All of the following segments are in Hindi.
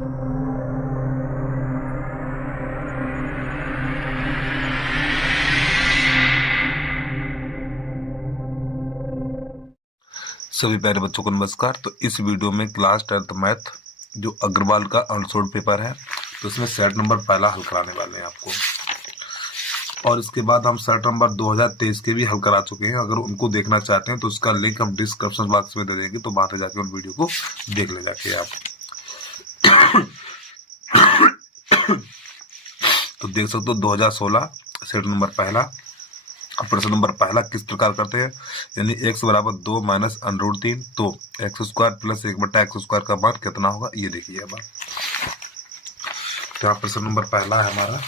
सभी प्यारे बच्चों को नमस्कार। तो इस वीडियो में क्लास 10th मैथ जो अग्रवाल का अनसोल्ड पेपर है, तो इसमें सेट नंबर पहला हल कराने वाले हैं आपको। और इसके बाद हम सेट नंबर 2023 के भी हल करा चुके हैं। अगर उनको देखना चाहते हैं तो उसका लिंक हम डिस्क्रिप्शन बॉक्स में दे देंगे, तो वहां से जाके उन वीडियो को देख ले जाके आप। तो देख सकते हो 2016 सेट नंबर पहला। प्रश्न नंबर पहला किस प्रकार करते हैं, यानी x बराबर 2 माइनस √3, तो एक्स स्क्वायर प्लस 1/x² का मान कितना होगा, ये देखिए अब। तो यहाँ प्रश्न नंबर पहला है हमारा।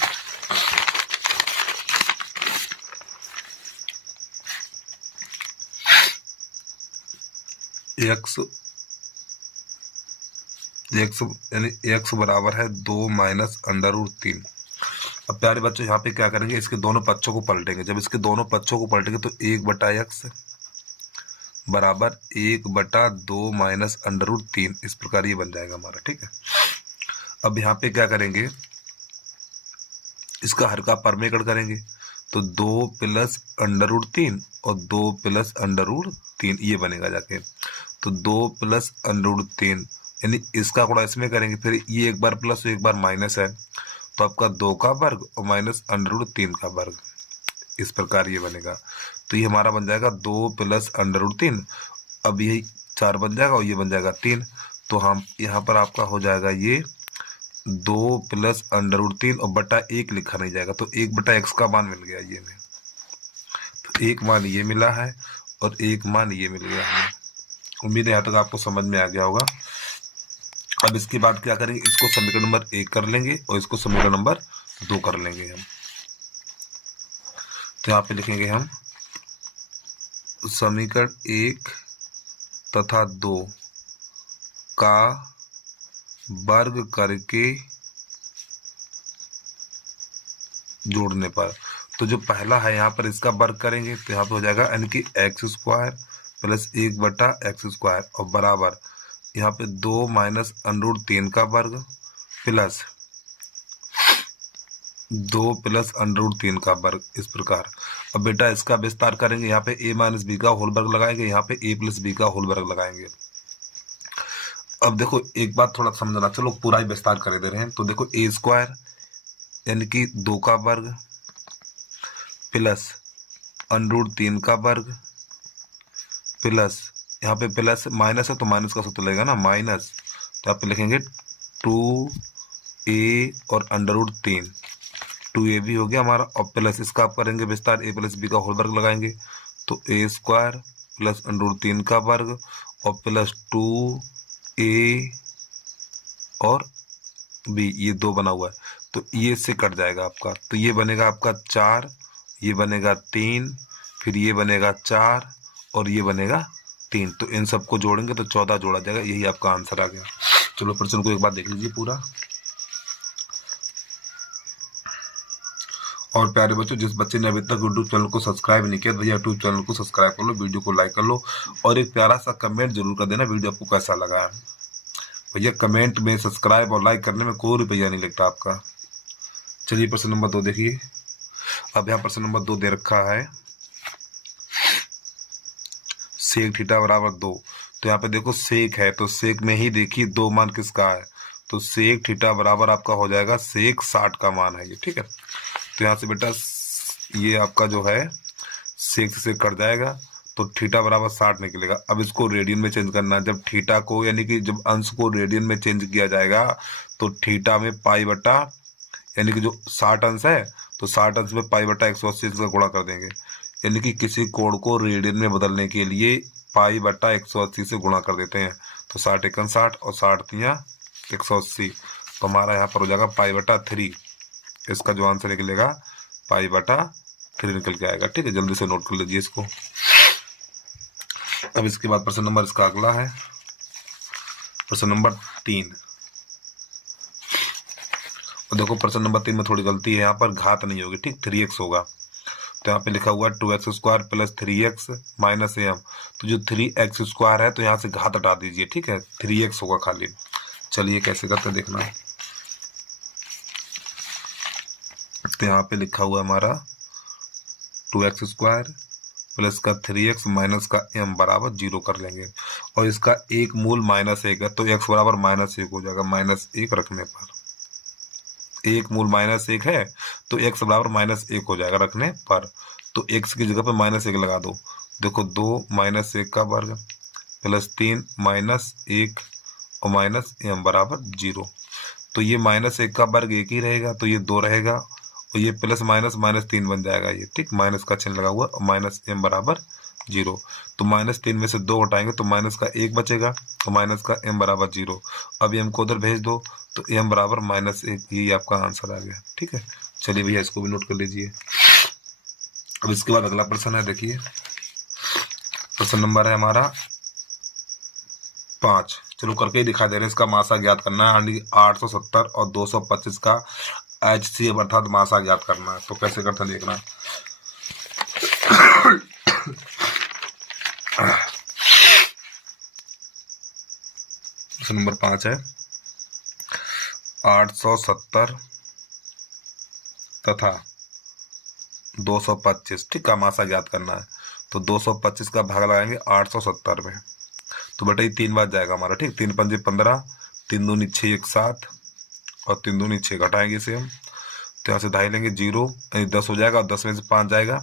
x यानी x बराबर है 2 माइनस √3। अब प्यारे बच्चों यहाँ पे क्या करेंगे, इसके दोनों पक्षों को पलटेंगे। जब इसके दोनों पक्षों को पलटेंगे तो 1/x बराबर 1/2 माइनस √3, इस प्रकार ये बन जाएगा हमारा। ठीक है, अब यहाँ पे क्या करेंगे, इसका हर का परमेकड़ करेंगे, तो 2 प्लस √3 और 2 प्लस √3 ये बनेगा जाके। तो 2 प्लस √3 यानी इसका गुणा इसमें करेंगे, फिर ये एक बार प्लस एक बार माइनस है, तो आपका 2 का वर्ग और माइनस √3 का वर्ग, इस प्रकार ये बनेगा। तो ये हमारा बन जाएगा 2 प्लस √3। अब यही 4 बन जाएगा और ये बन जाएगा 3। तो हम यहाँ पर आपका हो जाएगा ये 2 प्लस √3 और बटा 1 लिखा नहीं जाएगा, तो 1/x का मान मिल गया ये में। तो एक मान ये मिला है और एक मान ये मिल गया हमें। उम्मीद है यहाँ तक आपको समझ में आ गया होगा। अब इसके बाद क्या करेंगे, इसको समीकरण नंबर 1 कर लेंगे और इसको समीकरण नंबर 2 कर लेंगे हम। तो यहाँ पे लिखेंगे हम समीकरण 1 तथा 2 का वर्ग करके जोड़ने पर, तो जो पहला है यहाँ पर इसका वर्ग करेंगे, तो यहाँ पे हो जाएगा यानी कि x² प्लस 1/x² और बराबर यहाँ पे 2 माइनस √3 का वर्ग प्लस 2 प्लस √3 का वर्ग, इस प्रकार। अब बेटा इसका विस्तार करेंगे, यहाँ पे a माइनस बी का होल वर्ग लगाएंगे, यहाँ पे a प्लस बी का होल वर्ग लगाएंगे। अब देखो एक बात थोड़ा समझना, चलो पूरा ही विस्तार कर दे रहे हैं। तो देखो a² यानी कि 2 का वर्ग प्लस √3 का वर्ग प्लस यहाँ पे प्लस माइनस है तो माइनस का सूत्र लगेगा ना, माइनस, तो यहाँ पे लिखेंगे 2a और √3, 2a भी हो गया हमारा, और प्लस इसका आप करेंगे विस्तार, a प्लस बी का होल वर्ग लगाएंगे, तो a² प्लस √3 का वर्ग और प्लस 2a और b, ये 2 बना हुआ है, तो ये से कट जाएगा आपका। तो ये बनेगा आपका 4, ये बनेगा 3, फिर ये बनेगा 4 और ये बनेगा 3। तो इन सबको जोड़ेंगे तो 14 जोड़ा जाएगा, यही आपका आंसर आ गया। चलो प्रश्न को एक बार देख लीजिए पूरा। और प्यारे बच्चों, जिस बच्चे ने अभी तक यूट्यूब चैनल को सब्सक्राइब नहीं किया, भैया यूट्यूब चैनल को सब्सक्राइब कर लो, वीडियो को लाइक कर लो और एक प्यारा सा कमेंट जरूर कर देना, वीडियो आपको कैसा लगा है। भैया कमेंट में सब्सक्राइब और लाइक करने में कोई रुपया नहीं लगता आपका। चलिए प्रश्न नंबर 2 देखिए। अब यहाँ प्रश्न नंबर 2 दे रखा है, सेक थीटा बराबर 2। तो यहाँ पे देखो सेक है, तो सेक में ही देखिए 2 मान किसका है, तो सेक थीटा बराबर आपका हो जाएगा सेक 60 का मान है ये। ठीक है, तो यहाँ से बेटा ये आपका जो है सेक से कट जाएगा, तो थीटा बराबर 60 निकलेगा। अब इसको रेडियन में चेंज करना है। जब थीटा को यानी कि जब अंश को रेडियन में चेंज किया जाएगा, तो थीटा में पाई बटा यानी कि जो 60 अंश है, तो 60 अंश में पाई बटा 180 का गुणा कर देंगे, यानी कि किसी कोण को रेडियन में बदलने के लिए पाई बटा 180 से गुणा कर देते हैं। तो 60 एकम 60 और 60 तिया 180, तो हमारा यहाँ पर हो जाएगा पाई बटा 3। इसका जो आंसर निकलेगा पाई बटा 3 निकल के आएगा। ठीक है, जल्दी से नोट कर लीजिए इसको। अब इसके बाद प्रश्न नंबर इसका अगला है, प्रश्न नंबर 3। और देखो प्रश्न नंबर 3 में थोड़ी गलती है, यहाँ पर घात नहीं होगी, ठीक, 3x होगा। तो यहाँ पे लिखा हुआ है 2x² plus 3x minus am, तो जो 3x² है तो यहाँ से घात हटा दीजिए। ठीक है, 3x होगा खाली। चलिए कैसे करते देखना। तो यहाँ पे लिखा हुआ हमारा 2x² प्लस का 3x माइनस का m बराबर 0 कर लेंगे, और इसका एक मूल -1 है तो x बराबर -1 हो जाएगा। -1 रखने पर एक मूल -1 है तो x बराबर -1 हो जाएगा रखने पर। तो x की जगह पे -1 लगा दो। देखो 2 -1 का वर्ग प्लस 3 -1 और माइनस m बराबर 0। तो ये -1 का वर्ग 1 ही रहेगा तो ये 2 रहेगा, और ये प्लस माइनस -3 बन जाएगा ये, ठीक। माइनस का चिन्ह लगा हुआ और -m बराबर 0। तो -3 में से 2 हटाएंगे तो माइनस का 1 बचेगा और माइनस का m बराबर 0। अब m को उधर भेज दो तो m बराबर -1, ये आपका आंसर आ गया, ठीक है। चलिए भैया इसको भी नोट कर लीजिए। अब इसके बाद अगला प्रश्न है, देखिए प्रश्न नंबर है हमारा 5। चलो करके ही दिखा दे रहे हैं। इसका मासा ज्ञात करना है। 870 और 225 का HCF अर्थात मासा ज्ञात करना है। तो कैसे करते हैं देखना। प्रश्न नंबर 5 है 870 तथा 225, ठीक का मासा ज्ञात करना है। तो 225 का भाग लगाएंगे 870 में, तो बेटा ये 3 बार जाएगा हमारा, ठीक। 3 पंजे 15, 3 दूनी 6 1 7 और 3 दूनी 6 घटाएंगे इसे हम। तो यहाँ से ढाई लेंगे 0 यानी 10 हो जाएगा, और 10 में से 5 जाएगा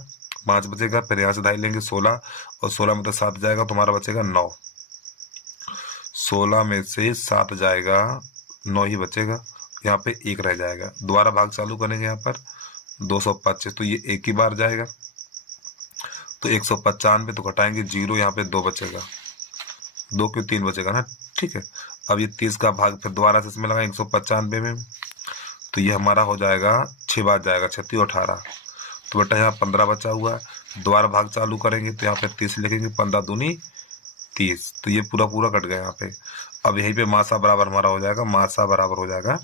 5 बचेगा। फिर यहाँ से ढाई लेंगे 16 और 16 में तो 7 जाएगा तो हमारा बचेगा 9। 16 में से 7 जाएगा 9 ही बचेगा, यहाँ पे 1 रह जाएगा। दोबारा भाग चालू करेंगे यहाँ पर 225, तो ये 1 ही बार जाएगा तो 195, तो घटाएंगे 0, यहाँ पे 2 बचेगा, 2 क्यों 3 बचेगा ना, ठीक है। अब ये 30 का भाग फिर दोबारा से इसमें लगा 195 में, तो ये हमारा हो जाएगा 6 बार जाएगा 36 और 18। तो बेटा यहाँ 15 बचा हुआ है। दोबारा भाग चालू करेंगे तो यहाँ पे 30 लिखेंगे, 15 दूनी 30, तो ये पूरा पूरा कट गया यहाँ पे। अब यहीं पे मासा बराबर हमारा हो जाएगा, मासा बराबर हो जाएगा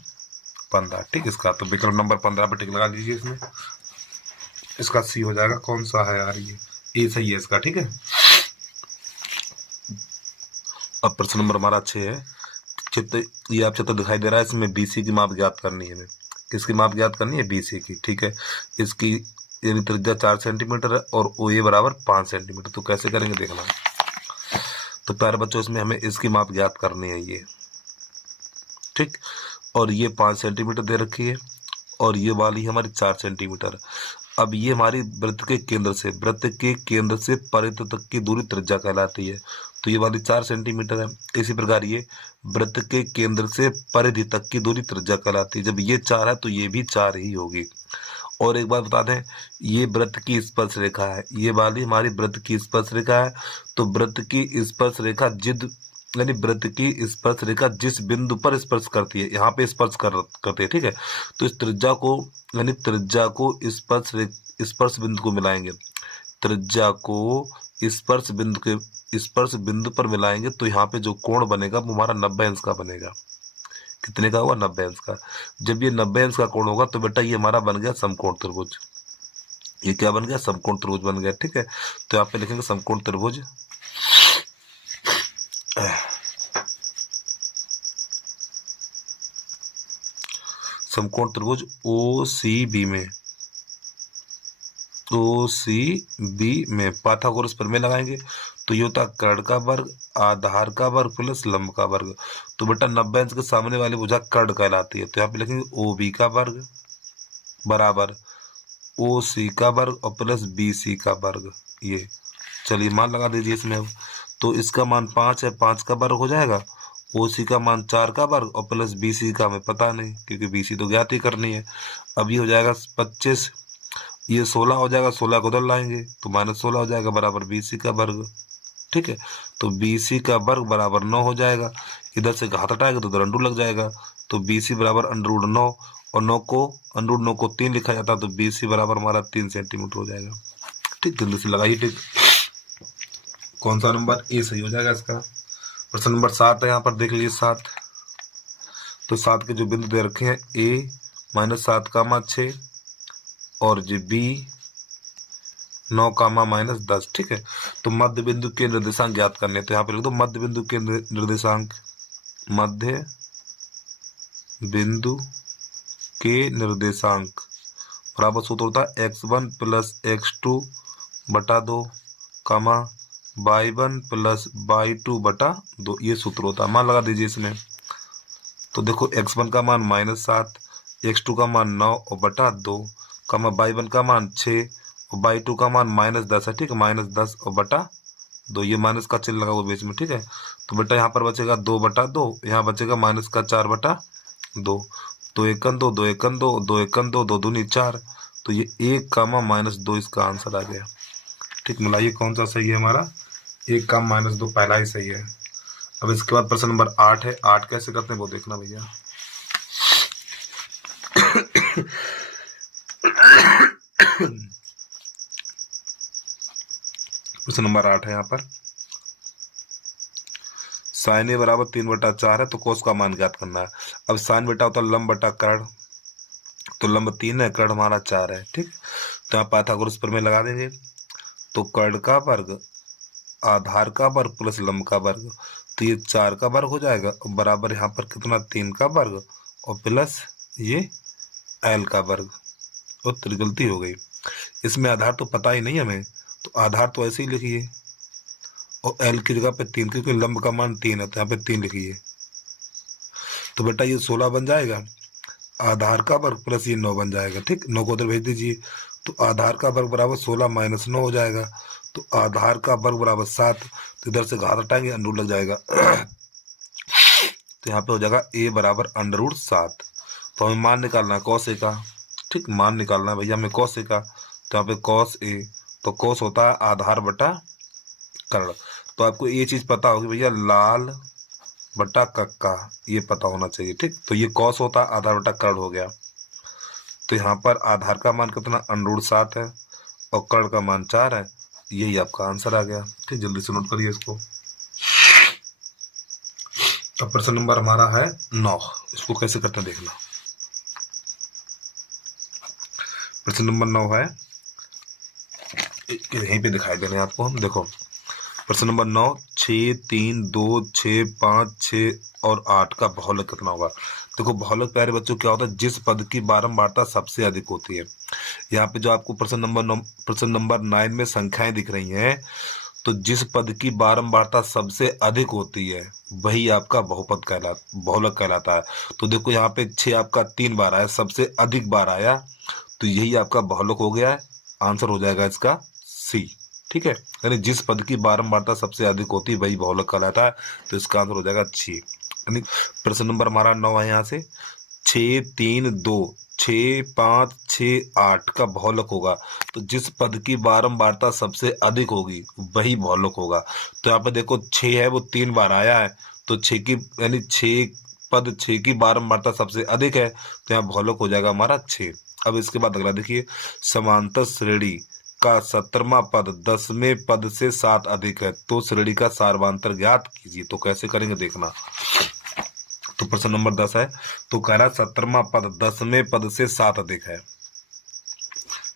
15, ठीक। इसका तो विकल्प नंबर 15 पे टिक लगा दीजिए। इसमें इसका सी हो जाएगा। कौन सा है यार, ये सही है इसका, ठीक है। अब प्रश्न नंबर हमारा 6 है। चित्र, ये आप चित्र दिखाई दे रहा है, इसमें BC की माप ज्ञात करनी है हमें। किसकी माप ज्ञात करनी है? BC की, ठीक है। इसकी यानी त्रिज्या 4 सेंटीमीटर है और OA बराबर 5 सेंटीमीटर। तो कैसे करेंगे देखना। तो प्यारे बच्चों इसमें हमें इसकी माप ज्ञात करनी है ये, ठीक। और ये 5 सेंटीमीटर दे रखी है और ये वाली हमारी 4 सेंटीमीटर। अब ये हमारी वृत्त के केंद्र से परिधि तक की दूरी त्रिज्या कहलाती है। तो ये वाली 4 सेंटीमीटर है। इसी प्रकार ये वृत्त के केंद्र से परिधि तक की दूरी त्रिज्या कहलाती है। जब ये 4 है तो ये भी 4 ही होगी। और एक बात बता दें, ये वृत्त की स्पर्श रेखा है, ये वाली हमारी वृत्त की स्पर्श रेखा है। तो वृत्त की स्पर्श रेखा यानी वृत्त की स्पर्श रेखा जिस बिंदु पर स्पर्श करती है, यहाँ पे स्पर्श करती है, ठीक है। तो इस त्रिज्या को यानी त्रिज्या को स्पर्श बिंदु को मिलाएंगे। त्रिज्या को स्पर्श बिंदु पर मिलाएंगे तो यहाँ पे जो कोण बनेगा वो हमारा 90 अंश का बनेगा। कितने का हुआ? 90 अंश का। जब ये 90 अंश का कोण होगा तो बेटा ये हमारा बन गया समकोण त्रिभुज। ये क्या बन गया? समकोण त्रिभुज बन गया, ठीक है। तो यहाँ पे लिखेंगे समकोण त्रिभुज। समकोण त्रिभुज OCB में पाइथागोरस प्रमेय लगाएंगे तो ये होता है कर्ण का वर्ग आधार का वर्ग प्लस लंब का वर्ग। तो बेटा 90 अंश के सामने वाली भुजा कर्ण कहलाती है। तो यहाँ पे लिखेंगे OB का वर्ग बराबर OC का वर्ग और प्लस BC का वर्ग। ये चलिए मान लगा दीजिए इसमें। अब तो इसका मान 5 है, 5 का वर्ग हो जाएगा। OC का मान 4 का वर्ग और प्लस BC का हमें पता नहीं क्योंकि BC तो ज्ञात ही करनी है। अब ये हो जाएगा 25, ये 16 हो जाएगा, 16 को उधर लाएंगे तो -16 हो जाएगा बराबर BC का वर्ग, ठीक है। तो BC का वर्ग बराबर 9 हो जाएगा। इधर से घात हटाएगा तो उधर अंडू लग जाएगा। तो BC बराबर √9 और 9 को 3 लिखा जाता है तो BC बराबर हमारा 3 सेंटीमीटर हो जाएगा, ठीक। जल्दी से लगाइए टिक। कौन सा नंबर? ए सही हो जाएगा इसका। प्रश्न नंबर 7 है, यहाँ पर देख लीजिए 7। तो 7 के जो बिंदु दे रखे हैं A -7, 6 और जो B 9, -10, ठीक है। तो मध्य बिंदु के निर्देशांक ज्ञात करने। तो यहाँ पे लिख दो मध्य बिंदु के निर्देशांक। मध्य बिंदु के निर्देशांक बराबर सूत्र होता है x1 प्लस x2 बटा 2 कमा y1 प्लस y2 बटा 2, ये सूत्र होता है। मान लगा दीजिए इसमें। तो देखो x1 का मान -7, x2 का मान 9 और बटा 2 कमा y1 का मान 6 और y2 का मान -10 है। ठीक है, -10 और बटा 2, ये माइनस का चिन्ह लगा हुआ बीच में। ठीक है, तो बेटा यहाँ पर बचेगा 2 बटा 2, यहाँ बचेगा -4 बटा 2, 2 एकन 2, 2 एकन 2, 2 एकन 2, 2 दूनी 4, तो ये 1 कामा -2 इसका आंसर आ गया। ठीक, मिलाइए कौन सा सही है हमारा, 1 का -2 पहला ही सही है। अब इसके बाद प्रश्न नंबर 8 है। 8 कैसे करते हैं वो देखना भैया। प्रश्न नंबर 8 है यहाँ पर, साइन ए बराबर 3/4 है तो कोस का मान ज्ञात करना है। अब साइन बेटा होता है लंब बटा कर्ण, तो लंब 3 है, कर्ण हमारा 4 है। ठीक, तो यहाँ पाइथागोरस प्रमेय लगा देंगे। तो कर्ण का वर्ग आधार का वर्ग प्लस लंब का वर्ग, तो ये 4 का वर्ग हो जाएगा बराबर यहाँ पर कितना 3 का वर्ग और प्लस ये एल का वर्ग। और गलती हो गई, इसमें आधार तो पता ही नहीं हमें, तो आधार तो ऐसे ही लिखिए और एल की जगह पे 3, क्योंकि लंब का मान 3 है तो यहाँ पे 3 लिखिए। तो बेटा ये 16 बन जाएगा, आधार का वर्ग प्लस ये 9 बन जाएगा। ठीक, 9 को उधर भेज दीजिए, तो आधार का वर्ग बराबर 16 - 9 हो जाएगा। तो आधार का वर्ग बराबर 7, तो इधर से घात हटाएंगे अंडरूट लग जाएगा। तो यहाँ पे हो जाएगा a बराबर √7। तो हमें मान निकालना है कॉस ए का। ठीक, मान निकालना है भैया हमें कॉस ए का, तो यहाँ पे कॉस ए, तो कॉस होता है आधार बटा कर्ण। तो आपको ये चीज पता होगी भैया, लाल बटा कक्का, ये पता होना चाहिए। ठीक, तो ये कॉस होता है आधार बटा कर्ण हो गया। तो यहाँ पर आधार का मान कितना √7 है और कर्ण का मान 4 है, यही आपका आंसर आ गया। ठीक, जल्दी से नोट करिए इसको। अब प्रश्न नंबर हमारा है 9, इसको कैसे करते हैं देखना। प्रश्न नंबर 9 है, यहीं पे दिखाई दे रहे हैं आपको हम, देखो प्रश्न नंबर 9, 6, 3, 2, 6, 5, 6 और 8 का बहुलक कितना होगा। देखो बहुलक प्यारे बच्चों क्या होता है, जिस पद की बारंबारता सबसे अधिक होती है। यहाँ पे जो आपको प्रश्न नंबर 9 में संख्याएं दिख रही हैं, तो जिस पद की बारंबारता सबसे अधिक होती है वही आपका बहुलक कहलाता है। तो देखो यहाँ पे 6 आपका 3 बार आया, सबसे अधिक बार आया, तो यही आपका बहुलक हो गया है। आंसर हो जाएगा इसका सी। ठीक है, यानी जिस पद की बारंबारता सबसे अधिक होती है वही बहुलक कहलाता है, तो इसका आंसर हो जाएगा 6। यानी प्रश्न नंबर हमारा 9 है, यहाँ से 6, 3, 2, 6, 5, 6, 8 का बहुलक होगा, तो जिस पद की बारंबारता सबसे अधिक होगी वही बहुलक होगा। तो यहाँ पे देखो 6 है वो 3 बार आया है, तो 6 की यानी 6 की बारंबारता सबसे अधिक है, तो यहाँ बहुलक हो जाएगा हमारा 6। अब इसके बाद अगला देखिए, समांतर श्रेणी का 17वां पद 10वें पद से 7 अधिक है, तो श्रेणी का सार्वधातुक ज्ञात कीजिए। तो कैसे करेंगे देखना। तो प्रश्न नंबर 10 है, तो कह रहा 17वां पद 10वें पद से 7 अधिक है,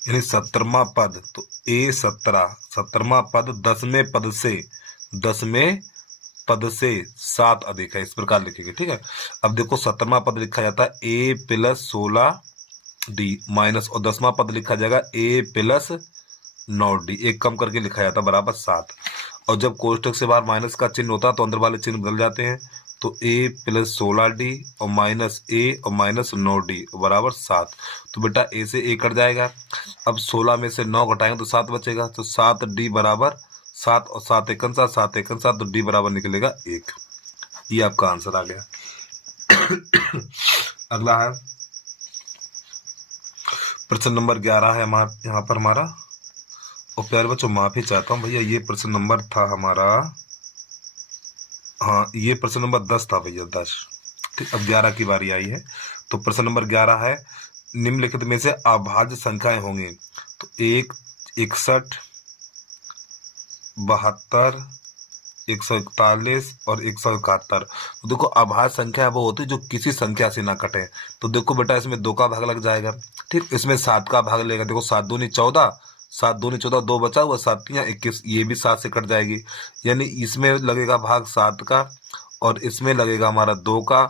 यानी 17वां पद, तो A17, 17वां पद 10वें पद से 7 अधिक है, इस प्रकार लिखेंगे। ठीक है, अब देखो 17वां पद लिखा जाता है A + 16D माइनस, और 10वां पद लिखा जाएगा A + 9D, एक कम करके लिखा जाता है बराबर 7। और जब कोष्टक से बाहर माइनस का चिन्ह होता है तो अंदर वाले चिन्ह बदल जाते हैं, तो A + 16D और -A और -9D बराबर 7। तो बेटा A से A कट जाएगा, अब 16 में से 9 घटाएंगे तो 7 बचेगा, तो 7D बराबर 7 और 7 एकन 7, 7 एकन 7, तो D बराबर निकलेगा 1। ये आपका आंसर आ गया। अगला है प्रश्न नंबर 11 है यहाँ पर हमारा, और प्यारे बच्चों माफी चाहता हूँ भैया, ये प्रश्न नंबर था हमारा, हाँ ये प्रश्न नंबर 10 था भैया, 10। ठीक, अब 11 की बारी आई है। तो प्रश्न नंबर 11 है, निम्नलिखित में से अभाज्य संख्याएं होंगी, तो 1, 61, 72, 141 और 171। तो देखो अभाज्य संख्या वो होती है जो किसी संख्या से ना कटे। तो देखो बेटा इसमें 2 का भाग लग जाएगा। ठीक, इसमें 7 का भाग लेगा, देखो 7 दूनी 14, 7 दूनी 14, 2 बचा हुआ, 7 तियां 21, ये भी 7 से कट जाएगी, यानी इसमें लगेगा भाग 7 का और इसमें लगेगा हमारा 2 का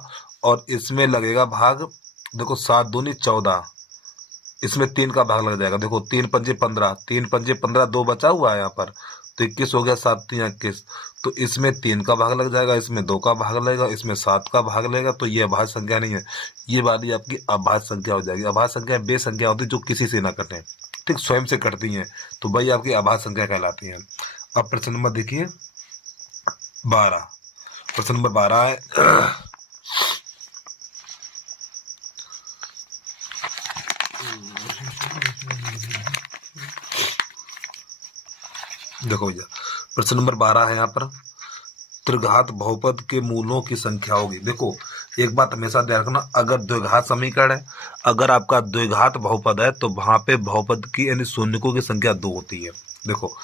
और इसमें लगेगा भाग, देखो 7 दूनी 14, इसमें 3 का भाग लग जाएगा। देखो 3 पंजे 15, 3 पंजे 15, 2 बचा हुआ है यहाँ पर, तो 21 हो गया, 7 3 21, तो इसमें 3 का भाग लग जाएगा, इसमें 2 का भाग लगेगा, इसमें 7 का भाग लगेगा। तो ये अभाज्य संख्या नहीं है, ये वाली आपकी अभाज्य संख्या हो जाएगी। अभाज्य संख्या वे संख्या होती है जो किसी से ना कटे, ठीक, स्वयं से कटती हैं, तो भाई आपकी अभाज्य संख्या कहलाती है। अब प्रश्न नंबर देखिए 12, प्रश्न नंबर 12 है देखो भैया, प्रश्न नंबर 12 है यहाँ पर, त्रिघात बहुपद के मूलों की संख्या होगी। देखो एक बात हमेशा ध्यान रखना, अगर द्विघात समीकरण है, अगर आपका द्विघात बहुपद है तो वहां पे बहुपद की यानी शून्यकों की संख्या 2 होती है। देखो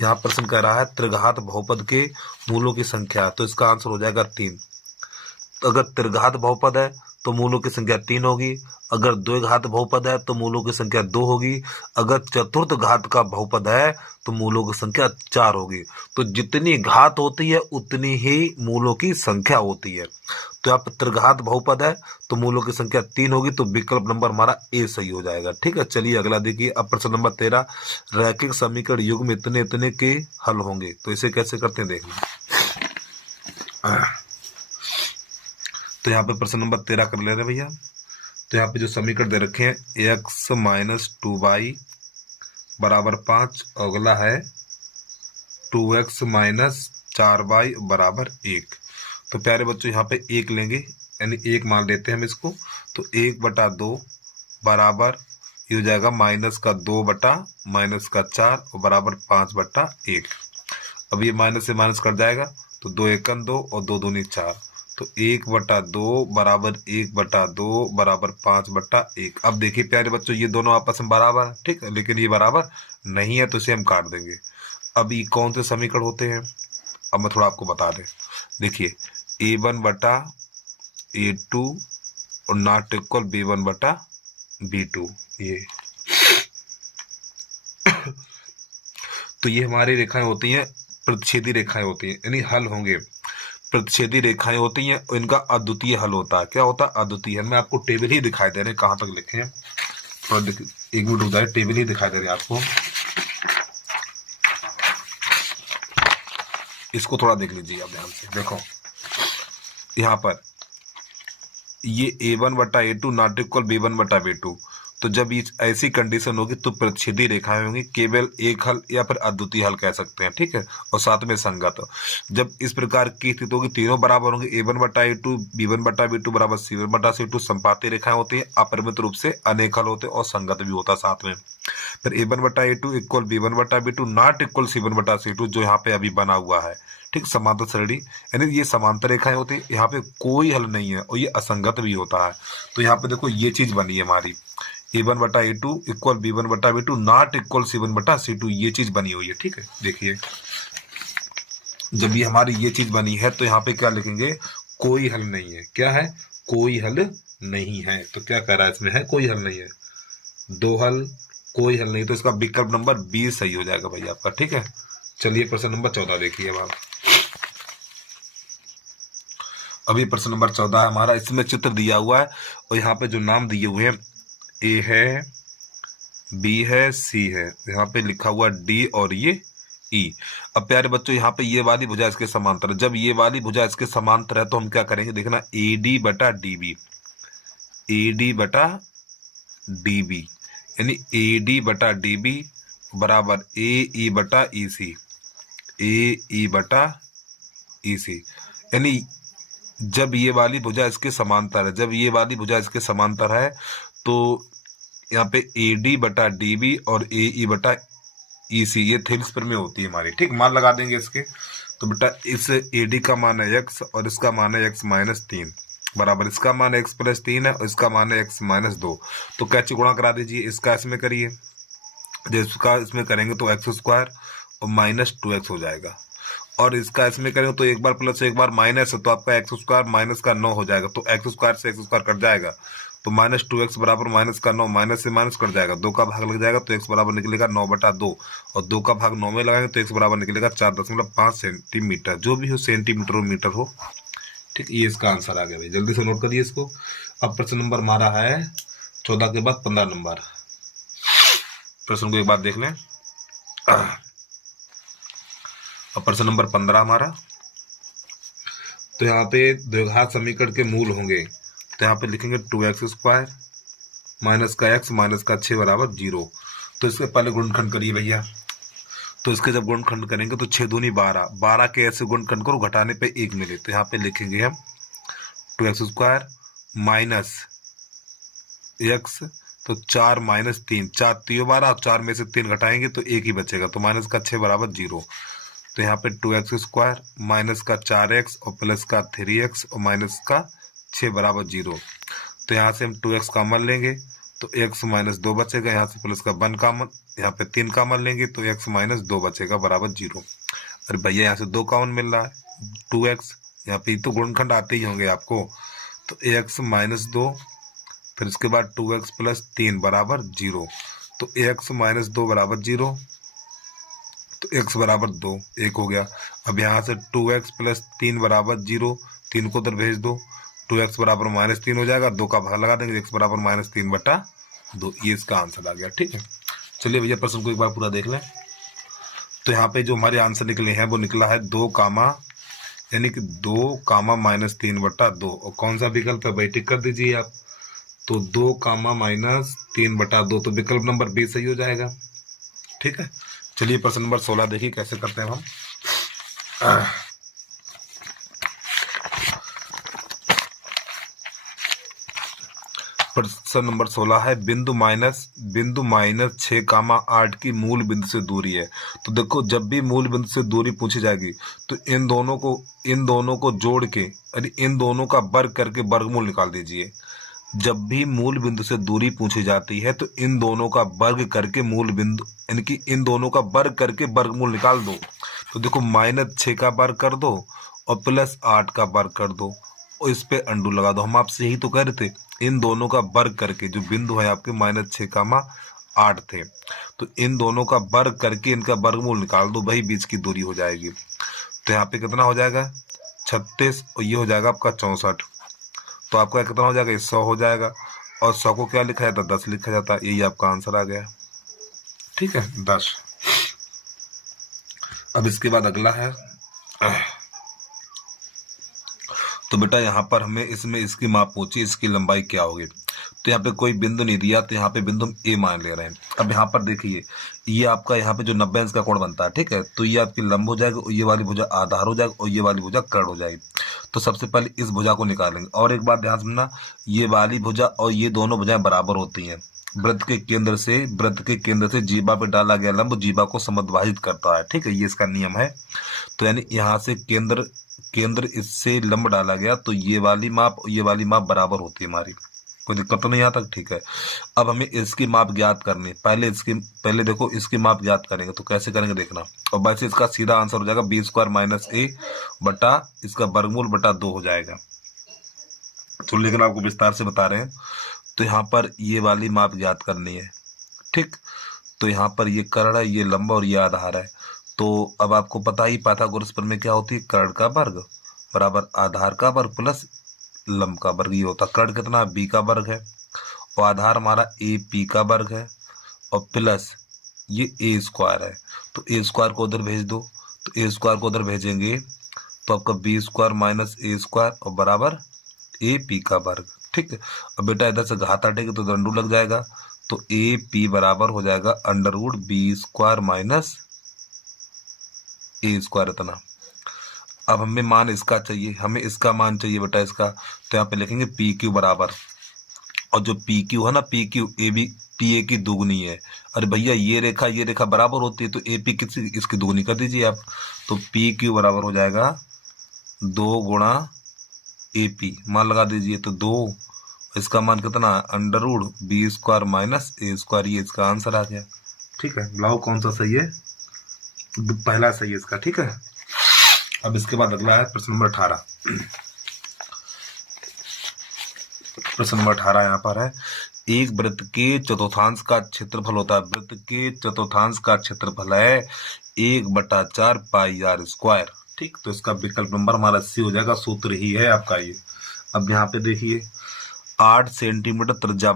यहाँ प्रश्न कह रहा है त्रिघात बहुपद के मूलों की संख्या, तो इसका आंसर हो जाएगा 3। अगर त्रिघात बहुपद है तो मूलों की संख्या 3 होगी, अगर द्विघात बहुपद है तो मूलों की संख्या 2 होगी, अगर चतुर्थ घात का बहुपद है तो मूलों की संख्या 4 होगी। तो जितनी घात होती है उतनी ही मूलों की संख्या होती है। तो यहाँ पर त्रिघात बहुपद है तो मूलों की संख्या 3 होगी, तो विकल्प नंबर हमारा ए सही हो जाएगा। ठीक है, चलिए अगला देखिए। अब प्रश्न नंबर 13, रैखिक समीकरण युग्म इतने इतने के हल होंगे, तो इसे कैसे करते हैं देखना। तो यहाँ पे प्रश्न नंबर 13 कर ले रहे भैया। तो यहाँ पे जो समीकरण दे रखे हैं x माइनस 2y बराबर 5, अगला है 2x माइनस 4y बराबर 1। तो प्यारे बच्चों यहाँ पे 1 लेंगे, यानी 1 मान लेते हैं हम इसको, तो 1/2 बराबर ये हो जाएगा माइनस का 2 बटा माइनस का 4 और बराबर 5/1। अब ये माइनस से माइनस कट जाएगा, तो 2 1 2 और 2 दूनी 4, तो 1/2 बराबर 1/2 बराबर 5/1। अब देखिए प्यारे बच्चों ये दोनों आपस में बराबर है, ठीक है, लेकिन ये बराबर नहीं है तो इसे हम काट देंगे। अब ये कौन से समीकरण होते हैं, अब मैं थोड़ा आपको बता दें। देखिए a1/a2 और नॉट इक्वल b1/b2, ये तो ये हमारी रेखाएं होती हैं, प्रतिच्छेदी रेखाएं होती हैं, यानी हल होंगे। प्रतिच्छेदी रेखाएं होती हैं और इनका अद्वितीय हल होता है। क्या होता है? अद्वितीय हल। मैं आपको टेबल ही दिखाई दे रहे हैं, कहाँ तक लिखे हैं, थोड़ा 1 मिनट हो जाए, टेबल ही दिखाई दे रहे हैं आपको, इसको थोड़ा देख लीजिए आप ध्यान से। देखो यहाँ पर ये a1/a2 नॉट इक्वल b1/b2, तो जब ये ऐसी कंडीशन होगी तो प्रतिच्छेदी रेखाएं होंगी, केवल एक हल या फिर अद्वितीय हल कह सकते हैं, ठीक है, और साथ में संगत। जब इस प्रकार की स्थिति होगी, तीनों बराबर होंगे, a1/a2 b1/b2 बराबर c1/c2, संपाती रेखाएं होती है, अपरिमित रूप से अनेक हल होते हैं और संगत भी होता है साथ में। फिर a1/a2 equal b1/b2 not equal c1/c2, जो यहाँ पे अभी बना हुआ है, ठीक, समांतर श्रेणी, यानी ये समांतर रेखाएं होती है, यहाँ पे कोई हल नहीं है और ये असंगत भी होता है। तो यहाँ पे देखो ये चीज बनी है हमारी, a1/a2 equal b1/b2 not equal c1/c2, ये चीज बनी हुई है, ठीक है। देखिए जब ये हमारी ये चीज बनी है तो यहाँ पे क्या लिखेंगे, कोई हल नहीं है। क्या है? कोई हल नहीं है। तो क्या कह रहा है इसमें, है कोई हल नहीं है, दो हल, कोई हल नहीं, तो इसका विकल्प नंबर 20 सही हो जाएगा भाई आपका, ठीक है। चलिए प्रश्न नंबर 14 देखिए। अब आप अभी प्रश्न नंबर 14 है हमारा, इसमें चित्र दिया हुआ है और यहाँ पे जो नाम दिए हुए हैं, ए है, बी है, सी है, यहाँ पे लिखा हुआ डी और ये ई। अब प्यारे बच्चों यहाँ पे ये वाली भुजा इसके समांतर है, जब ये वाली भुजा इसके समांतर है तो हम क्या करेंगे, देखना AD/DB, AD/DB, यानी AD/DB बराबर AE/EC, AE/EC, यानी जब ये वाली भुजा इसके समांतर है, जब ये वाली भुजा इसके समांतर है तो यहाँ पे AD/DB और AE/EC ये थेल्स पर में होती है हमारी, ठीक, मान लगा देंगे इसके। तो बेटा इस AD का मान है x और इसका मान है x माइनस 3 बराबर, इसका मान x प्लस 3 है और इसका मान है x माइनस 2। तो कैसे गुणा करा दीजिए, इसका इसमें करिए, जब इसका इसमें करेंगे तो x² और माइनस 2x हो जाएगा, और इसका इसमें करेंगे तो एक बार प्लस एक बार माइनस है, तो आपका x² माइनस का 9 हो जाएगा, तो x² से x² कट जाएगा, तो माइनस 2x बराबर माइनस का 9, माइनस से माइनस कट जाएगा, 2 का भाग लग जाएगा तो x बराबर निकलेगा 9/2, और 2 का भाग 9 में लगाएंगे तो x बराबर निकलेगा 4.5 सेंटीमीटर, जो भी हो, सेंटीमीटर हो मीटर हो, ठीक, ये इसका आंसर आ गया भाई, जल्दी से नोट करिए इसको। अब प्रश्न नंबर हमारा है 14 के बाद 15 नंबर। प्रश्न को एक बार देख लें। अब प्रश्न नंबर 15 हमारा, तो यहाँ पे द्विघात समीकरण के मूल होंगे, तो यहाँ पे लिखेंगे 2x² माइनस का x माइनस का 6 बराबर 0। तो इसके पहले गुणनखंड करिए भैया। तो इसके जब गुणनखंड करेंगे तो 6 दूनी 12, 12 के ऐसे गुणनखंड करो घटाने पे 1 मिले, तो यहाँ पे लिखेंगे हम 2x² माइनस x, तो 4 माइनस 3, 4 3 12, 4 में से 3 घटाएंगे तो 1 ही बचेगा, तो माइनस का 6 बराबर 0। तो यहाँ पे 2x² माइनस का 4x और प्लस का 3x और माइनस का 6 बराबर 0। तो यहाँ से हम 2x कॉमन लेंगे तो x माइनस 2 बचेगा, यहाँ से प्लस का 1 कॉमन, यहाँ पे 3 कॉमन लेंगे तो x माइनस 2 बचेगा बराबर 0। अरे भैया यहाँ से 2 कॉमन मिल रहा है, 2x, यहाँ पे तो गुणनखंड आते ही होंगे आपको, तो x माइनस 2, फिर इसके बाद 2x प्लस 3 बराबर 0। तो x माइनस 2 बराबर 0, तो x बराबर 2, 1 हो गया। अब यहाँ से 2x प्लस 3 बराबर 0, 3 को उधर भेज दो, 2x बराबर माइनस 3 हो जाएगा, 2 का भाग लगा देंगे, x बराबर माइनस 3 बटा 2, ये इसका आंसर आ गया। ठीक है, चलिए भैया प्रश्न को एक बार पूरा देख लें। तो यहाँ पे जो हमारे आंसर निकले हैं वो निकला है 2 कामा, यानी कि 2 कामा माइनस 3 बटा 2, और कौन सा विकल्प है भाई, टिक कर दीजिए आप। तो 2 कामा माइनस 3 बटा 2, तो विकल्प नंबर बी सही हो जाएगा। ठीक है, चलिए प्रश्न नंबर 16 देखिए कैसे करते हैं हम। प्रश्न नंबर 16 है बिंदु माइनस 6 कामा 8 की मूल बिंदु से दूरी है। तो देखो, जब भी मूल बिंदु से दूरी पूछी जाएगी तो इन दोनों को जोड़ के, यानी इन दोनों का वर्ग करके वर्गमूल निकाल दीजिए। जब भी मूल बिंदु से दूरी पूछी जाती है तो इन दोनों का वर्ग करके मूल बिंदु, यानी कि इन दोनों का वर्ग करके वर्गमूल निकाल दो। तो देखो, माइनस 6 का वर्ग कर दो और प्लस 8 का वर्ग कर दो और इस पे अंडू लगा दो। हम आपसे यही तो कह रहे थे, इन दोनों का वर्ग करके, जो बिंदु है आपके माइनस 6 कामा 8 थे, तो इन दोनों का वर्ग करके इनका वर्गमूल निकाल दो, वही बीच की दूरी हो जाएगी। तो यहाँ पे कितना हो जाएगा 36 और ये हो जाएगा आपका 64। तो आपका कितना हो जाएगा, 100 हो जाएगा, और 100 को क्या लिखा जाता है, 10 लिखा जाता है, यही आपका आंसर आ गया। ठीक है, 10। अब इसके बाद अगला है, तो बेटा यहाँ पर हमें इसमें इसकी माप पूछी, इसकी लंबाई क्या होगी। तो यहाँ पे कोई बिंदु नहीं दिया, तो यहाँ पे बिंदु हम ए मान ले रहे हैं। अब यहाँ पर देखिए, ये आपका यहाँ पे जो 90 अंश का कोण बनता है, ठीक है, तो ये आपकी लंब हो जाएगा और ये वाली भुजा आधार हो जाएगा और ये वाली भुजा कर्ण हो जाएगी। तो सबसे पहले इस भुजा को निकालेंगे। और एक बात ध्यान समझना, ये वाली भुजा और ये दोनों भुजाएं बराबर होती हैं। वृत्त के केंद्र से जीवा पे डाला गया लंब जीवा को समद्वाहित करता है। ठीक है, ये इसका नियम है। तो यानी यहाँ से केंद्र इससे लंब डाला गया, तो ये वाली माप बराबर होती है हमारी, कोई दिक्कत तो नहीं यहाँ तक। ठीक है, अब हमें इसकी माप ज्ञात करनी है। पहले देखो इसकी माप ज्ञात करेंगे, तो कैसे करेंगे देखना। और वैसे इसका सीधा आंसर हो जाएगा b² माइनस a बटा इसका वर्गमूल बटा 2 हो जाएगा। तो लेकिन आपको विस्तार से बता रहे हैं। तो यहाँ पर ये वाली माप ज्ञात करनी है। ठीक, तो यहाँ पर ये कर्ण है, ये लंबा और ये आधार है। तो अब आपको पता ही, पाइथागोरस प्रमेय में क्या होती है, कर्ण का वर्ग बराबर आधार का वर्ग प्लस लंब का वर्ग, ये होता। कर्ण कितना, b का वर्ग है, और आधार हमारा AP का वर्ग है, और प्लस ये a² है। तो a² को उधर भेज दो, तो a² को उधर भेजेंगे तो आपका b² माइनस a² और बराबर AP का वर्ग। ठीक है, अब बेटा इधर से घात हटेगी तो अंडू लग जाएगा, तो AP बराबर हो जाएगा √b² माइनस a² इतना। अब हमें मान इसका चाहिए, हमें इसका मान चाहिए बेटा इसका, तो यहाँ पे लिखेंगे PQ बराबर, और जो PQ है ना, PQ AB PA की दुगनी है। अरे भैया ये रेखा बराबर होती है, तो AP इसकी दुगनी कर दीजिए आप। तो PQ बराबर हो जाएगा 2 गुणा AP, मान लगा दीजिए, तो 2, इसका मान कितना है √b² माइनस a², ये इसका आंसर आ गया। ठीक है, ब्लाउ कौन सा सही है, पहला सही है इसका। ठीक है, अब इसके बाद अगला है प्रश्न नंबर 18। प्रश्न नंबर 18 यहाँ पर है, एक वृत्त के चतुर्थांश का क्षेत्रफल होता है। वृत्त के चतुर्थांश का क्षेत्रफल है 1/4 πr²। ठीक, तो इसका विकल्प नंबर हमारा सी हो जाएगा, सूत्र ही है आपका ये। अब यहाँ पे देखिए 8 सेंटीमीटर त्रिज्या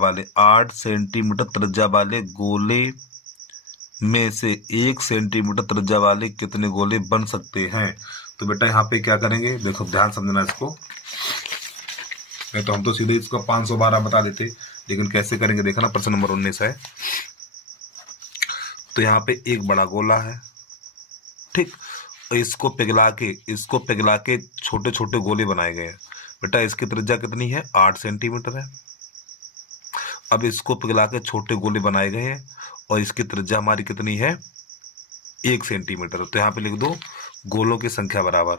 वाले गोले में से 1 सेंटीमीटर त्रिज्या वाले कितने गोले बन सकते हैं। तो बेटा यहाँ पे क्या करेंगे, देखो ध्यान समझना इसको, नहीं तो हम तो सीधे इसको 512 बता देते, लेकिन कैसे करेंगे देखना, प्रश्न नंबर 19 है। तो यहाँ पे एक बड़ा गोला है, ठीक, इसको पिघला के छोटे छोटे गोले बनाए गए हैं। बेटा इसकी त्रिज्या कितनी है, 8 सेंटीमीटर है। अब इसको पिघला के छोटे गोले बनाए गए हैं और इसकी त्रिज्या हमारी कितनी है, 1 सेंटीमीटर। तो यहाँ पे लिख दो गोलों की संख्या बराबर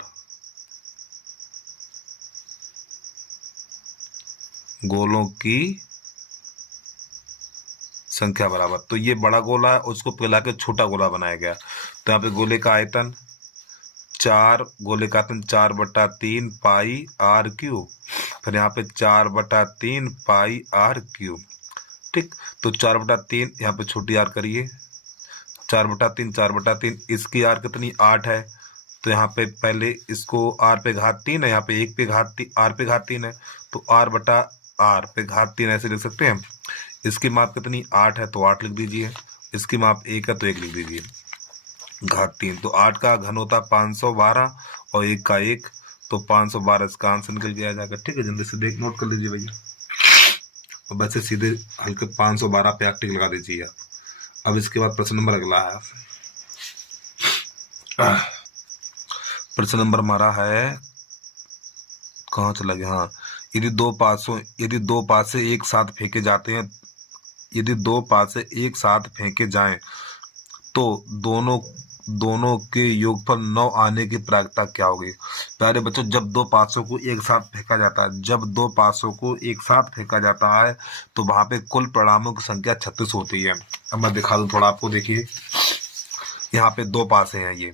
तो ये बड़ा गोला है, उसको पिघला के छोटा गोला बनाया गया। तो यहाँ पे गोले का आयतन 4/3 पाई आर क्यूब, फिर यहाँ पे 4/3 पाई आर क्यूब, ठीक। तो 4/3 यहाँ पे छोटी आर करिए, 4/3 इसकी आर कितनी 8 है। तो यहाँ पे पहले इसको आर पे घात 3 है, यहाँ पे 1 पे घात आर पे घात 3 है, तो आर पे घात 3 ऐसे लिख सकते हैं। इसकी माप कितनी 8 है, तो 8 लिख दीजिए। इसकी माप 1 है तो 1 लिख दीजिए, घात 3। तो 8 का घन होता है 512 और 1 का 1, तो 512 इसका आंसर निकल के आ जाएगा। ठीक है, जल्दी से देख नोट कर लीजिए भैया, और वैसे सीधे हल्के 512 पे आप टिक लगा दीजिए आप। अब इसके बाद प्रश्न नंबर अगला है, प्रश्न नंबर हमारा है, कहाँ चला गया, हाँ, यदि दो पासे एक साथ फेंके जाते हैं, यदि 2 पासे एक साथ फेंके जाएं तो दोनों के योगफल 9 आने की प्रायिकता क्या होगी। प्यारे बच्चों, जब 2 पासों को एक साथ फेंका जाता है, तो वहां पे कुल परिणामों की संख्या 36 होती है। अब मैं दिखा दूं थोड़ा आपको, देखिए यहाँ पे 2 पासे हैं ये,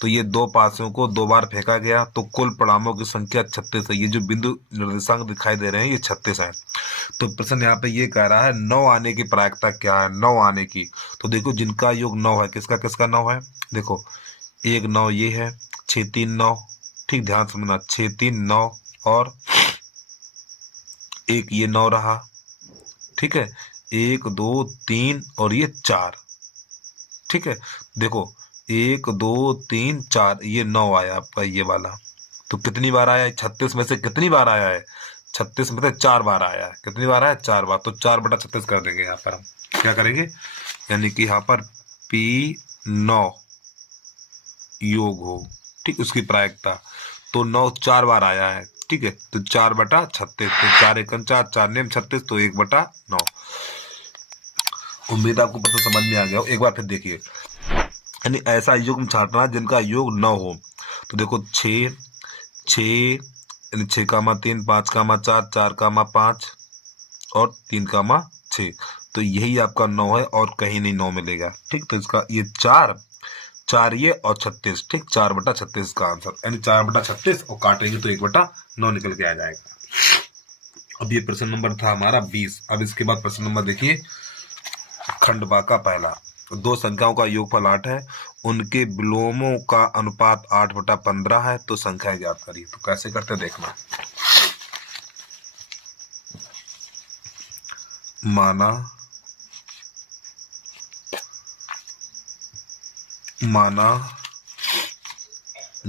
तो ये 2 पासों को 2 बार फेंका गया तो कुल परिणामों की संख्या 36 है। ये जो बिंदु निर्देशांक दिखाई दे रहे हैं ये 36 है। तो प्रश्न यहाँ पे ये कह रहा है 9 आने की प्रायिकता क्या है, 9 आने की। तो देखो जिनका योग 9 है, किसका 9 है, देखो 1 9 ये है, 6 3 9, ठीक, ध्यान समझना, 6 3 9 और 1 ये 9 रहा, ठीक है, 1 2 3 और ये 4, ठीक है। देखो 1 2 3 4 ये 9 आया आपका ये वाला, तो कितनी बार आया है, 36 में से कितनी बार आया है, 36 में से 4 बार आया है। कितनी बार आया है, 4 बार। तो 4/36 कर देंगे यहाँ पर, हम क्या करेंगे, यानी कि यहाँ पर P9 योग हो, ठीक, उसकी प्रायिकता, तो 9 4 बार आया है, ठीक है, तो 4/36, तो 4 1 4, 4 नेम 36, तो 1/9। उम्मीद आपको पता समझ में आ गया हो। एक बार फिर देखिए, यानी ऐसा योग छांटना जिनका योग 9 हो। तो देखो 6 6 यानी 6,3 5,4 4,5 और 3,6, तो यही आपका 9 है और कहीं नहीं 9 मिलेगा, ठीक। तो इसका ये 4 ये और 36, ठीक, 4/36 का आंसर, यानी 4/36 और काटेंगे तो 1/9 निकल के आ जाएगा। अब ये प्रश्न नंबर था हमारा 20। अब इसके बाद प्रश्न नंबर देखिए, खंड बा का पहला, 2 संख्याओं का योगफल 8 है, उनके विलोमों का अनुपात 8/15 है, तो संख्याएं ज्ञात करिए। तो कैसे करते देखना, माना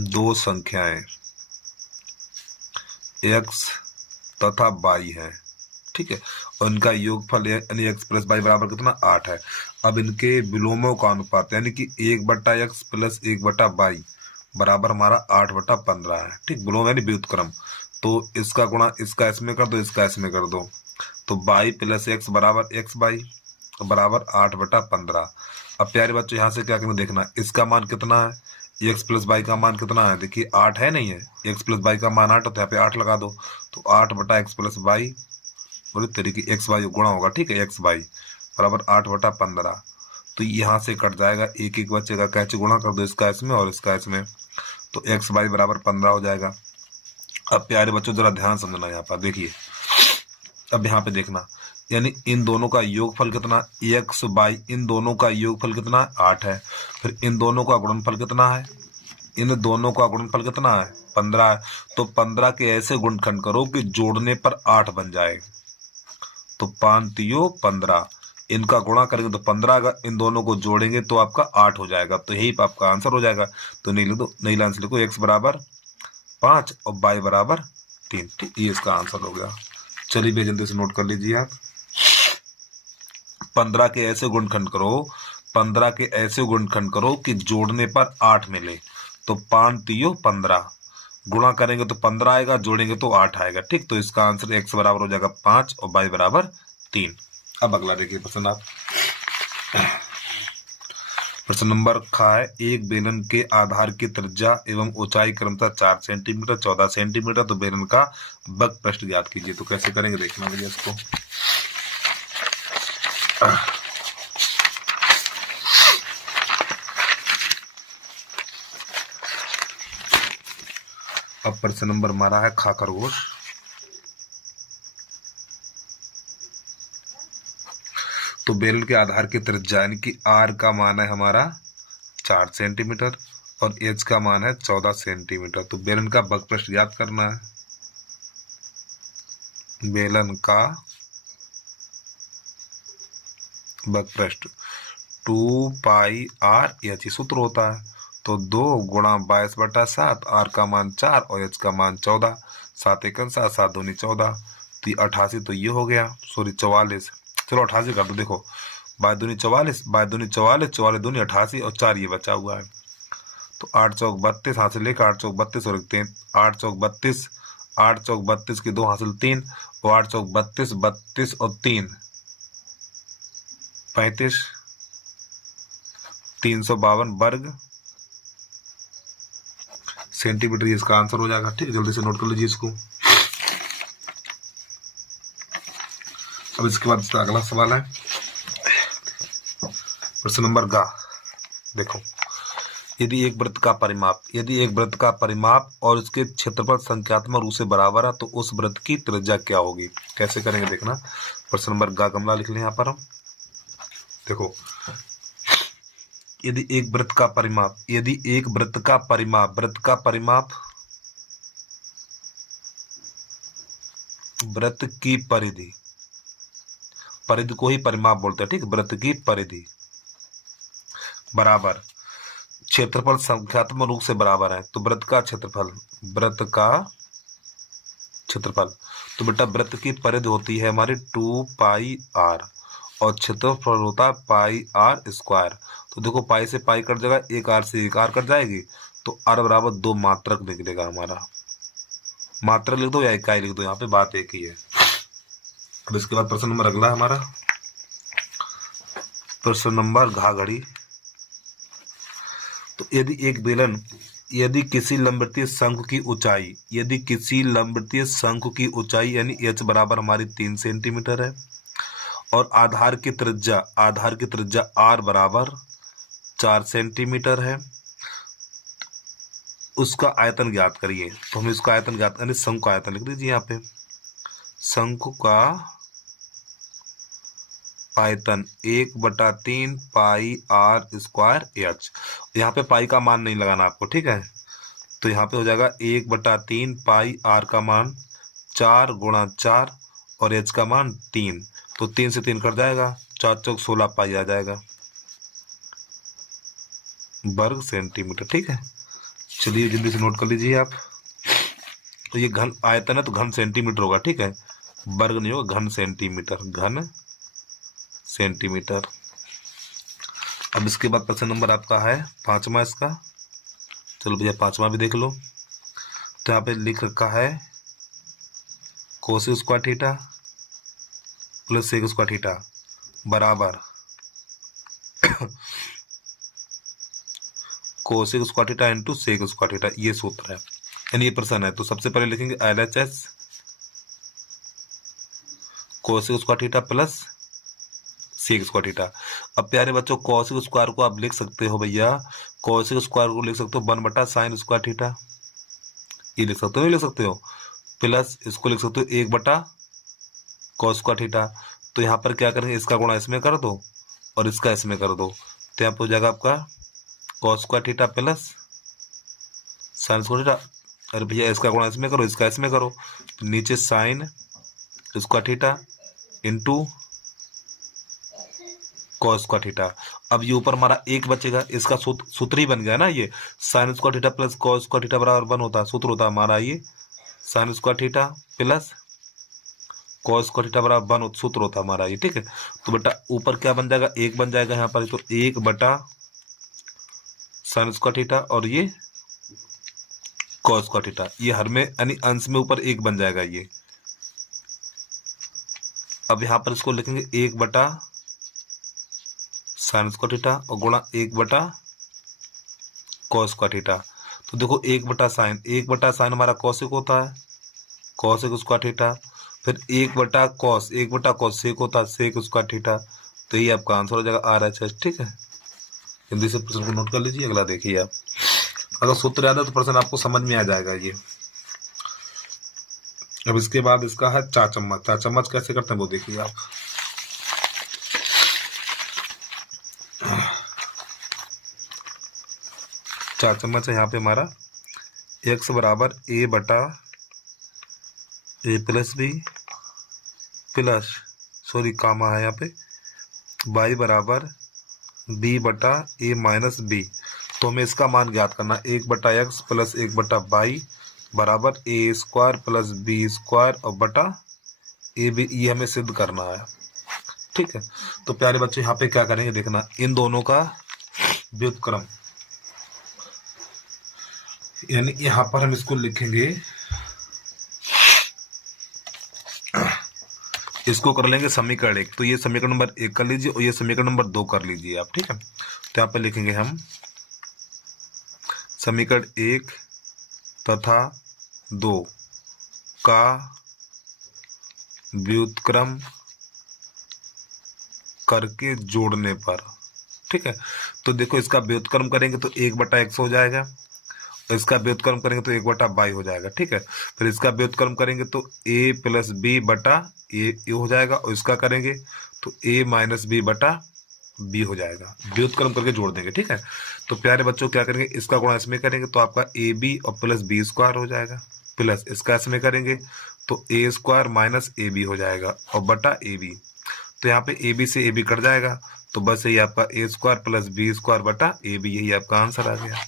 2 संख्याएं x तथा y है, ठीक है, और इनका योगफल यानी x + y बराबर कितना 8 है। अब इनके विलोमों का अनुपात यानी कि 1/x + 1/y बराबर हमारा 8/15 है, ठीक, विलोम यानी व्युत्क्रम। तो इसका गुणा इसका इसमें कर दो, इसका इसमें कर दो, तो y + x बराबर xy बराबर 8/15। अब प्यारे बच्चों यहाँ से क्या करना देखना, इसका मान कितना है, x + y का मान कितना है, देखिए 8 है, नहीं है, x + y का मान 8 है, तो यहाँ पे 8 लगा दो, तो 8/x + y बोले तरीके x y गुणा होगा, ठीक है, x y बराबर 8/15। तो यहाँ से कट जाएगा, एक एक बच्चे का कैसे गुणा कर दो, इसका इसमें और इसका इसमें, तो x y बराबर 15 हो जाएगा। अब प्यारे बच्चों जरा ध्यान समझना, यहाँ पर देखिए, अब यहाँ पे देखना, यानी इन दोनों का योगफल कितना, x y, इन दोनों का योगफल कितना 8 है, फिर इन दोनों का गुणनफल कितना है इन दोनों का गुणनफल कितना है 15 है। तो 15 के ऐसे गुणनखंड करो कि जोड़ने पर 8 बन जाए। तो 5 तियो 15, इनका गुणा करेंगे तो 15, अगर इन दोनों को जोड़ेंगे तो आपका 8 हो जाएगा। तो यही आपका आंसर हो जाएगा। तो नहीं लिख दो, नहीं आंसर लिखो, x बराबर 5 और y बराबर 3। ठीक, ये इसका आंसर हो गया। चलिए भैया जल्दी से नोट कर लीजिए आप। 15 के ऐसे गुणनखंड करो, 15 के ऐसे गुणनखंड करो कि जोड़ने पर 8 मिले। तो 5 तियो 15, गुणा करेंगे तो 15 आएगा, जोड़ेंगे तो 8 आएगा। ठीक, तो इसका आंसर x बराबर हो जाएगा 5 और y बराबर 3। अब अगला देखिए प्रश्न आप। प्रश्न नंबर खा है, एक बेलन के आधार की त्रिज्या एवं ऊंचाई क्रमशः 4 सेंटीमीटर 14 सेंटीमीटर, तो बेलन का बक पृष्ठ ज्ञात कीजिए। तो कैसे करेंगे देखना भैया इसको। अब प्रश्न नंबर हमारा है खा खरगोश। तो बेलन के आधार की त्रिज्या यानी कि आर का मान है हमारा 4 सेंटीमीटर और एच का मान है 14 सेंटीमीटर। तो बेलन का बक पृष्ठ ज्ञात करना है। बेलन का बक पृष्ठ 2 पाई आर एच सूत्र होता है। तो 2 गुणा 22/7, आर का मान 4 और एच का मान 14, 7 एकम 7, 7 दूनी 14, तो 88। तो ये हो गया, सॉरी 44। चलो 88 कर दो। देखो 22 दूनी 44, 22 दूनी 44, 44 दूनी 88 और 4 ये बचा हुआ है। तो 8 चौक 32, हासिल लेकर 8 चौक 32 और लिखते हैं 8 चौक 32, 8 चौक 32 की 2 हासिल 3 और 8 चौक 32, 32 और 3 35, 352 वर्ग सेंटीमीटर, इसका आंसर हो जाएगा। ठीक, जल्दी से नोट कर लीजिए इसको। अब इसके बाद इसका अगला सवाल है प्रश्न नंबर गा। देखो, यदि एक वृत्त का परिमाप और उसके क्षेत्रफल संख्यात्मक रूप से बराबर है तो उस वृत्त की त्रिज्या क्या होगी। कैसे करेंगे देखना। प्रश्न नंबर गा गमला लिख लें यहाँ पर हम। देखो, यदि एक वृत्त का परिमाप वृत्त की परिधि को ही परिमाप बोलते हैं। ठीक, वृत्त की परिधि बराबर क्षेत्रफल संख्यात्मक रूप से बराबर है तो वृत्त का क्षेत्रफल तो बेटा वृत्त की परिधि होती है हमारी 2 पाई आर और क्षेत्रफल होता है पाई आर स्क्वायर। तो देखो पाई से पाई कट जाएगा, एक आर से एक आर कट जाएगी, तो आर बराबर 2 मात्रक निकलेगा हमारा। मात्रक लिख दो या इकाई लिख दो, यहाँ पे बात एक ही है। अब इसके बाद प्रश्न नंबर अगला हमारा प्रश्न नंबर घा घड़ी। तो यदि किसी लंबवृत्तीय शंकु की ऊंचाई यानी h बराबर हमारी 3 सेंटीमीटर है और आधार की त्रिज्या r बराबर 4 सेंटीमीटर है, उसका आयतन ज्ञात करिए। तो हम इसका आयतन ज्ञात यानी शंकु का आयतन लिख दीजिए यहाँ पे। शंकु का आयतन 1/3 पाई आर स्क्वायर एच। यहाँ पे पाई का मान नहीं लगाना आपको, ठीक है। तो यहाँ पे हो जाएगा 1/3 पाई आर का मान 4 गुणा 4 और एच का मान 3, तो 3 से 3 कट जाएगा, 4 चौक 16 पाई आ जाएगा वर्ग सेंटीमीटर। ठीक है, चलिए जल्दी से नोट कर लीजिए आप। तो ये घन आयतन है तो घन सेंटीमीटर होगा, ठीक है, वर्ग नहीं होगा, घन सेंटीमीटर। अब इसके बाद प्रश्न नंबर आपका है 5वां इसका। चलो भैया 5वां भी देख लो। तो यहाँ पे लिख रखा है cosec square theta plus sec square theta बराबर cosec square theta into sec square theta, ये सूत्र है यानी ये प्रश्न है। तो सबसे पहले लिखेंगे LHS cosec square theta plus sec square theta. अब प्यारे बच्चों कोसेक स्क्वायर को आप लिख सकते हो भैया, कोसेक स्क्वायर को लिख सकते हो 1/sin स्क्वायर थीटा, ये लिख सकते हो, ये लिख सकते हो, प्लस इसको लिख सकते हो 1/cos स्क्वायर थीटा। तो यहाँ पर क्या करेंगे, इसका गुणा इसमें कर दो और इसका इसमें कर दो, तो यहाँ पर हो जाएगा आपका cos square theta plus sine square theta, अरे भैया इसका गुणा इसमें करो, इसका इसमें करो, तो नीचे sine square theta into cos square theta. अब ये ऊपर हमारा एक बचेगा, इसका सूत्र ही बन गया ना, ये sine square theta plus cos square theta बराबर 1 होता है, सूत्र होता है हमारा ये sine square theta plus cos square theta बराबर 1 सूत्र होता है हमारा ये, ठीक है। तो बेटा ऊपर क्या बन जाएगा, एक बन जाएगा यहाँ पर, तो 1 बटा साइन स्क्वायर थीटा और ये कॉस स्क्वायर थीटा, ये हर में यानी अंश में ऊपर 1 बन जाएगा ये। अब यहाँ पर इसको लिखेंगे 1 बटा साइन स्क्वायर थीटा और गुणा 1 बटा कॉस स्क्वायर थीटा। तो देखो 1 बटा साइन हमारा कॉसिक होता है, कॉसिक स्क्वायर थीटा, फिर 1 बटा कॉस सेक होता है, सेक स्क्वायर थीटा। तो ये आपका आंसर हो जाएगा RHS, ठीक है। हिंदी से प्रश्न को नोट कर लीजिए। अगला देखिए आप, अगर सूत्र याद है तो प्रश्न आपको समझ में आ जाएगा ये। अब इसके बाद इसका है 4 चम्मच। 4 चम्मच कैसे करते हैं वो देखिए आप। चार चम्मच है यहाँ पे हमारा, x बराबर a बटा a प्लस बी प्लस कामा है यहाँ पे y बराबर b बटा a माइनस बी। तो हमें इसका मान ज्ञात करना, 1 बटा एक्स प्लस 1 बटा वाई बराबर ए स्क्वायर प्लस बी स्क्वायर और बटा ए बी, ये हमें सिद्ध करना है, ठीक है। तो प्यारे बच्चे यहाँ पे क्या करेंगे देखना, इन दोनों का व्युत्क्रम, यानी यहाँ पर हम इसको लिखेंगे, इसको कर लेंगे समीकरण 1। तो ये समीकरण नंबर 1 कर लीजिए और ये समीकरण नंबर 2 कर लीजिए आप, ठीक है। तो यहाँ पे लिखेंगे हम समीकरण 1 तथा 2 का व्युत्क्रम करके जोड़ने पर, ठीक है। तो देखो इसका व्युत्क्रम करेंगे तो 1 बटा एक्स हो जाएगा, इसका व्युत्क्रम करेंगे तो 1 बटा वाई हो जाएगा, ठीक है। फिर इसका व्युत्क्रम करेंगे तो a प्लस बी बटा ए हो जाएगा, और इसका करेंगे तो a माइनस बी बटा बी हो जाएगा। व्युत्क्रम करके जोड़ देंगे, ठीक है। तो प्यारे बच्चों क्या करेंगे, इसका गुणा इसमें करेंगे तो आपका ए बी और प्लस बी स्क्वायर हो जाएगा, प्लस इसका इसमें करेंगे तो ए स्क्वायर माइनस ए बी हो जाएगा और बटा ए बी। तो यहाँ पे ए बी से ए बी कट जाएगा, तो बस यही आपका ए स्क्वायर प्लस बी स्क्वायर बटा ए बी, यही आपका आंसर आ गया,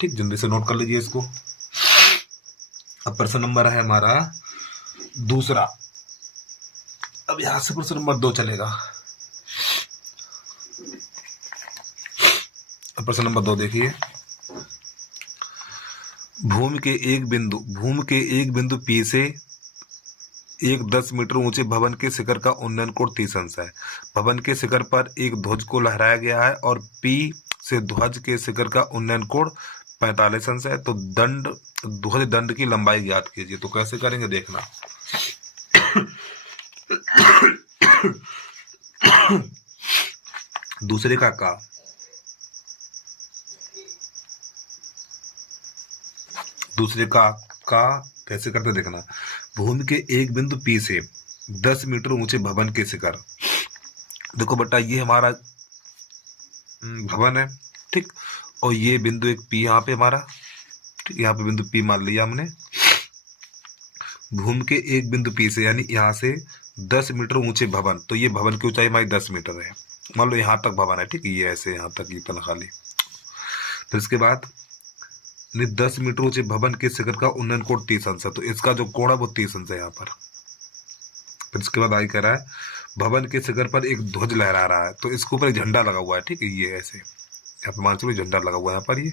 ठीक। जल्दी से नोट कर लीजिए इसको। अब प्रश्न नंबर है हमारा दूसरा। अब यहां से प्रश्न नंबर 2 चलेगा। अब प्रश्न नंबर 2 देखिए, भूमि के एक बिंदु P से एक 10 मीटर ऊंचे भवन के शिखर का उन्नयन कोण 30 अंश है। भवन के शिखर पर एक ध्वज को लहराया गया है और P से ध्वज के शिखर का उन्नयन कोण 45 अंश है। तो ध्वज दंड की लंबाई ज्ञात कीजिए। तो कैसे करेंगे देखना। दूसरे का कैसे करते देखना। भूमि के एक बिंदु P से 10 मीटर ऊंचे भवन के शिखर, देखो बेटा ये हमारा भवन है, ठीक। और ये बिंदु एक P यहाँ पे हमारा, ठीक, यहाँ पे बिंदु P मान लिया हमने। भूमि के एक बिंदु P से यानी यहाँ से 10 मीटर ऊंचे भवन, तो ये भवन की ऊंचाई हमारी 10 मीटर है, मान लो यहाँ तक भवन है, ठीक। ये ऐसे यहाँ तक ये पना खाली। फिर इसके बाद 10 मीटर ऊंचे भवन के शिखर का उन्नयन कोण 30 अंश है, तो इसका जो कोण है वो 30 अंश है यहाँ पर। फिर इसके बाद आई कह रहा है भवन के शिखर पर एक ध्वज लहरा रहा है, तो इसके ऊपर एक झंडा लगा हुआ है, ठीक है। ये ऐसे यहाँ पर मान चलो झंडा लगा हुआ है यहाँ पर। ये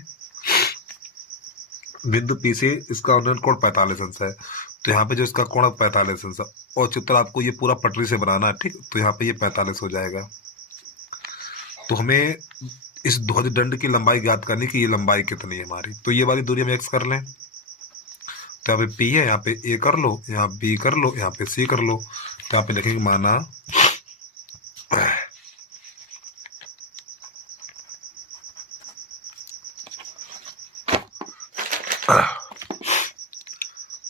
बिंदु P से इसका उन्नयन कोण 45 अंश है, तो यहाँ पे जो इसका कोण 45 अंश है, और चित्र आपको ये पूरा पटरी से बनाना है, ठीक। तो यहाँ पे ये 45 हो जाएगा। तो हमें इस ध्वज दंड की लंबाई ज्ञात करनी कि ये लंबाई कितनी है हमारी। तो ये वाली दूरी हम x कर लें, तो यहाँ पे P है, यहाँ पे A कर लो, यहाँ B कर लो, यहाँ पे C कर लो। तो यहाँ पे लिखेंगे माना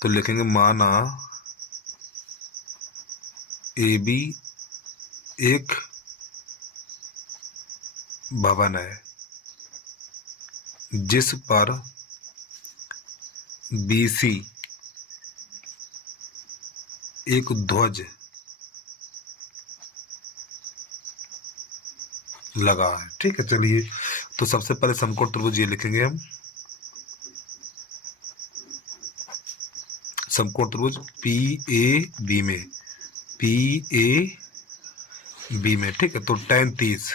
तो लिखेंगे माना AB एक भवन है जिस पर BC एक ध्वज लगा है। ठीक है, चलिए तो सबसे पहले समकोण त्रिभुज ये लिखेंगे हम, समकोण त्रिभुज PAB में, PAB में। ठीक है, तो tan 30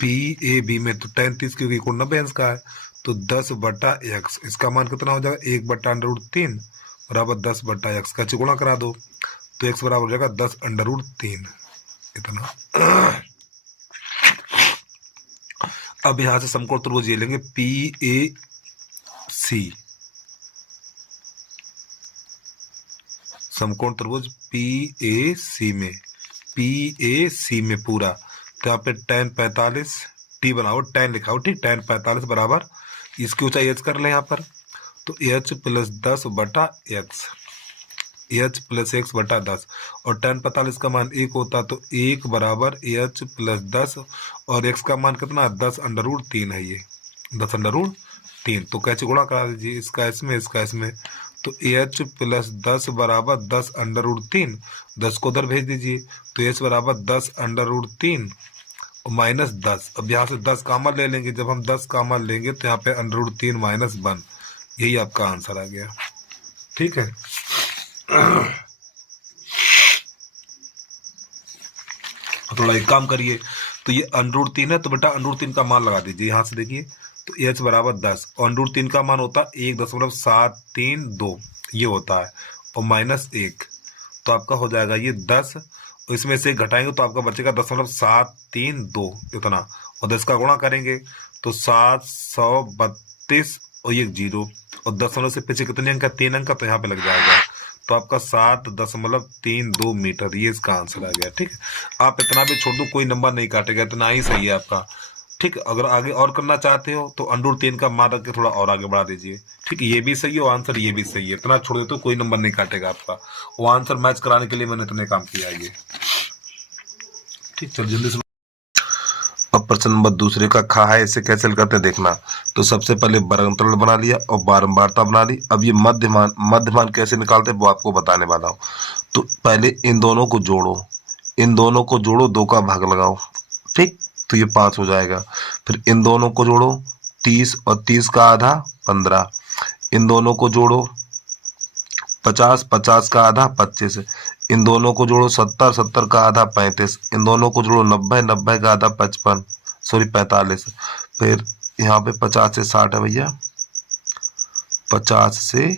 PAB में, तो tan 30 क्योंकि कोण 90 अंश का है, तो 10/x, इसका मान कितना हो जाएगा 1/√3 बराबर 10/x का गुणा करा दो, तो x बराबर हो जाएगा 10√3 इतना। अब यहां से समकोण त्रिभुज ये लेंगे PAC, समकोण त्रिभुज PAC में पूरा, तो यहाँ पे tan 45 t बनाओ, tan लिखाओ, ठीक, tan 45 बराबर इसकी ऊंचाई h कर ले यहाँ पर, तो h plus 10/x, h plus x बटा 10, और tan 45 का मान 1 होता, तो 1 बराबर h प्लस 10, और x का मान कितना 10√3 है, ये 10√3, तो कैसे गुणा करा दीजिए, इसका इसमें, इसका इसमें, तो h प्लस 10 बराबर 10√3, 10 को उधर भेज दीजिए, तो h बराबर 10√3 माइनस 10। अब यहाँ से 10 कॉमन ले लेंगे, जब हम 10 कॉमन लेंगे तो यहाँ पे √3 माइनस 1, यही आपका आंसर आ गया। ठीक है, थोड़ा एक काम करिए, तो ये √3 है, तो बेटा √3 का मान लगा दीजिए, यहाँ से देखिए, तो h बराबर 10, और √3 का मान होता है 1.732 ये होता है, और माइनस 1, तो आपका हो जाएगा ये 10, और इसमें से घटाएंगे तो आपका बचेगा 10.732 इतना, और 10 का गुणा करेंगे तो 732 और ये 0, और 10 से पीछे कितने अंक का 3 अंक का, तो यहाँ पे लग जाएगा, तो आपका 7.32 मीटर, ये इसका आंसर आ गया। ठीक है, आप इतना भी छोड़ दो, कोई नंबर नहीं काटेगा, इतना ही सही है आपका। ठीक है, अगर आगे और करना चाहते हो तो √3 का मान रख के थोड़ा और आगे बढ़ा दीजिए। ठीक है, ये भी सही है और आंसर ये भी सही है, इतना छोड़ दे तो कोई नंबर नहीं काटेगा आपका, वो आंसर मैच कराने के लिए मैंने इतने काम किया है ये। ठीक, चल जल्दी से। अब प्रश्न नंबर दूसरे का खा है, इसे कैसे हल करते हैं देखना। तो सबसे पहले वर्गंतरण बना लिया और बारंबारता बना ली। अब ये मध्यमान कैसे निकालते हैं वो आपको बताने वाला हूँ। तो पहले इन दोनों को जोड़ो, इन दोनों को जोड़ो, 2 का भाग लगाओ, ठीक, तो ये 5 हो जाएगा। फिर इन दोनों को जोड़ो 30 और 30 का आधा 15, इन दोनों को जोड़ो 50, 50 का आधा 25, इन दोनों को जोड़ो 70, 70 का आधा 35, इन दोनों को जोड़ो 90, 90 का आधा 45, फिर यहाँ पे 50 से 60 है भैया, 50 से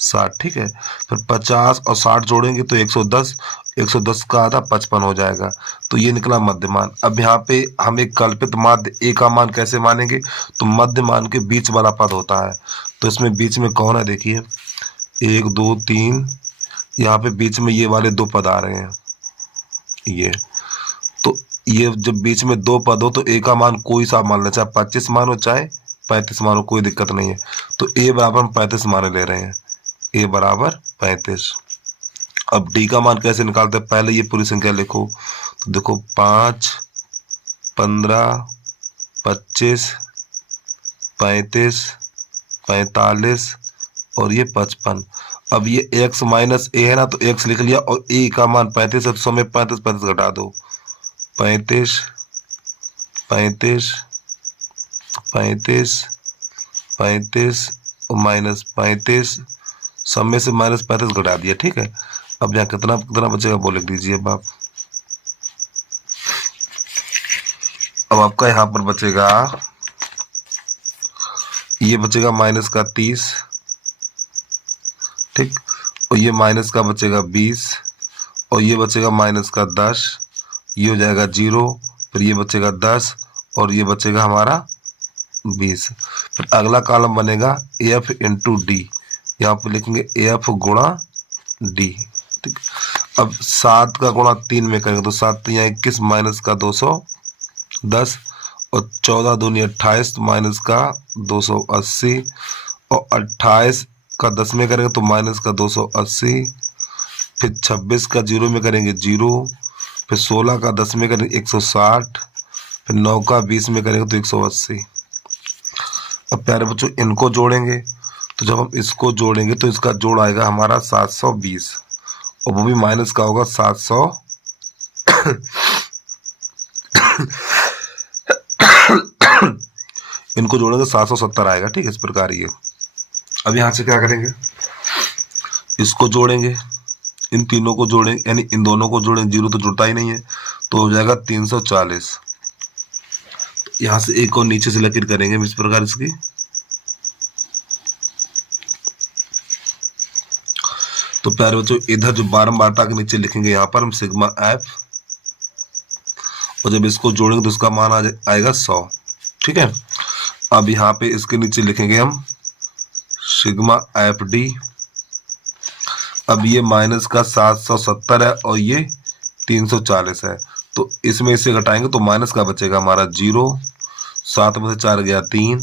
60, ठीक है। फिर 50 और 60 जोड़ेंगे तो 110, 110 का आधा 55 हो जाएगा, तो ये निकला मध्यमान। अब यहाँ पे हम एक कल्पित माध्य ए का मान कैसे मानेंगे, तो मध्यमान के बीच वाला पद होता है, तो इसमें बीच में कौन है देखिए, 1 2 3, यहाँ पे बीच में ये वाले 2 पद आ रहे हैं, ये, तो ये जब बीच में 2 पद हो तो ए का मान कोई सा मान ले, चाहे 25 मान हो चाहे 35 मान हो, कोई दिक्कत नहीं है। तो ए बराबर हम 35 मान ले रहे हैं, ए बराबर 35। अब डी का मान कैसे निकालते हैं, पहले ये पूरी संख्या लिखो, तो देखो 5, 15, 25, 35, 45 और ये 55। अब ये x माइनस ए है ना, तो x लिख लिया, और ए का मान 35 है, तो 100 में 35 35 घटा दो, 35 35 35 35 और माइनस 35, सब में से माइनस 35 घटा दिया, ठीक है। अब यहाँ कितना कितना बचेगा वो लिख दीजिए अब आपका यहाँ पर बचेगा, ये बचेगा माइनस का 30, ठीक, और ये माइनस का बचेगा 20, और ये बचेगा माइनस का 10, ये हो जाएगा 0, फिर ये बचेगा 10 और ये बचेगा हमारा 20। फिर अगला कॉलम बनेगा एफ इंटू डी, यहाँ पर लिखेंगे एफ गुणा डी, ठीक। अब 7 का गुणा 3 में करेंगे तो 7 यहाँ 21 माइनस का 210, और 14 दूनी 28 माइनस का 280, और 28 का 10 में करेंगे तो माइनस का 280, फिर 26 का 0 में करेंगे 0, फिर 16 का 10 में करेंगे 160, फिर 9 का 20 में करेंगे तो 180। अब प्यारे बच्चों इनको जोड़ेंगे, तो जब हम इसको जोड़ेंगे तो इसका जोड़ आएगा हमारा 720, और वो भी माइनस का होगा 700 इनको जोड़ेंगे 770 आएगा। ठीक है, इस प्रकार ये। अब यहाँ से क्या करेंगे, इसको जोड़ेंगे, इन तीनों को जोड़ेंगे, यानी इन दोनों को जोड़ेंगे, जीरो तो जुड़ता ही नहीं है, तो हो जाएगा 340। यहाँ से एक और नीचे से लकीर करेंगे इस प्रकार इसकी, तो प्यारे बच्चों इधर जो बारंबारता के नीचे लिखेंगे यहाँ पर हम सिग्मा एफ, और जब इसको जोड़ेंगे तो इसका मान आएगा 100। ठीक है, अब यहाँ पे इसके नीचे लिखेंगे हम सिग्मा एफ डी। अब ये माइनस का 770 है और ये 340 है, तो इसमें इसे घटाएंगे तो माइनस का बचेगा हमारा 0, 7 में से 4 गया 3,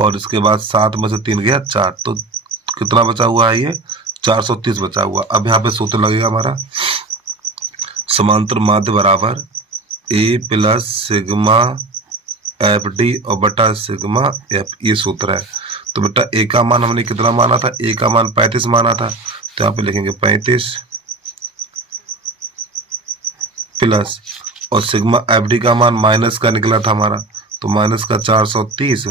और इसके बाद 7 में से 3 गया 4, तो कितना बचा हुआ है, ये 430 बचा हुआ। अब यहाँ पे सूत्र लगेगा हमारा समांतर माध्य बराबर ए प्लस सिग्मा एफ डी और बटा सिग्मा एफ, ये सूत्र है। तो बेटा ए का मान हमने कितना माना था, ए का मान 35 माना था, तो यहाँ पे लिखेंगे 35 प्लस, और सिग्मा एफ डी का मान माइनस का निकला था हमारा, तो माइनस का 430,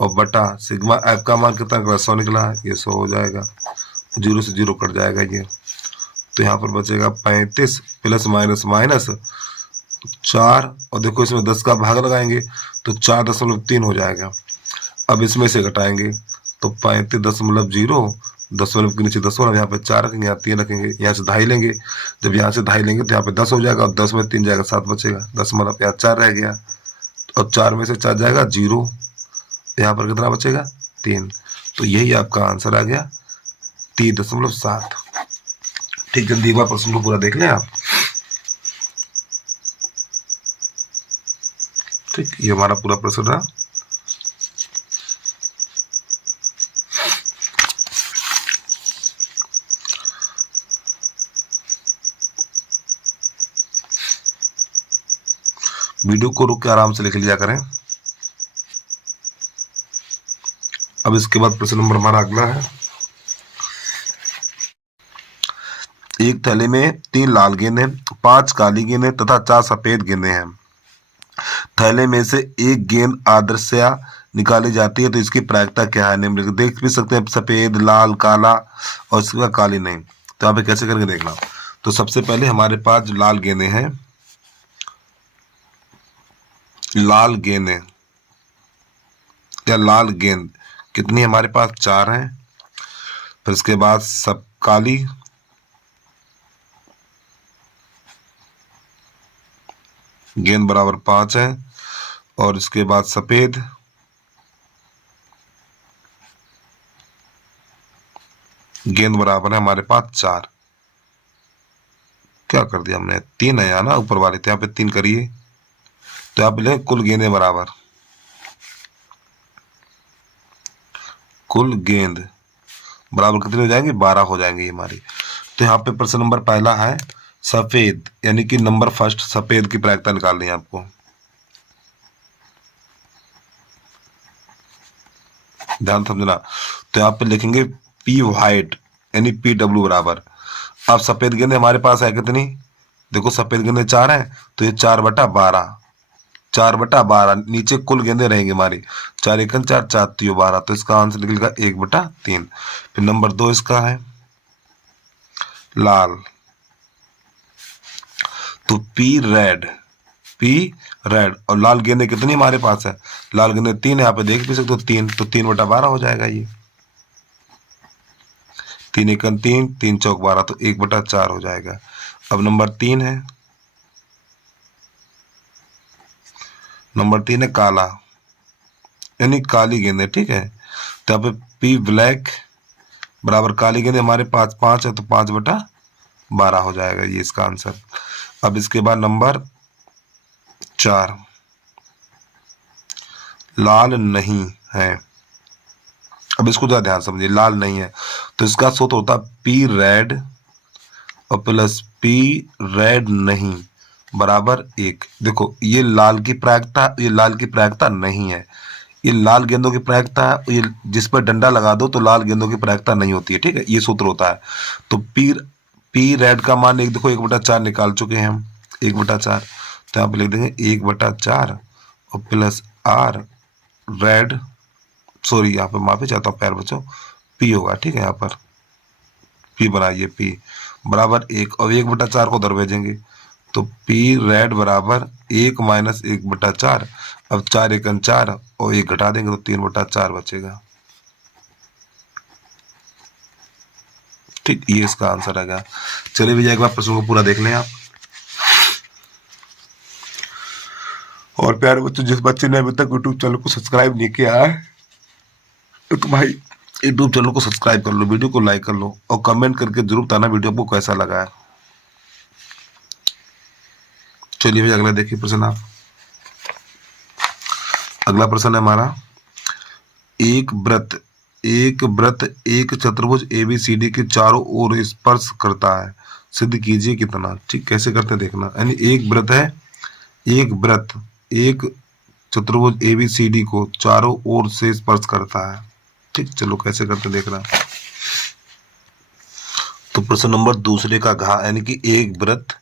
और बटा सिग्मा एफ का मान कितना निकला, 100 निकला है, ये 100 हो जाएगा, 0 से 0 कट जाएगा ये, तो यहाँ पर बचेगा 35 प्लस माइनस माइनस 4, और देखो इसमें 10 का भाग लगाएंगे तो 4.3 हो जाएगा। अब इसमें से घटाएंगे तो 35.0, दशमलव के नीचे दशमलव, यहाँ पे 4 रखेंगे, यहाँ 3 रखेंगे, यहाँ से 2.5 लेंगे, जब यहाँ से 2.5 लेंगे तो यहाँ पे 10 हो जाएगा, और 10 में 3 जाएगा 7 बचेगा, दशमलव यहाँ 4 रह गया, और 4 में से 4 जाएगा 0, यहाँ पर कितना बचेगा 3, तो यही आपका आंसर आ गया 3.7। ठीक, जल्दी एक बार प्रश्न को पूरा देख लें आप। ठीक, ये हमारा पूरा प्रश्न रहा। वीडियो को रुक के आराम से लिख लिया करें। अब इसके बाद प्रश्न नंबर हमारा अगला है, एक थैले में 3 लाल गेंदें, 5 काली गेंदें तथा 4 सफेद गेंदें हैं। थैले में से एक गेंद आदर्शया निकाली जाती है, तो इसकी प्रायिकता क्या है, निम्नलिखित। देख भी सकते हैं सफेद, लाल, काला और इसके बाद काली नहीं, तो यहाँ पे कैसे करके देखना। तो सबसे पहले हमारे पास जो लाल गेंदें हैं, लाल गेंदें या लाल गेंद कितनी हमारे पास 4 हैं। फिर इसके बाद सब काली, गेंद बराबर 5 है, और इसके बाद सफेद, गेंद बराबर है हमारे पास 4। क्या कर दिया हमने, 3 है यहाँ ना ऊपर वाले, तो यहाँ पे 3 करिए, तो यहाँ पे ले कुल गेंदें बराबर, कुल गेंद बराबर कितनी हो जाएंगी, 12 हो जाएंगी हमारी। तो यहाँ पे प्रश्न नंबर पहला है सफेद, यानी कि नंबर फर्स्ट सफेद की प्रायिकता निकालनी है आपको। ध्यान समझना, तो यहाँ पे लिखेंगे पी वाइट यानी पी डब्ल्यू बराबर। अब सफेद गेंदें हमारे पास है कितनी, देखो सफेद गेंदें 4 है, तो ये 4/12, 4/12, नीचे कुल गेंदें रहेंगी हमारी 4 एकन 4, 4 3 12, तो इसका आंसर निकलेगा 1/3। फिर नंबर 2 इसका है लाल, तो पी रेड, और लाल गेंदें कितनी हमारे पास है, लाल गेंदें 3 है, यहाँ पे देख भी सकते हो 3, तो 3/12 हो जाएगा ये, 3 एकन 3, 3 चौक 12, तो 1/4 हो जाएगा। अब नंबर 3 है, नंबर 3 है काला, यानी काली गेंदें। ठीक है, तो यहाँ पे पी ब्लैक बराबर काली गेंदें हमारे पास 5 है, तो 5/12 हो जाएगा ये इसका आंसर। अब इसके बाद नंबर 4 लाल नहीं है। अब इसको ज्यादा ध्यान समझिए, लाल नहीं है तो इसका सूत्र होता है पी रेड और प्लस पी रेड नहीं बराबर 1। देखो ये लाल की प्रायिकता नहीं है, ये लाल गेंदों की प्रायिकता है, ये जिस पर डंडा लगा दो तो लाल गेंदों की प्रायिकता नहीं होती है, ठीक है, ये सूत्र होता है। तो पी रेड का मान एक देखो 1/4 निकाल चुके हैं हम, 1/4, तो यहाँ पे लिख देंगे 1/4 और प्लस आर रेड, सॉरी यहाँ पे माफी चाहता हूँ प्यार बच्चों, पी होगा, ठीक है, यहाँ पर पी बनाइए, पी बराबर 1 और 1/4 को उधर भेजेंगे, तो पी रेड बराबर 1 माइनस 1/4। अब 4 एकन 4 और 1 घटा देंगे तो 3/4 बचेगा, ठीक, ये इसका आंसर आएगा। चलिए भैया एक बार प्रश्न को पूरा देख लें आप। और प्यारे बच्चों, जिस बच्चे ने अभी तक यूट्यूब चैनल को सब्सक्राइब नहीं किया है तो भाई यूट्यूब चैनल को सब्सक्राइब कर लो, वीडियो को लाइक कर लो और कमेंट करके जरूर बताना वीडियो आपको कैसा लगा है। चलिए भैया अगला देखिए प्रश्न आप। अगला प्रश्न है हमारा, एक वृत्त एक चतुर्भुज ABCD के चारों ओर स्पर्श करता है, सिद्ध कीजिए कितना। ठीक, कैसे करते हैं देखना, यानी एक वृत्त है, एक चतुर्भुज ABCD को चारों ओर से स्पर्श करता है। ठीक, चलो कैसे करते देखना। तो प्रश्न नंबर दूसरे का घ, यानी कि एक वृत्त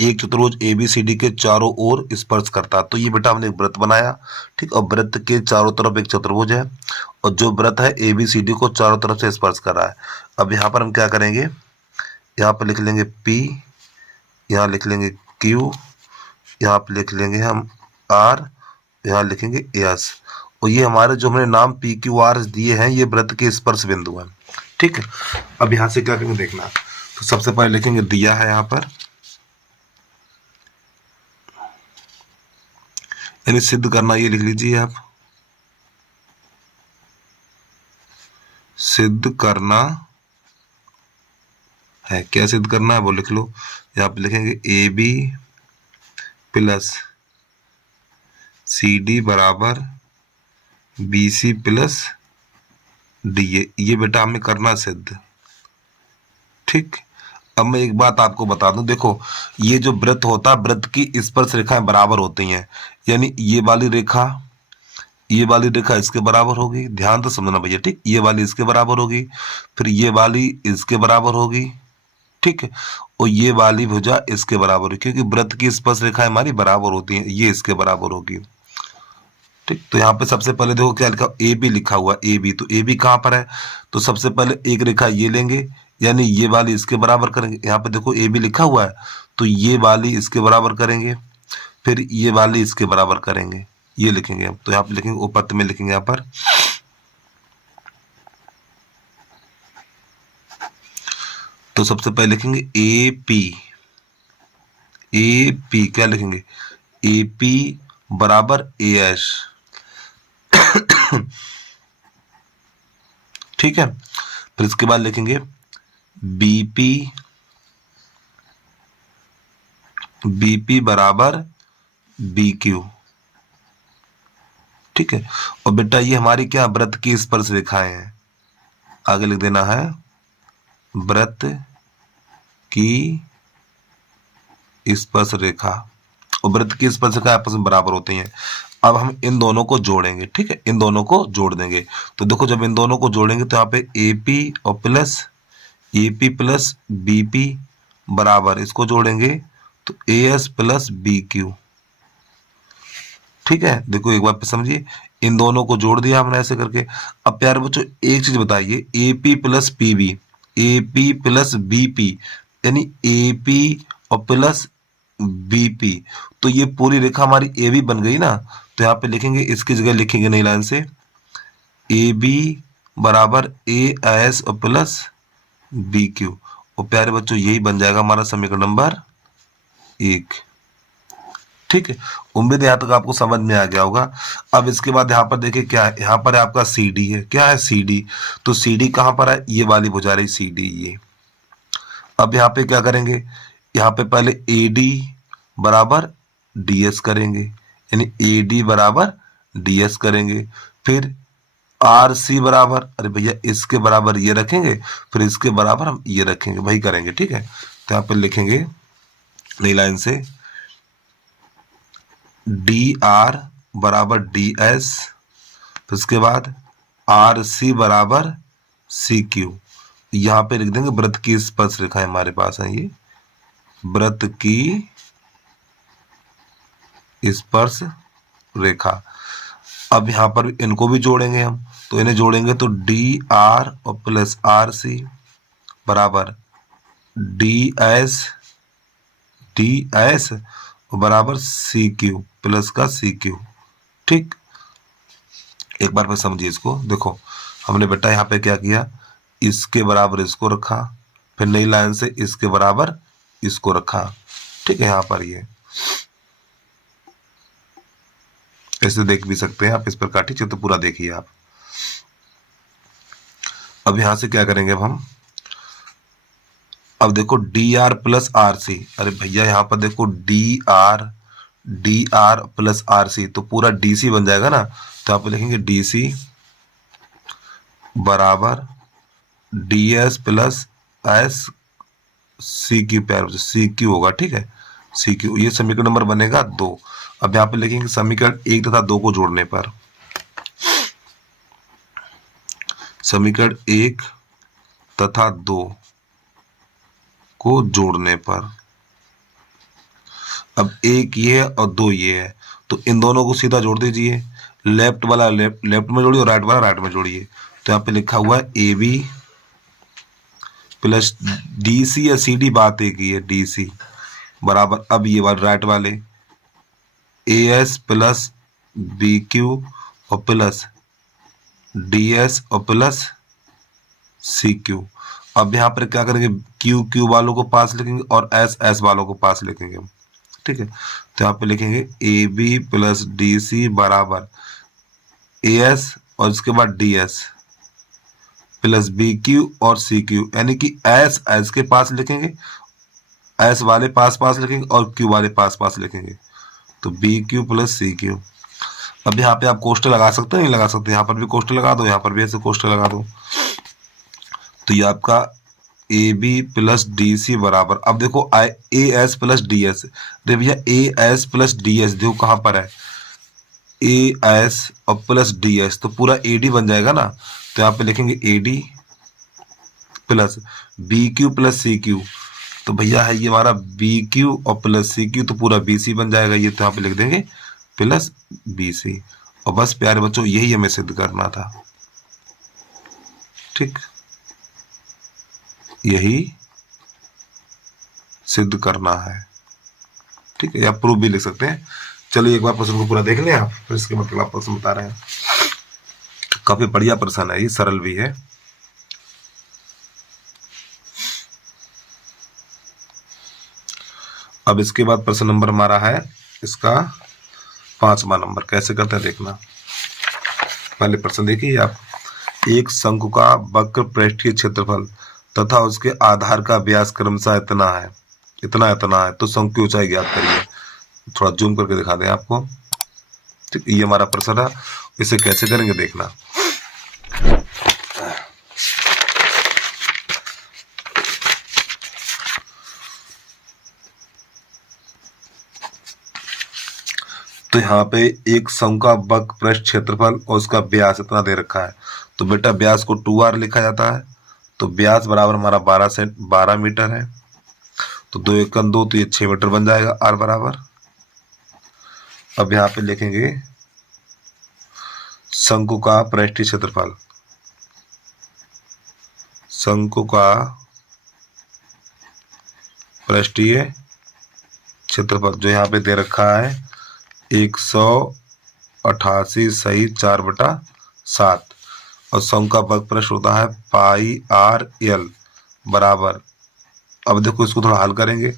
एक चतुर्भुज ABCD के चारों ओर स्पर्श करता। तो ये बेटा हमने एक वृत्त बनाया, ठीक, और वृत्त के चारों तरफ एक चतुर्भुज है और जो वृत्त है ABCD को चारों तरफ से स्पर्श कर रहा है। अब यहाँ पर हम क्या करेंगे, यहाँ पर लिख लेंगे P, यहाँ लिख लेंगे Q, यहाँ पर लिख लेंगे हम R, यहाँ लिखेंगे S, और ये हमारे जो हमने नाम PQR दिए हैं ये वृत्त के स्पर्श बिंदु हैं। ठीक है, अब यहाँ से क्या करेंगे देखना। तो सबसे पहले लिखेंगे दिया है यहाँ पर, यानी सिद्ध करना, ये लिख लीजिए आप, सिद्ध करना है। क्या सिद्ध करना है वो लिख लो, यहाँ पे लिखेंगे AB प्लस CD बराबर BC प्लस DA, ये बेटा हमें करना सिद्ध। ठीक, अब मैं एक बात आपको बता दूं, देखो ये जो वृत्त होता है, वृत्त की स्पर्श रेखाएं बराबर होती हैं, यानी ये वाली रेखा इसके बराबर होगी, ध्यान तो समझना भैया। ठीक, ये वाली इसके बराबर होगी, फिर ये वाली इसके बराबर होगी, ठीक है, और ये वाली भुजा इसके बराबर होगी, क्योंकि वृत्त की स्पर्श रेखाएं हमारी बराबर होती हैं, ये इसके बराबर होगी। ठीक, तो यहाँ पे सबसे पहले देखो क्या लिखा, AB लिखा हुआ, AB, तो AB कहाँ पर है, तो सबसे पहले एक रेखा ये लेंगे, यानी ये वाली इसके बराबर करेंगे। यहाँ पे देखो AB लिखा हुआ है, तो ये वाली इसके बराबर करेंगे, फिर ये वाली इसके बराबर करेंगे, ये लिखेंगे हम। तो यहाँ पे लिखेंगे उपपत्ति में लिखेंगे यहाँ पर, तो सबसे पहले लिखेंगे AP क्या लिखेंगे, AP बराबर AS। ठीक है, फिर इसके बाद लिखेंगे BP बराबर BQ। ठीक है, और बेटा ये हमारी क्या वृत्त की स्पर्श रेखाएं हैं, आगे लिख देना है वृत्त की स्पर्श रेखा, और वृत्त की स्पर्श रेखा आपस में बराबर होती हैं। अब हम इन दोनों को जोड़ेंगे, ठीक है, इन दोनों को जोड़ देंगे। तो देखो जब इन दोनों को जोड़ेंगे तो यहाँ पे AP प्लस BP बराबर, इसको जोड़ेंगे तो AS प्लस BQ। ठीक है, देखो एक बार पे समझिए, इन दोनों को जोड़ दिया हमने ऐसे करके। अब प्यारे बच्चों एक चीज बताइए, AP प्लस BP यानी AP और प्लस BP, तो ये पूरी रेखा हमारी AB बन गई ना। तो यहाँ पे लिखेंगे, इसकी जगह लिखेंगे नई लाइन से AB बराबर AS और प्लस BQ, और प्यारे बच्चों यही बन जाएगा हमारा समीकरण नंबर 1। ठीक है, उम्मीद है यहाँ तक आपको समझ में आ गया होगा। अब इसके बाद यहाँ पर देखिए क्या है, यहाँ पर आपका CD है, क्या है CD, तो CD कहाँ पर है, ये वाली भुजा रही CD ये। अब यहाँ पे क्या करेंगे, यहाँ पे पहले AD बराबर DS करेंगे, यानी AD बराबर DS करेंगे, फिर RC बराबर, अरे भैया इसके बराबर ये रखेंगे, फिर इसके बराबर हम ये रखेंगे, वही करेंगे। ठीक है, तो यहाँ पे लिखेंगे नई लाइन से DR बराबर DS फिर उसके बाद आर सी बराबर सी क्यू, यहाँ पे लिख देंगे वृत्त की स्पर्श रेखा हमारे पास है, ये वृत्त की स्पर्श रेखा। अब यहाँ पर इनको भी जोड़ेंगे हम, तो इन्हें जोड़ेंगे तो डी आर और प्लस आर सी बराबर डी एस बराबर सी क्यू प्लस का सी क्यू। ठीक, एक बार फिर समझिए इसको। देखो हमने बेटा यहाँ पे क्या किया, इसके बराबर इसको रखा, फिर नई लाइन से इसके बराबर इसको रखा। ठीक है, यहाँ पर ये ऐसे देख भी सकते हैं आप इस प्रकार। ठीक है, तो पूरा देखिए आप। अब यहां से क्या करेंगे अब देखो D R plus R C, अरे भैया यहाँ पर देखो D R plus R C, तो पूरा डी सी बन जाएगा ना। तो यहाँ पे लिखेंगे डी सी बराबर D S plus S C Q, पैर सी क्यू होगा। ठीक है, सी क्यू, ये समीकरण नंबर बनेगा 2। अब यहाँ पे लिखेंगे समीकरण 1 तथा 2 को जोड़ने पर, समीकरण 1 तथा 2 को जोड़ने पर, अब 1 ये है और 2 ये है, तो इन दोनों को सीधा जोड़ दीजिए। लेफ्ट वाला लेफ्ट में जोड़िए और राइट वाला राइट में जोड़िए। तो यहाँ पे लिखा हुआ है A B plus D C या सी डी, बात एक ही है, डी सी बराबर, अब ये वाले राइट वाले A S plus B Q और प्लस डी एस और प्लस सी क्यू। अब यहाँ पर क्या करेंगे, क्यू क्यू वालों को पास लिखेंगे और एस एस वालों को पास लिखेंगे। ठीक है, तो यहाँ पे लिखेंगे A B plus D C बराबर ए एस और इसके बाद D S plus B Q और सी क्यू, यानी कि एस एस के पास लिखेंगे, एस वाले पास पास लिखेंगे और क्यू वाले पास पास लिखेंगे, तो B Q plus C Q. अब यहाँ पे आप कोष्ठक लगा सकते हैं, नहीं लगा सकते, यहाँ पर भी कोष्ठक लगा दो, यहाँ पर भी ऐसे कोष्ठक लगा दो। तो ये आपका A B plus D C बराबर, अब देखो A S plus D S, अरे भैया A S plus D S देखो कहाँ पर है, ए एस और प्लस डी एस, तो पूरा ए डी बन जाएगा ना। तो यहाँ पे लिखेंगे A D plus B Q plus C Q, तो भैया है ये हमारा बी क्यू और प्लस सी क्यू, तो पूरा बी सी बन जाएगा ये। तो यहाँ पे लिख देंगे प्लस बी सी, और बस प्यारे बच्चों यही हमें सिद्ध करना था। ठीक, यही सिद्ध करना है। ठीक है, या प्रूफ भी लिख सकते हैं। चलिए एक बार प्रश्न को पूरा देख लें आप, फिर इसके मतलब आप प्रश्न बता रहे हैं। काफी बढ़िया प्रश्न है, ये सरल भी है। अब इसके बाद प्रश्न नंबर हमारा है इसका 5वां नंबर। कैसे करते हैं देखना। पहले प्रश्न देखिए आप, एक शंकु का वक्र पृष्ठीय क्षेत्रफल तथा उसके आधार का व्यास क्रमशः इतना है, तो शंकु की ऊंचाई ज्ञात करिए। थोड़ा जूम करके दिखा दें आपको। ठीक, ये हमारा प्रश्न है, इसे कैसे करेंगे देखना। तो यहाँ पे एक शंकु का वक्र पृष्ठ क्षेत्रफल और उसका व्यास इतना दे रखा है, तो बेटा व्यास को 2r लिखा जाता है। तो व्यास बराबर हमारा 12 मीटर है, तो 2 एकम 2, तो ये 6 मीटर बन जाएगा r बराबर। अब यहाँ पे लिखेंगे शंकु का पृष्ठीय क्षेत्रफल, शंकु का पृष्ठीय क्षेत्रफल जो यहाँ पे दे रखा है 188 सही 4/7, और शंकु का वक्र पृष्ठ होता है पाई r l बराबर। अब देखो इसको थोड़ा हल करेंगे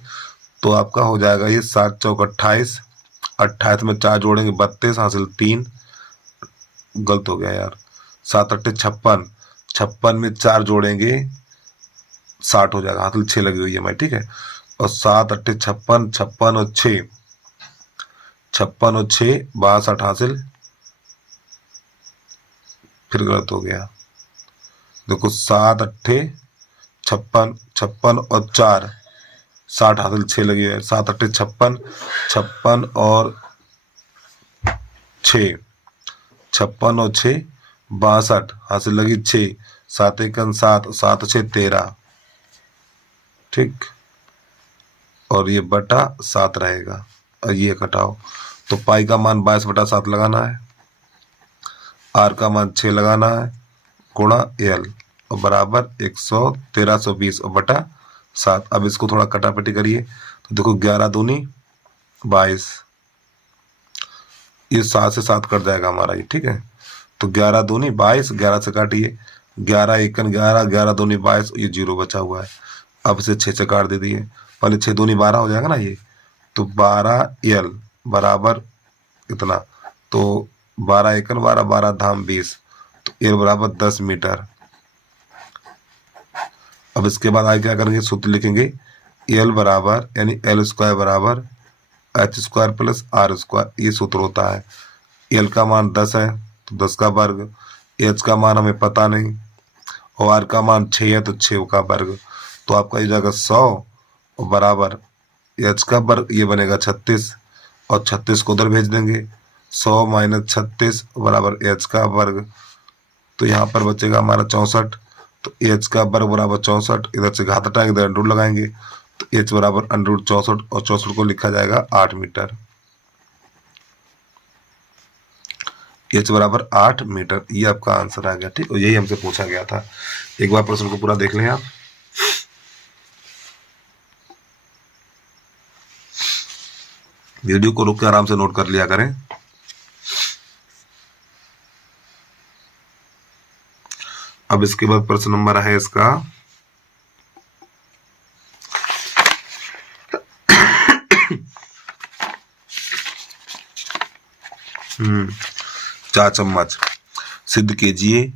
तो आपका हो जाएगा ये 7 चौक 28, 28 में 4 जोड़ेंगे 32, हासिल 3, गलत हो गया यार, 7 8 56, 56 में 4 जोड़ेंगे 60 हो जाएगा, हासिल 6 लगी हुई है मैं। ठीक है, और 7 8 56, 56 और 6, 56 और 6 62 हासिल, फिर गलत हो गया। देखो 7 8 56, 56 और 4 60 हासिल 6 लगी है, 7 8 56, 56 और 6 56 और 6 62, हाथ से लगी 6, 7 एकन 7, 7 6 13, ठीक, और ये बटा 7 रहेगा, और ये घटाओ, तो पाई का मान 22/7 लगाना है, आर का मान 6 लगाना है, गुणा एल, और बराबर 1320 और बटा 7। अब इसको थोड़ा कटापटी करिए, तो देखो 11 दूनी 22, ये 7 से 7 कट जाएगा हमारा ये, ठीक है, तो 11 दूनी 22, 11 से काटिए, 11 एकन 11, 11 दूनी 22, ये 0 बचा हुआ है। अब इसे 6 से काट दे दिए, पहले 6 दूनी 12 हो जाएगा ना ये, तो 12 एल बराबर इतना, तो 12 एकन 12, 12 धाम 20, तो एल बराबर 10 मीटर। अब इसके बाद आगे क्या करेंगे, सूत्र लिखेंगे, एल बराबर यानी एल स्क्वायर बराबर H square plus R square, ये सूत्र होता है। एल का मान 10 है तो 10 का वर्ग, एच का मान हमें पता नहीं, और आर का मान 6 है तो 6 का वर्ग, तो आपका ये जाएगा 100 और बराबर एच का वर्ग ये बनेगा 36, और 36 को उधर भेज देंगे, 100 माइनस 36 बराबर एच का वर्ग, तो यहाँ पर बचेगा हमारा 64, तो एच का वर्ग बराबर 64, इधर से घात हटाएंगे इधर अंडर लगाएंगे, तो एच बराबर अंडर 64, और 64 को लिखा जाएगा 8 मीटर, एच बराबर 8 मीटर, ये आपका आंसर आ गया, ठीक, और यही हमसे पूछा गया था। एक बार प्रश्न को पूरा देख लें आप। वीडियो को रुक के आराम से नोट कर लिया करें। अब इसके बाद प्रश्न नंबर है इसका 4 चम्मच सिद्ध कीजिए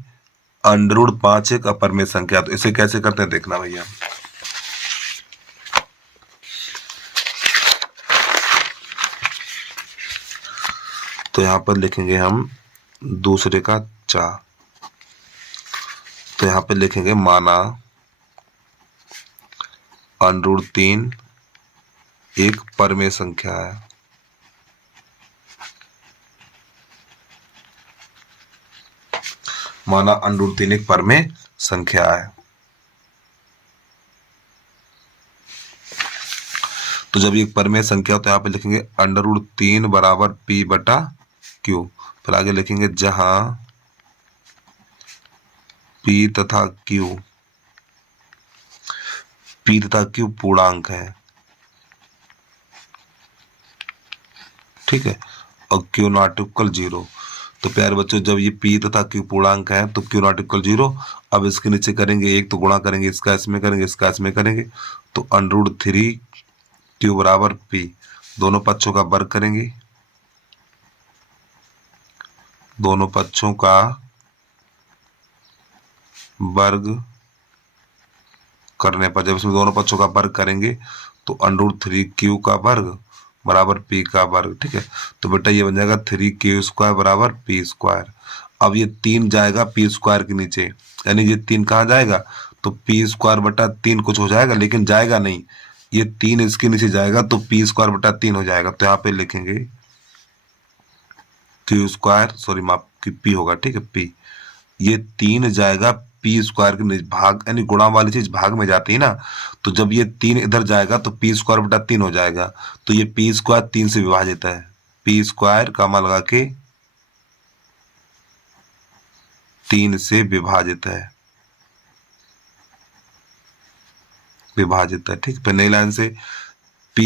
√5 एक अपरिमेय संख्या। तो इसे कैसे करते हैं देखना भैया। तो यहाँ पर लिखेंगे हम दूसरे का चा, तो यहाँ पे लिखेंगे माना √3 एक परमेय संख्या है। माना √3 एक परमेय संख्या है। तो जब ये परमेय संख्या हो तो यहाँ पे लिखेंगे √3 बराबर P बटा Q। फिर आगे लिखेंगे जहां P तथा Q पूर्णांक है, ठीक है, और Q नॉट इक्वल 0। तो प्यारे बच्चों जब ये P तथा Q पूर्णांक है तो Q नॉट इक्वल 0। अब इसके नीचे करेंगे एक तो गुणा करेंगे, इसका इसमें करेंगे, इसका इसमें करेंगे, तो √3 Q बराबर P, दोनों पक्षों का वर्ग करेंगे, दोनों पक्षों का वर्ग करने पर जब इसमें दोनों पक्षों का वर्ग करेंगे तो √3 Q का वर्ग बराबर P का वर्ग, ठीक है। तो बेटा ये बन जाएगा 3Q स्क्वायर बराबर P स्क्वायर। अब ये 3 जाएगा P स्क्वायर के नीचे, यानी ये 3 कहाँ जाएगा, तो P स्क्वायर बटा 3 कुछ हो जाएगा, लेकिन जाएगा नहीं, ये 3 इसके नीचे जाएगा तो P स्क्वायर बटा 3 हो जाएगा। तो यहाँ पे लिखेंगे Q स्क्वायर, सॉरी माफ की P होगा, ठीक है, P, ये 3 जाएगा P स्क्वायर के भाग, यानी गुणा वाली चीज भाग में जाती है ना, तो जब ये 3 इधर जाएगा तो P स्क्वायर बटा 3 हो जाएगा, तो ये P स्क्वायर 3 से विभाजित है, P स्क्वायर का मान लगा के 3 से विभाजित है, ठीक। फिर नई लाइन से P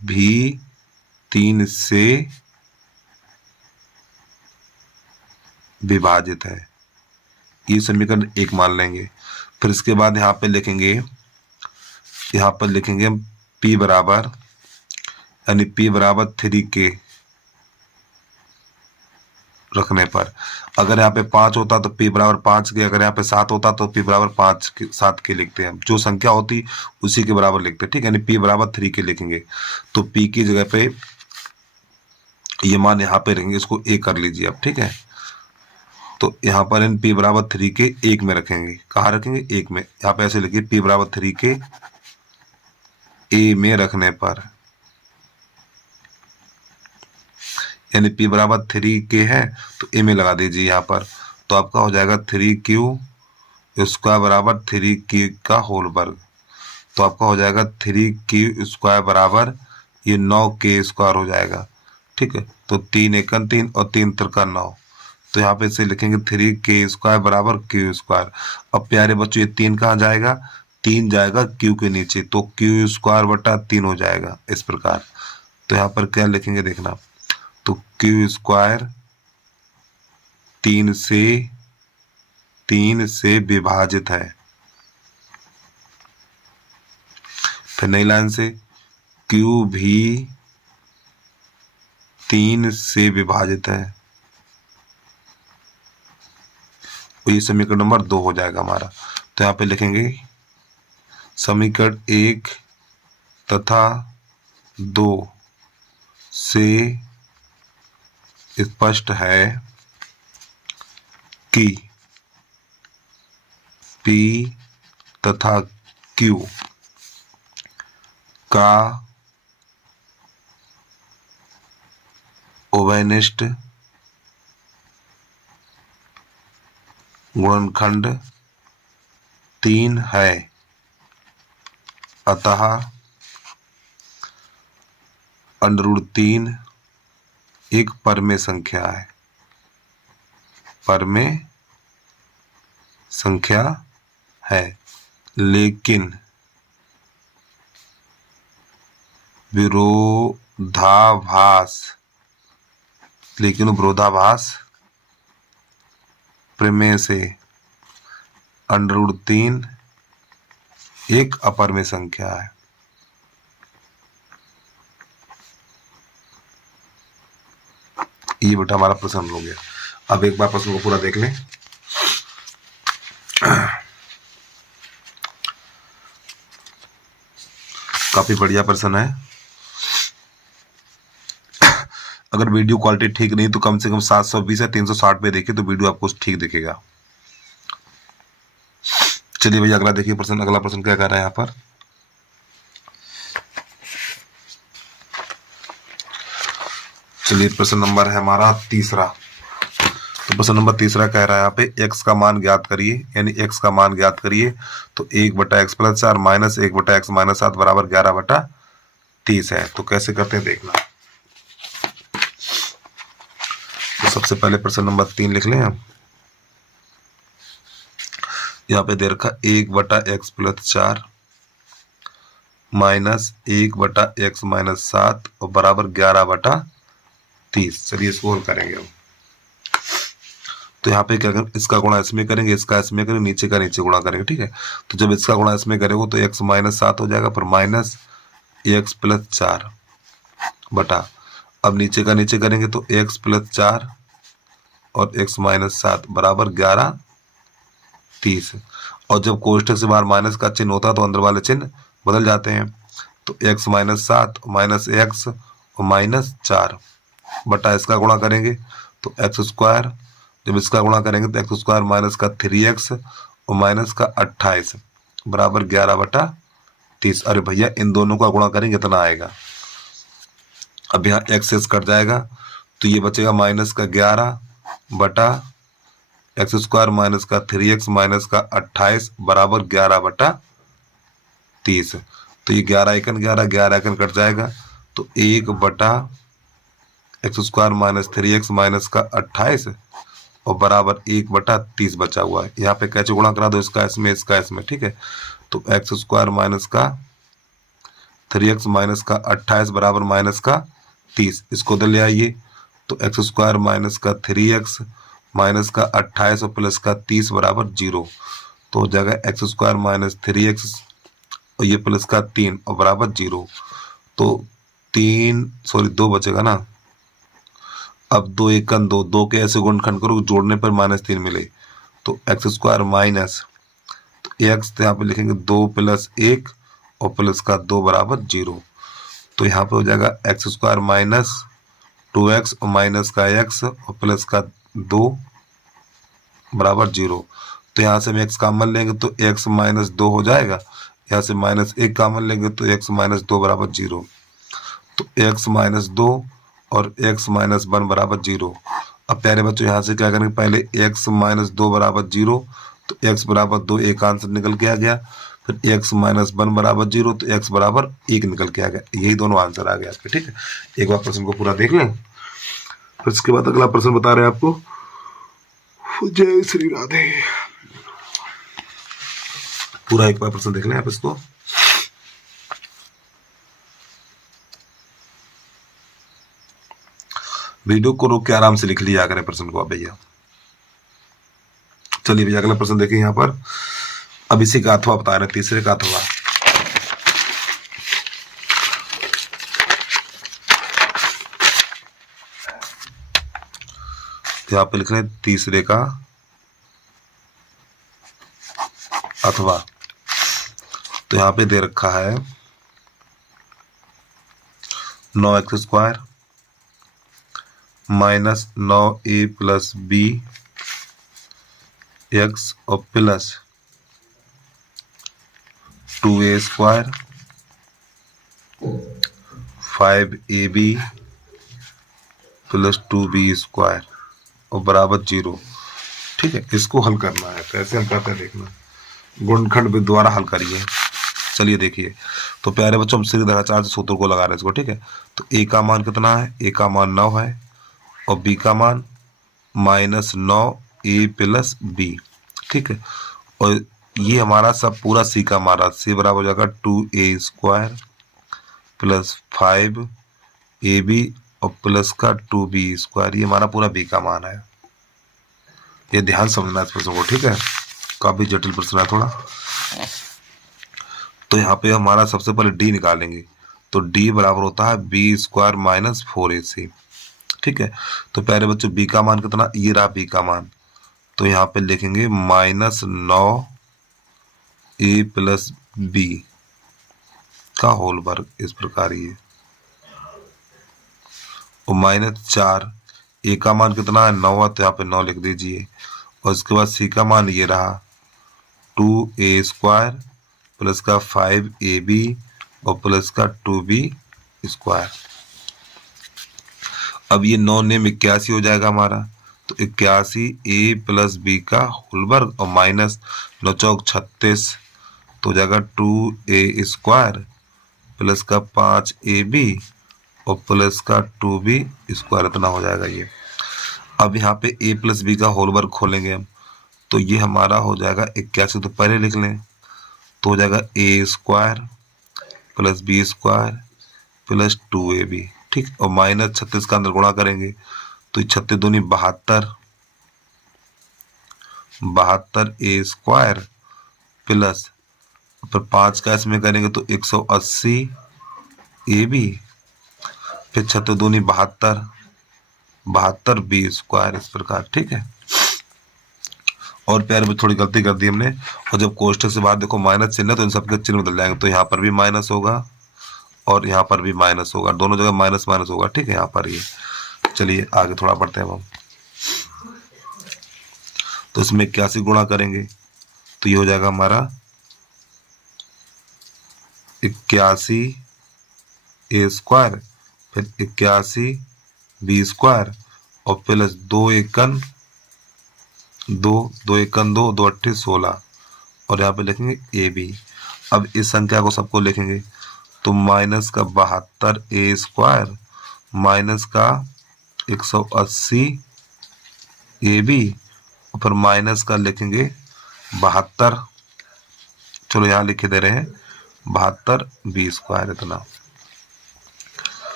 भी 3 से विभाजित है, ये समीकरण 1 मान लेंगे। फिर इसके बाद यहाँ पे लिखेंगे P बराबर, यानी P बराबर 3K रखने पर, अगर यहाँ पे 5 होता तो P बराबर 5K, अगर यहाँ पे 7 होता तो P बराबर 7K लिखते हैं, जो संख्या होती उसी के बराबर लिखते हैं, ठीक है, यानी P बराबर 3K लिखेंगे। तो P की जगह पे ये मान यहाँ पे रखेंगे, इसको A कर लीजिए आप, ठीक है। तो यहाँ पर इन P बराबर 3K 1 में रखेंगे, कहाँ रखेंगे, 1 में, यहाँ पे ऐसे लिखिए P बराबर 3K A में रखने पर यानी p बराबर 3k है तो a में लगा दीजिए यहाँ पर, तो आपका हो जाएगा 3q स्क्वायर बराबर 3k का होल वर्ग। तो आपका हो जाएगा 3q स्क्वायर बराबर ये 9k स्क्वायर हो जाएगा। ठीक है, तो 3 एकन 3 और 3 त्रिका 9, तो यहाँ पे इसे लिखेंगे 3k स्क्वायर बराबर q स्क्वायर। अब प्यारे बच्चों ये 3 कहाँ जाएगा, 3 जाएगा q के नीचे, तो q स्क्वायर बटा 3 हो जाएगा इस प्रकार। तो यहाँ पर क्या लिखेंगे देखना, तो q स्क्वायर 3 से विभाजित है। फिर नई लाइन से q भी 3 से विभाजित है, तो ये समीकरण नंबर 2 हो जाएगा हमारा। तो यहाँ पे लिखेंगे समीकरण 1 तथा 2 से स्पष्ट है कि P तथा Q का उभयनिष्ठ गुणनखंड 3 है, अतः √3 एक परमेय संख्या है, परमेय संख्या है, लेकिन विरोधाभास प्रमेय से √3 एक अपरमेय संख्या है। ये बेटा हमारा प्रश्न हो गया। अब एक बार प्रश्न को पूरा देख लें। काफी बढ़िया प्रश्न है। अगर वीडियो क्वालिटी ठीक नहीं तो कम से कम 720 या 360 पे देखिए तो वीडियो आपको ठीक दिखेगा। चलिए भैया अगला देखिए प्रश्न। अगला प्रश्न क्या कर रहा है यहाँ पर, चलिए प्रश्न नंबर है हमारा तीसरा। तो प्रश्न नंबर तीसरा कह रहा है यहाँ पे x का मान ज्ञात करिए, यानी x का मान ज्ञात करिए। तो 1/x+4 माइनस 1/x-7 बराबर 11/30 है। तो कैसे करते हैं देखना। तो सबसे पहले प्रश्न नंबर 3 लिख लें हम। यहाँ पे दे रखा 1/x+4 माइनस 1/x-7 और बराबर 11/30। चलिए इसको हल करेंगे हम। तो यहाँ पे क्या करें, इसका गुणा इसमें करेंगे, इसका इसमें करेंगे, नीचे का नीचे गुणा करेंगे। ठीक है, तो जब इसका गुणा इसमें करेंगे तो x-7 हो जाएगा, फिर माइनस x+4 बटा, अब नीचे का नीचे करेंगे तो x+4 और x-7 बराबर 11/30। और जब कोष्ठक से बाहर माइनस का चिन्ह होता है तो अंदर वाले चिन्ह बदल जाते हैं। तो x-7 माइनस x और -4 बटा इसका गुणा करेंगे तो x², जब इसका गुणा करेंगे तो x² माइनस का 3x और माइनस का 28 बराबर 11/30। अरे भैया इन दोनों का गुणा करेंगे इतना आएगा। अब यहाँ x कट जाएगा तो ये बचेगा माइनस का 11 बटा x² माइनस का 3x माइनस का 28 बराबर 11/30। तो ये 11 एकन 11 एकन कट जाएगा तो 1/x² माइनस 3x माइनस का 28 और बराबर 1/30 बचा हुआ है। यहाँ पे कैसे गुणा करा दो, इसका इसमें इसका इसमें। ठीक है, तो x² माइनस का 3x माइनस का 28 बराबर माइनस का 30, इसको उधर ले आइए तो x² माइनस का 3x माइनस का 28 और प्लस का 30 बराबर 0। तो हो जाएगा x² माइनस 3x और ये प्लस का 3 और बराबर 0। तो 2 बचेगा ना। अब 2 एकन 2 के ऐसे गुणनखंड करो जोड़ने पर -3 मिले तो x² माइनस, तो x यहाँ पे लिखेंगे 2 + 1 और प्लस का 2 बराबर 0। तो यहाँ पे हो जाएगा x² माइनस 2x और माइनस का x और प्लस का 2 बराबर 0। तो यहाँ से हम x कॉमन लेंगे तो x -2 हो जाएगा, यहाँ से -1 कॉमन लेंगे तो x -2 बराबर 0। तो x -2 और x माइनस 1 बराबर 0। अब प्यारे बच्चों यहाँ से क्या करेंगे, पहले x माइनस 2 बराबर 0, तो x बराबर 2 एक आंसर निकल के आ गया। फिर x माइनस 1 बराबर 0, तो x बराबर 1 निकल के आ गया। यही दोनों आंसर आ गया आपके। ठीक है, एक बार प्रश्न को पूरा देख लें, फिर इसके बाद अगला प्रश्न बता रहे हैं आपको। जय श्री राधे। पूरा एक बार प्रश्न देख लें आप इसको। वीडियो को रोक के आराम से लिख लिया करें प्रश्न को आप भैया। चलिए भैया अगला प्रश्न देखिए यहाँ पर। अब इसी का अथवा बता रहे हैं, तीसरे का अथवा। यहाँ पे लिख रहे हैं तीसरे का अथवा। तो यहाँ पे दे रखा है 9x² minus 9a plus b x और plus 2a² 5ab plus 2b² और बराबर 0। ठीक है, इसको हल करना है। कैसे हल करते हैं देखना, गुणनखंड विधि द्वारा हल करिए। चलिए देखिए, तो प्यारे बच्चों हम श्रीधराचार्य सूत्र को लगा रहे हैं इसको। ठीक है, तो a का मान कितना है, a का मान 9 है और b का मान माइनस 9a प्लस b। ठीक है, और ये हमारा सब पूरा c का मान रहा, c बराबर हो जाएगा 2a² प्लस 5ab और प्लस का 2b²। ये हमारा पूरा b का मान है। ये ध्यान समझना इस प्रश्न को। ठीक है, काफी जटिल प्रश्न है थोड़ा। तो यहाँ पे हमारा सबसे पहले d निकालेंगे, तो d बराबर होता है b² माइनस 4ac। ठीक है, तो प्यारे बच्चों b का मान कितना, ये रहा b का मान, तो यहाँ पे लिखेंगे माइनस 9a प्लस b का होल वर्ग, इस प्रकार ये, और माइनस 4, a का मान कितना है 9 है, तो यहाँ पे 9 लिख दीजिए। और इसके बाद c का मान ये रहा 2a² प्लस का 5ab और प्लस का 2b²। अब ये 9 ने 81 हो जाएगा हमारा, तो 81a प्लस b का होल वर्ग और माइनस 9 चौक 36, तो हो जाएगा 2a² प्लस का 5ab और प्लस का 2b²। इतना हो जाएगा ये। अब यहाँ पे a प्लस b का होल वर्ग खोलेंगे हम, तो ये हमारा हो जाएगा 81, तो पहले लिख लें, तो हो जाएगा a² plus b² plus 2ab। ठीक, और माइनस 36 का अंदर गुणा करेंगे, तो 36 दूनी 72 a² प्लस फिर 5 का इसमें करेंगे तो 180 ab, फिर 36 दूनी 72 b², इस प्रकार। ठीक है, और प्यारे में थोड़ी गलती कर दी हमने, और जब कोष्ठक से बाहर देखो माइनस चिन्ह है तो इन सबके चिन्ह बदल जाएंगे, तो यहाँ पर भी माइनस होगा और यहाँ पर भी माइनस होगा, दोनों जगह माइनस माइनस होगा। ठीक है, यहाँ पर ये। चलिए आगे थोड़ा बढ़ते हैं हम। तो इसमें 81 गुणा करेंगे, तो ये हो जाएगा हमारा 81a², फिर 81b² और प्लस 2 एकन 2, 2 एकन 2, 2 अट्ठे 16, और यहाँ पे लिखेंगे ab। अब इस संख्या को सबको लिखेंगे, तो माइनस का 72a² माइनस का 180 ab और फिर माइनस का लिखेंगे 72, चलो यहाँ लिखे दे रहे हैं 72 b²। इतना।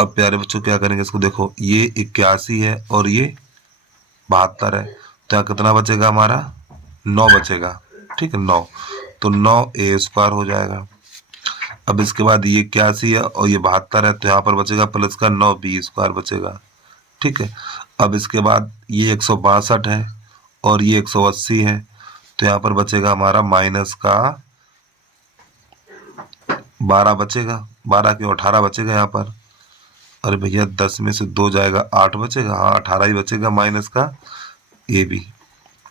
अब प्यारे बच्चों क्या करेंगे इसको, देखो ये 81 है और ये 72 है, तो यहाँ कितना बचेगा हमारा 9 बचेगा। ठीक है, 9, तो 9a² हो जाएगा। अब इसके बाद ये 81 है और ये 72 है, तो यहाँ पर बचेगा प्लस का 9b² बचेगा। ठीक है, अब इसके बाद ये 162 है और ये 180 है, तो यहाँ पर बचेगा हमारा माइनस का 12 बचेगा, 12 के 18 बचेगा यहाँ पर। अरे भैया 10 में से 2 जाएगा 8 बचेगा, हाँ 18 ही बचेगा माइनस का ab।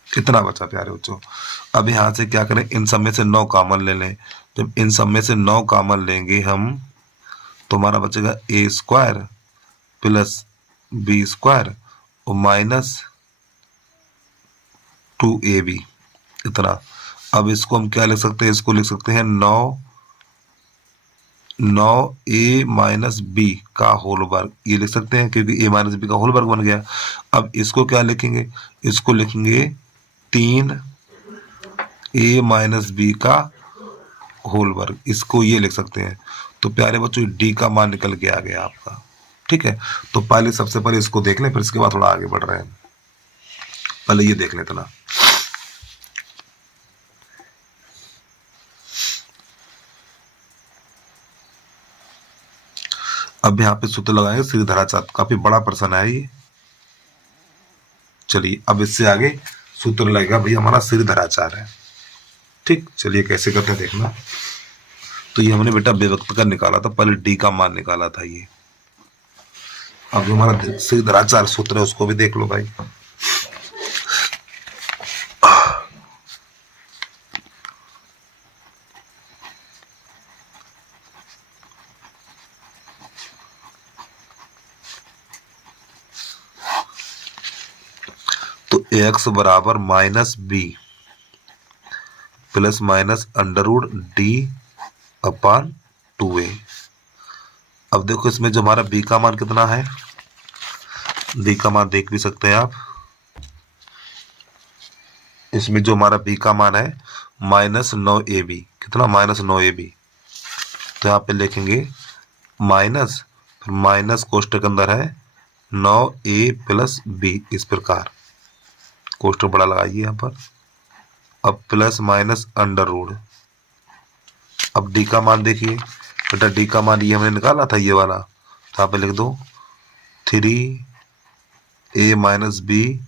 कितना बचा प्यारे बच्चों। अब यहाँ से क्या करें, इन सब में से 9 कॉमन ले लें। जब इन सब में से 9 कॉमन लेंगे हम, तो हमारा बचेगा a² प्लस बी स्क्वायर और माइनस 2ab इतना। अब इसको हम क्या लिख सकते हैं, इसको लिख सकते हैं 9a माइनस बी का होल वर्ग, ये लिख सकते हैं क्योंकि a माइनस बी का होल वर्ग बन गया। अब इसको क्या लिखेंगे, इसको लिखेंगे 3a माइनस बी का होल वर्ग, इसको ये लिख सकते हैं। तो प्यारे बच्चों डी का मान निकल के आ गया आपका। ठीक है, तो पहले सबसे पहले इसको देख लें, फिर इसके बाद थोड़ा आगे बढ़ रहे हैं। पहले ये देख लें इतना। अब यहाँ पे सूत्र लगाएंगे श्रीधराचार्य, काफी बड़ा प्रश्न है ये। चलिए अब इससे आगे सूत्र लगेगा भाई हमारा श्रीधराचार्य है। ठीक, चलिए कैसे करते हैं देखना। तो ये हमने बेटा विभक्त का निकाला था, पहले डी का मान निकाला था ये। अब जो हमारा श्रीधराचार्य सूत्र है उसको भी देख लो भाई। तो x बराबर minus B plus minus under root D upon 2a। अब देखो इसमें जो हमारा b का मान कितना है, b का मान देख भी सकते हैं आप। इसमें जो हमारा b का मान है -9ab, कितना -9ab। तो यहाँ पे लिखेंगे माइनस, फिर माइनस कोष्टक के अंदर है 9a प्लस b, इस प्रकार कोष्टक बड़ा लगाइए यहाँ पर। अब प्लस माइनस अंडर रूड। अब डी का मान देखिए बेटा, डी का मान ये हमने निकाला था ये वाला, तो यहाँ पे लिख दो 3a माइनस बी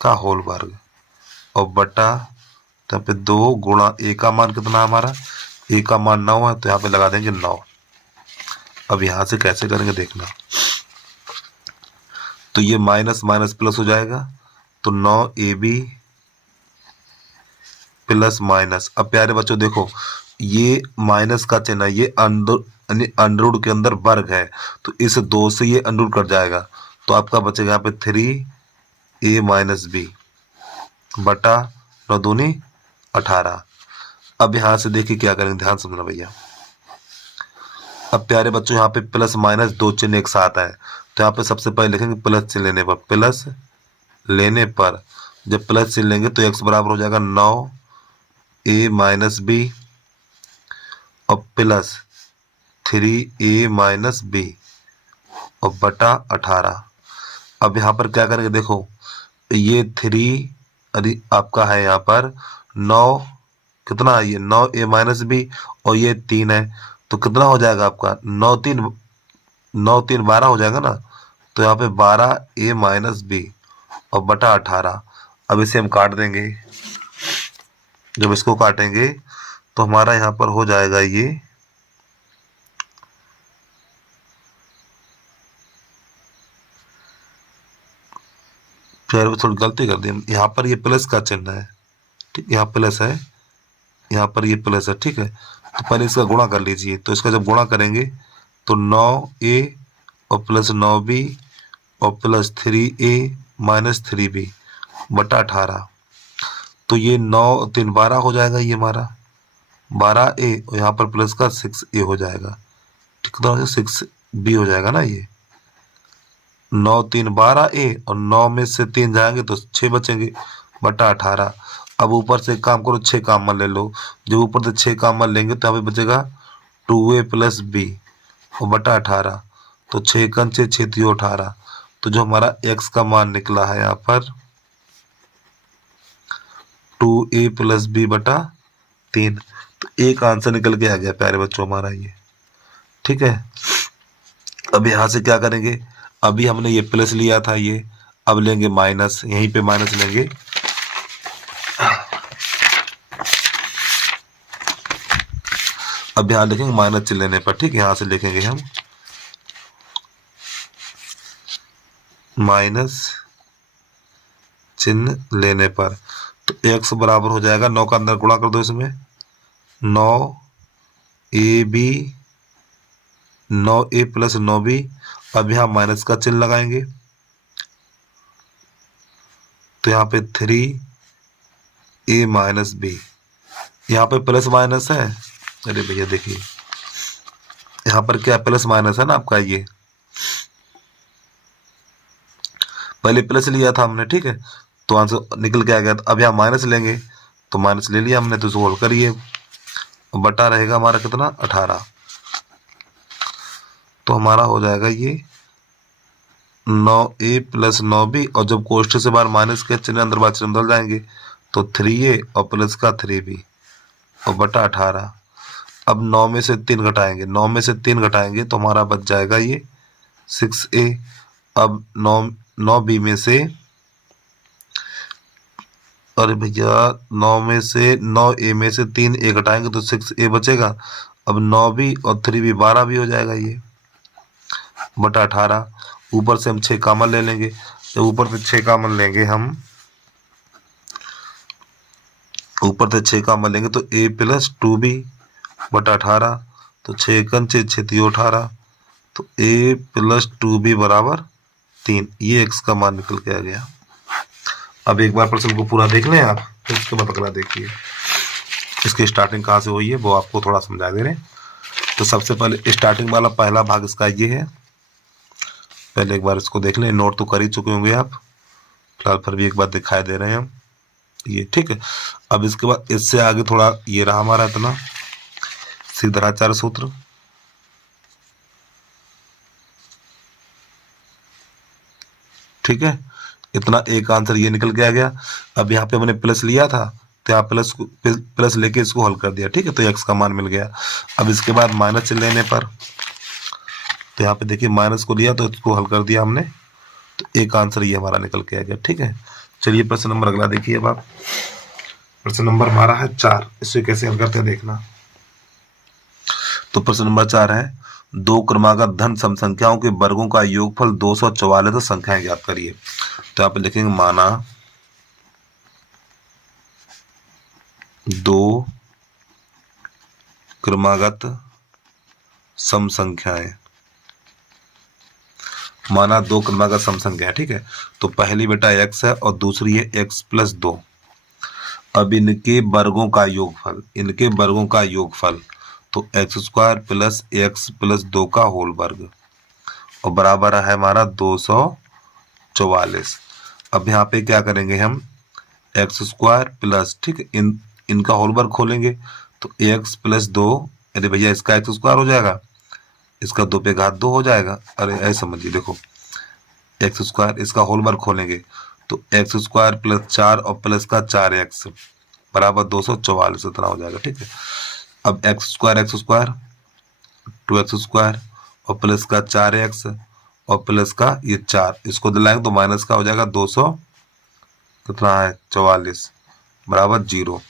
का होल वर्ग और बटा, तो यहाँ पे 2 गुणा a का मान कितना है हमारा, a का मान 9 है, तो यहाँ पे लगा देंगे 9। अब यहाँ से कैसे करेंगे देखना। तो ये माइनस माइनस प्लस हो जाएगा, तो 9ab प्लस माइनस। अब प्यारे बच्चों देखो ये माइनस का चिन्ह है, ये अंडरवुड के अंदर वर्ग है, तो इस 2 से ये अंडरवुड कट जाएगा, तो आपका बचेगा यहाँ पे 3a माइनस बी बटा 9 दूनी 18। अब यहाँ से देखिए क्या करेंगे, ध्यान समझना भैया। अब प्यारे बच्चों यहाँ पे प्लस माइनस 2 चिन्ह एक साथ है, तो यहाँ पे सबसे पहले लिखेंगे प्लस चिन्ह लेने पर, प्लस लेने पर जब प्लस चिन्ह लेंगे तो x बराबर हो जाएगा 9a माइनस बी और प्लस 3a माइनस बी और बटा 18। अब यहाँ पर क्या करेंगे देखो, ये 3 आपका है यहाँ पर 9, कितना है ये 9a माइनस बी और ये 3 है, तो कितना हो जाएगा आपका 9 3 12 हो जाएगा ना, तो यहाँ पे 12a माइनस बी और बटा 18। अब इसे हम काट देंगे, जब इसको काटेंगे तो हमारा यहाँ पर हो जाएगा ये फिर थोड़ी गलती कर दी, यहाँ पर ये प्लस का चिन्ह है, ठीक, यहाँ प्लस है, यहाँ पर ये प्लस है, ठीक है। तो पहले इसका गुणा कर लीजिए, तो इसका जब गुणा करेंगे तो 9a और प्लस 9b और प्लस 3a माइनस 3b बटा 18। तो ये 9 3 12 हो जाएगा, ये हमारा 12a और यहाँ पर प्लस का 6a हो जाएगा, ठीक, तो 6b हो जाएगा ना। ये 9 3 12a और 9 में से 3 जाएंगे तो 6 बचेंगे बटा 18। अब ऊपर से एक काम करो, 6 कॉमन ले लो, जब ऊपर से 6 कॉमन लेंगे तो यहाँ पे बचेगा 2a प्लस b और बटा 18, तो 6 कम 6 6 18। तो जो हमारा x का मान निकला है यहाँ पर 2a प्लस b बटा 3, तो एक आंसर निकल के आ गया प्यारे बच्चों हमारा ये, ठीक है। अब यहाँ से क्या करेंगे, अभी हमने ये प्लस लिया था ये, अब लेंगे माइनस, यहीं पे माइनस लेंगे, अब यहाँ लिखेंगे माइनस चिन्ह लेने पर, ठीक, यहाँ से लिखेंगे हम माइनस चिन्ह लेने पर। तो x बराबर हो जाएगा 9 का अंदर गुणा कर दो इसमें, 9ab 9a प्लस 9b। अब यहाँ माइनस का चिन्ह लगाएंगे तो यहाँ पे 3a माइनस बी। यहाँ पे प्लस माइनस है, अरे भैया देखिए यहाँ पर क्या प्लस माइनस है ना आपका, ये पहले प्लस लिया था हमने, ठीक है, तो आंसर निकल के आ गया। अब यहाँ माइनस लेंगे तो माइनस ले लिया हमने, तो सोल्व करिए, बटा रहेगा हमारा कितना 18। तो हमारा हो जाएगा ये 9a प्लस 9b, और जब कोष्ठक से बाहर माइनस के चिन्ह अंदर बार चिन्ह बदल जाएंगे तो 3a और प्लस का 3b और बटा 18। अब 9 में से 3 घटाएंगे, 9 में से 3 घटाएंगे तो हमारा बच जाएगा ये 6a। अब 9b में से, अरे भैया 9a में से 3a घटाएंगे तो 6a बचेगा। अब 9b और 3b 12 भी हो जाएगा ये, बटा 18। ऊपर से हम 6 कॉमन ले लेंगे, तो ऊपर से 6 कॉमन लेंगे हम, ऊपर से 6 कॉमन लेंगे तो a प्लस 2b बटा 18। तो 6 एकम 6 6 18, तो a प्लस 2b बराबर 3। ये x का मान निकल के आ गया। अब एक बार प्रश्न को पूरा देख लें आप, फिर उसके बाद अगला देखिए। इसकी स्टार्टिंग कहाँ से हुई है वो आपको थोड़ा समझा दे रहे हैं। तो सबसे पहले स्टार्टिंग वाला पहला भाग इसका ये है, पहले एक बार इसको देख लें, नोट तो कर ही चुके होंगे आप, फिलहाल फिर भी एक बार दिखाई दे रहे हैं हम ये, ठीक है। अब इसके बाद इससे आगे थोड़ा ये रहा हमारा इतना सीधराचार सूत्र, ठीक है, इतना एक आंसर ये निकल के आ गया। अब यहाँ पे हमने प्लस लिया था तो यहाँ प्लस लेके इसको हल कर दिया, ठीक है, तो x का मान मिल गया। अब इसके बाद माइनस लेने पर, तो यहाँ पे देखिए माइनस को लिया तो इसको हल कर दिया हमने, तो एक आंसर ये हमारा निकल के आ गया, ठीक है। चलिए प्रश्न नंबर अगला देखिए। अब आप प्रश्न नंबर हमारा है 4, इसे कैसे हल करते हैं देखना। तो प्रश्न नंबर 4 है, दो क्रमागत धन सम संख्याओं के वर्गों का योगफल 244 संख्याएं ज्ञात करिए। तो आप लिखेंगे माना दो क्रमागत सम संख्याएं, माना दो क्रमागत सम संख्या है, ठीक है। तो पहली बेटा x है और दूसरी है x प्लस 2। अब इनके वर्गों का योगफल, इनके वर्गों का योगफल तो x square plus x plus 2 का होल वर्ग और बराबर है हमारा 244। अब यहाँ पे क्या करेंगे हम, एक्स स्क्वायर प्लस, ठीक, इनका होल वर्ग खोलेंगे तो एक्स प्लस 2, अरे भैया इसका एक्स स्क्वायर हो जाएगा, इसका 2 पे घात 2 हो जाएगा। अरे ऐसे समझिए, देखो एक्स स्क्वायर, इसका होल वर्ग खोलेंगे तो एक्स स्क्वायर प्लस 4 और प्लस का 4x बराबर 244 इतना हो जाएगा, ठीक है। अब एक्स स्क्वायर 2x स्क्वायर और प्लस का 4x और प्लस का ये 4, इसको दिलाएंगे तो माइनस का हो जाएगा 200 कितना है 44 बराबर 0,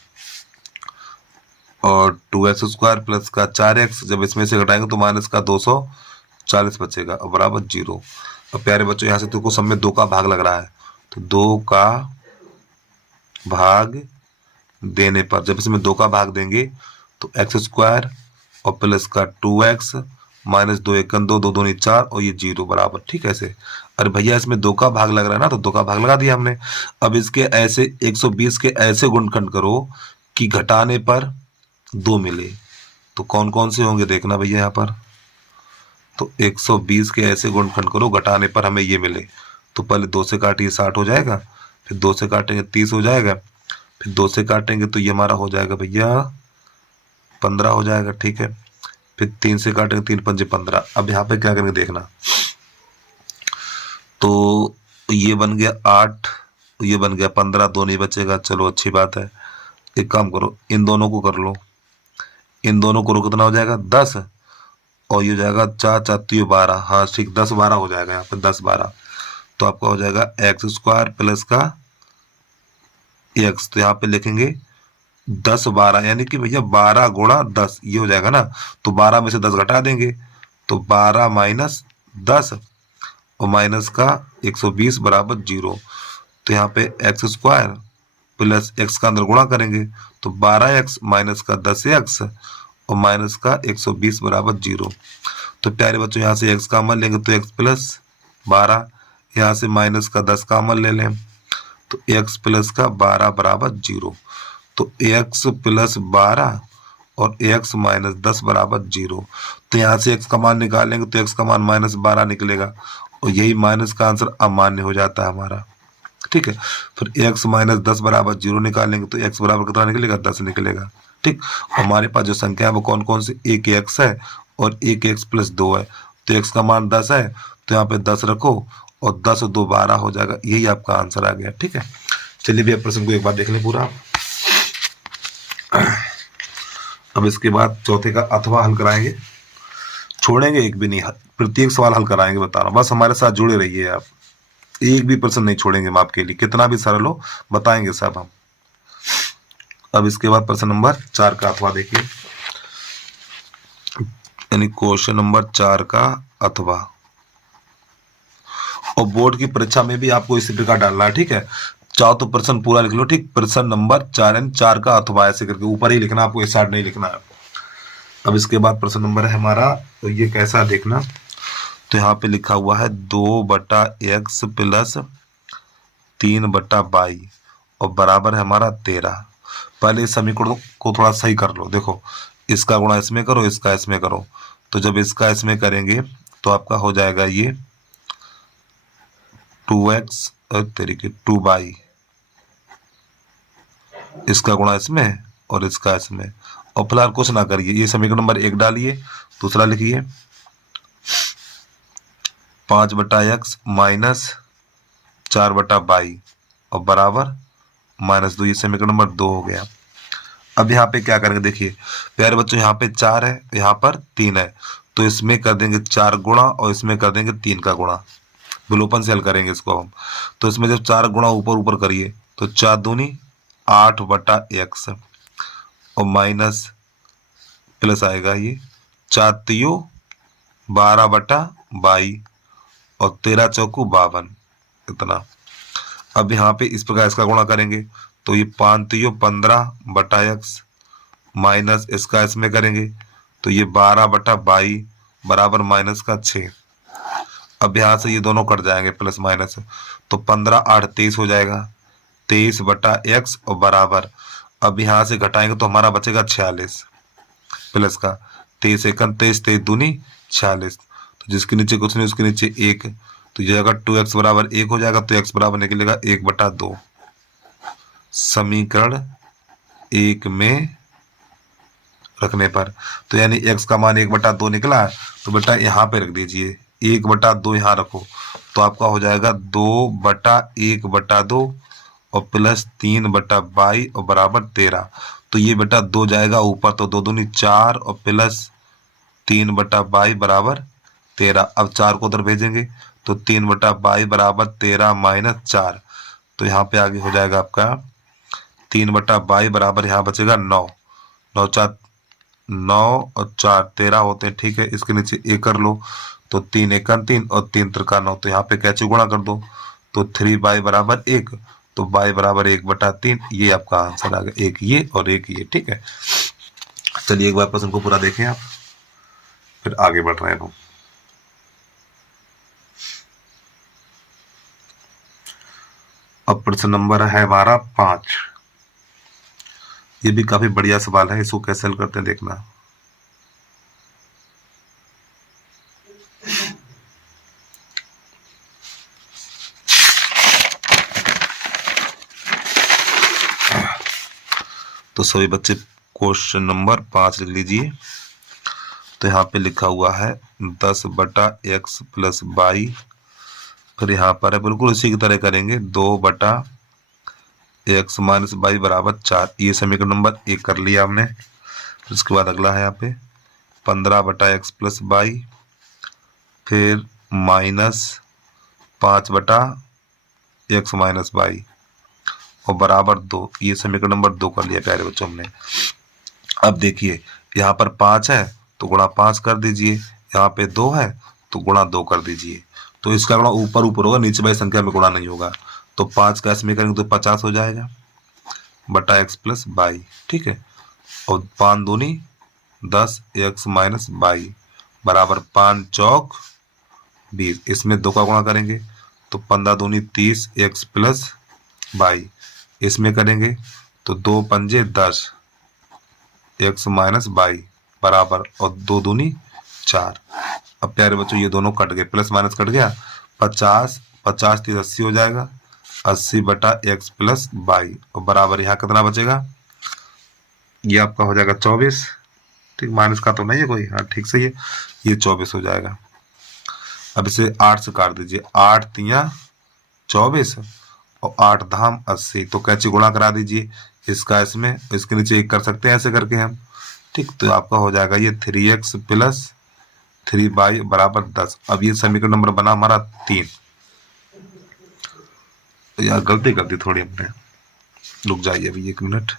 और 2x स्क्वायर प्लस का 4x जब इसमें से घटाएंगे तो माइनस का 240 बचेगा और बराबर 0। अब प्यारे बच्चों यहाँ से तुमको सब में 2 का भाग लग रहा है, तो 2 का भाग देने पर, जब इसमें 2 का भाग देंगे तो एक्स स्क्वायर और प्लस का 2x माइनस 2 एकम 2 2 दूनी 4 और ये 0 बराबर, ठीक है ऐसे। अरे भैया इसमें 2 का भाग लग रहा है ना, तो 2 का भाग लगा दिया हमने। अब इसके ऐसे 120 के ऐसे गुणनखंड करो कि घटाने पर 2 मिले, तो कौन कौन से होंगे देखना भैया यहाँ पर। तो 120 के ऐसे गुणनखंड करो घटाने पर हमें ये मिले, तो पहले 2 से काटिए 60 हो जाएगा, फिर 2 से काटेंगे 30 हो जाएगा, फिर 2 से काटेंगे तो ये हमारा हो जाएगा भैया 15 हो जाएगा, ठीक है। फिर 3 से काटेंगे 3 पंजे 15। अब यहाँ पे क्या करेंगे देखना, तो ये बन गया 8, ये बन गया 15, 2 नहीं बचेगा, चलो अच्छी बात है। एक काम करो इन दोनों को कर लो, इन दोनों को कितना हो जाएगा 10 और ये हो जाएगा 4 4 12, हाँ ठीक 10 12 हो जाएगा यहाँ पे 10 12। तो आपका हो जाएगा एक्स स्क्वायर प्लस का एक्स, तो यहाँ पे लिखेंगे 10 12 यानी कि भैया 12 गुणा 10 ये हो जाएगा ना, तो 12 में से 10 घटा देंगे तो 12 माइनस 10 और माइनस का 120 बराबर 0। तो यहाँ पे एक्स स्क्वायर प्लस एक्स का अंदर गुणा करेंगे तो 12x माइनस का 10x और माइनस का 120 बराबर 0। तो प्यारे बच्चों यहाँ से x कॉमन लेंगे तो x प्लस 12, यहाँ से माइनस का 10 कॉमन ले लें तो x प्लस का 12 बराबर 0। तो x प्लस 12 और x माइनस 10 बराबर 0। तो यहाँ से x का मान निकालेंगे तो x का मान माइनस 12 निकलेगा और यही माइनस का आंसर अमान्य हो जाता है हमारा। ठीक है, फिर x माइनस 10 बराबर 0 निकालेंगे तो x बराबर कितना निकलेगा, 10 निकलेगा। ठीक, हमारे पास जो संख्या है वो कौन कौन सी, एक x है और एक x प्लस 2 है। तो x का मान 10 है तो यहाँ पे 10 रखो और 10 और 2 12 हो जाएगा, यही आपका आंसर आ गया। ठीक है, चलिए भैया प्रश्न को एक बार देख लें पूरा। अब इसके बाद चौथे का अथवा हल कराएंगे, छोड़ेंगे एक भी नहीं, प्रत्येक सवाल हल कराएंगे, बता रहा हूँ। बस हमारे साथ जुड़े रहिए आप, एक भी प्रश्न नहीं छोड़ेंगे हम आपके लिए, कितना भी सरल हो बताएंगे सब हम। अब इसके बाद प्रश्न नंबर 4 का अथवा देखिए, यानी क्वेश्चन नंबर 4 का अथवा। और बोर्ड की परीक्षा में भी आपको इसी प्रकार डालना है। ठीक है, चाहो तो प्रश्न पूरा लिख लो। ठीक, प्रश्न नंबर 4 यानी 4 का अथवा ऐसे करके ऊपर ही लिखना, आपको इस साइड नहीं लिखना है। अब इसके बाद प्रश्न नंबर है हमारा, तो ये कैसा देखना, तो यहाँ पे लिखा हुआ है 2/x प्लस 3/y और बराबर है हमारा 13। पहले इस समीकरण को थोड़ा सही कर लो। देखो, इसका गुणा इसमें करो, इसका इसमें करो, तो जब इसका इसमें करेंगे तो आपका हो जाएगा ये 2x और 2y, इसका गुणा इसमें और इसका इसमें। और फिलहाल कुछ ना करिए, ये समीकरण नंबर 1 डालिए, दूसरा लिखिए 5/x माइनस 4/y और बराबर -2, ये समीकरण नंबर 2 हो गया। अब यहाँ पे क्या करेंगे, देखिए प्यारे बच्चों, यहाँ पे 4 है, यहाँ पर 3 है, तो इसमें कर देंगे 4 गुणा और इसमें कर देंगे 3 का गुणा, विलोपन से हल करेंगे इसको हम। तो इसमें जब 4 गुणा ऊपर ऊपर करिए तो 4 दूनी 8/x और माइनस प्लस आएगा ये 4 तियो 12/22 और 13 चौकू 52, इतना। अब यहाँ पे इस प्रकार इसका गुणा करेंगे तो ये 5 तियो 15/x माइनस इसका इसमें करेंगे तो ये 12/22 बराबर माइनस का 6। अब यहाँ से ये दोनों कट जाएंगे प्लस माइनस, तो 15 8 23 हो जाएगा, 23/x और बराबर, अब यहाँ से घटाएंगे तो हमारा बचेगा 46 प्लस का 23 1 23 23 दूनी 46, तो जिसके नीचे कुछ नहीं उसके नीचे 1, तो ये अगर 2x बराबर 1 हो जाएगा तो x बराबर निकलेगा 1/2। समीकरण 1 में रखने पर, तो यानी x का मान 1/2 निकला, तो बेटा यहाँ पे रख दीजिए 1/2 यहाँ रखो, तो आपका हो जाएगा 2/1/2 और प्लस 3/22 और बराबर 13। तो ये बेटा 2 जाएगा ऊपर, तो 2 दूनी 4 और प्लस 3/22 बराबर 13। अब 4 को उधर भेजेंगे तो 3/22 बराबर 13 माइनस 4, तो यहाँ पे आगे हो जाएगा आपका 3/22 बराबर यहाँ बचेगा 9, 9 4 9 और 4 13 होते हैं। ठीक है, इसके नीचे 1 कर लो, तो 3 1 3 और 3 3 9, तो यहाँ पे कैसे गुणा कर दो, तो 3y बराबर 1, तो y बराबर 1/3, ये आपका आंसर आ गया, एक ये और एक ये। ठीक है, चलिए एक बार प्रश्न को पूरा देखें आप, फिर आगे बढ़ रहे हैं हम। अब प्रश्न नंबर है हमारा 5, ये भी काफी बढ़िया सवाल है, इसको कैसे हल करते हैं देखना। तो सभी बच्चे क्वेश्चन नंबर 5 लिख लीजिए। तो यहाँ पे लिखा हुआ है 10/x प्लस y, फिर यहाँ पर है बिल्कुल इसी की तरह करेंगे 2/x माइनस y बराबर 4, ये समीकरण नंबर 1 कर लिया हमने। उसके बाद अगला है यहाँ पे 15/x प्लस y, फिर माइनस 5/x माइनस y और बराबर 2, ये समीकरण नंबर 2 कर लिया प्यारे बच्चों हमने। अब देखिए यहाँ पर 5 है तो गुणा 5 कर दीजिए, यहाँ पे 2 है तो गुणा 2 कर दीजिए, तो इसका गुणा ऊपर ऊपर होगा, नीचे वाली संख्या में गुणा नहीं होगा, तो 5 का इसमें करेंगे तो 50 हो जाएगा बटा x प्लस y। ठीक है, और 5 दूनी 10 x माइनस 22 बराबर 5 चौक 20। इसमें 2 का गुणा करेंगे तो 15 दूनी 30 x प्लस 22। इसमें करेंगे तो 2 पंजे 10 x माइनस 22 बराबर और 2 दूनी 4। अब प्यारे बच्चों ये दोनों कट गए, प्लस माइनस कट गया। 50 50 30 80 हो जाएगा, 80 बटा x प्लस 22 और बराबर यहाँ कितना बचेगा, ये आपका हो जाएगा 24। ठीक, माइनस का तो नहीं है कोई, हाँ ठीक सही है, ये 24 हो जाएगा। अब इसे 8 से काट दीजिए, 8 तिया 24 और 8 धाम 80, तो कैसे गुणा करा दीजिए इसका इसमें, इसके नीचे 1 कर सकते हैं ऐसे करके हम। ठीक, तो आपका हो जाएगा ये 3x प्लस 3y बराबर 10। अब ये समीकरण नंबर बना हमारा 3। तो यार गलती कर दी थोड़ी हमने, रुक जाइए अभी 1 मिनट।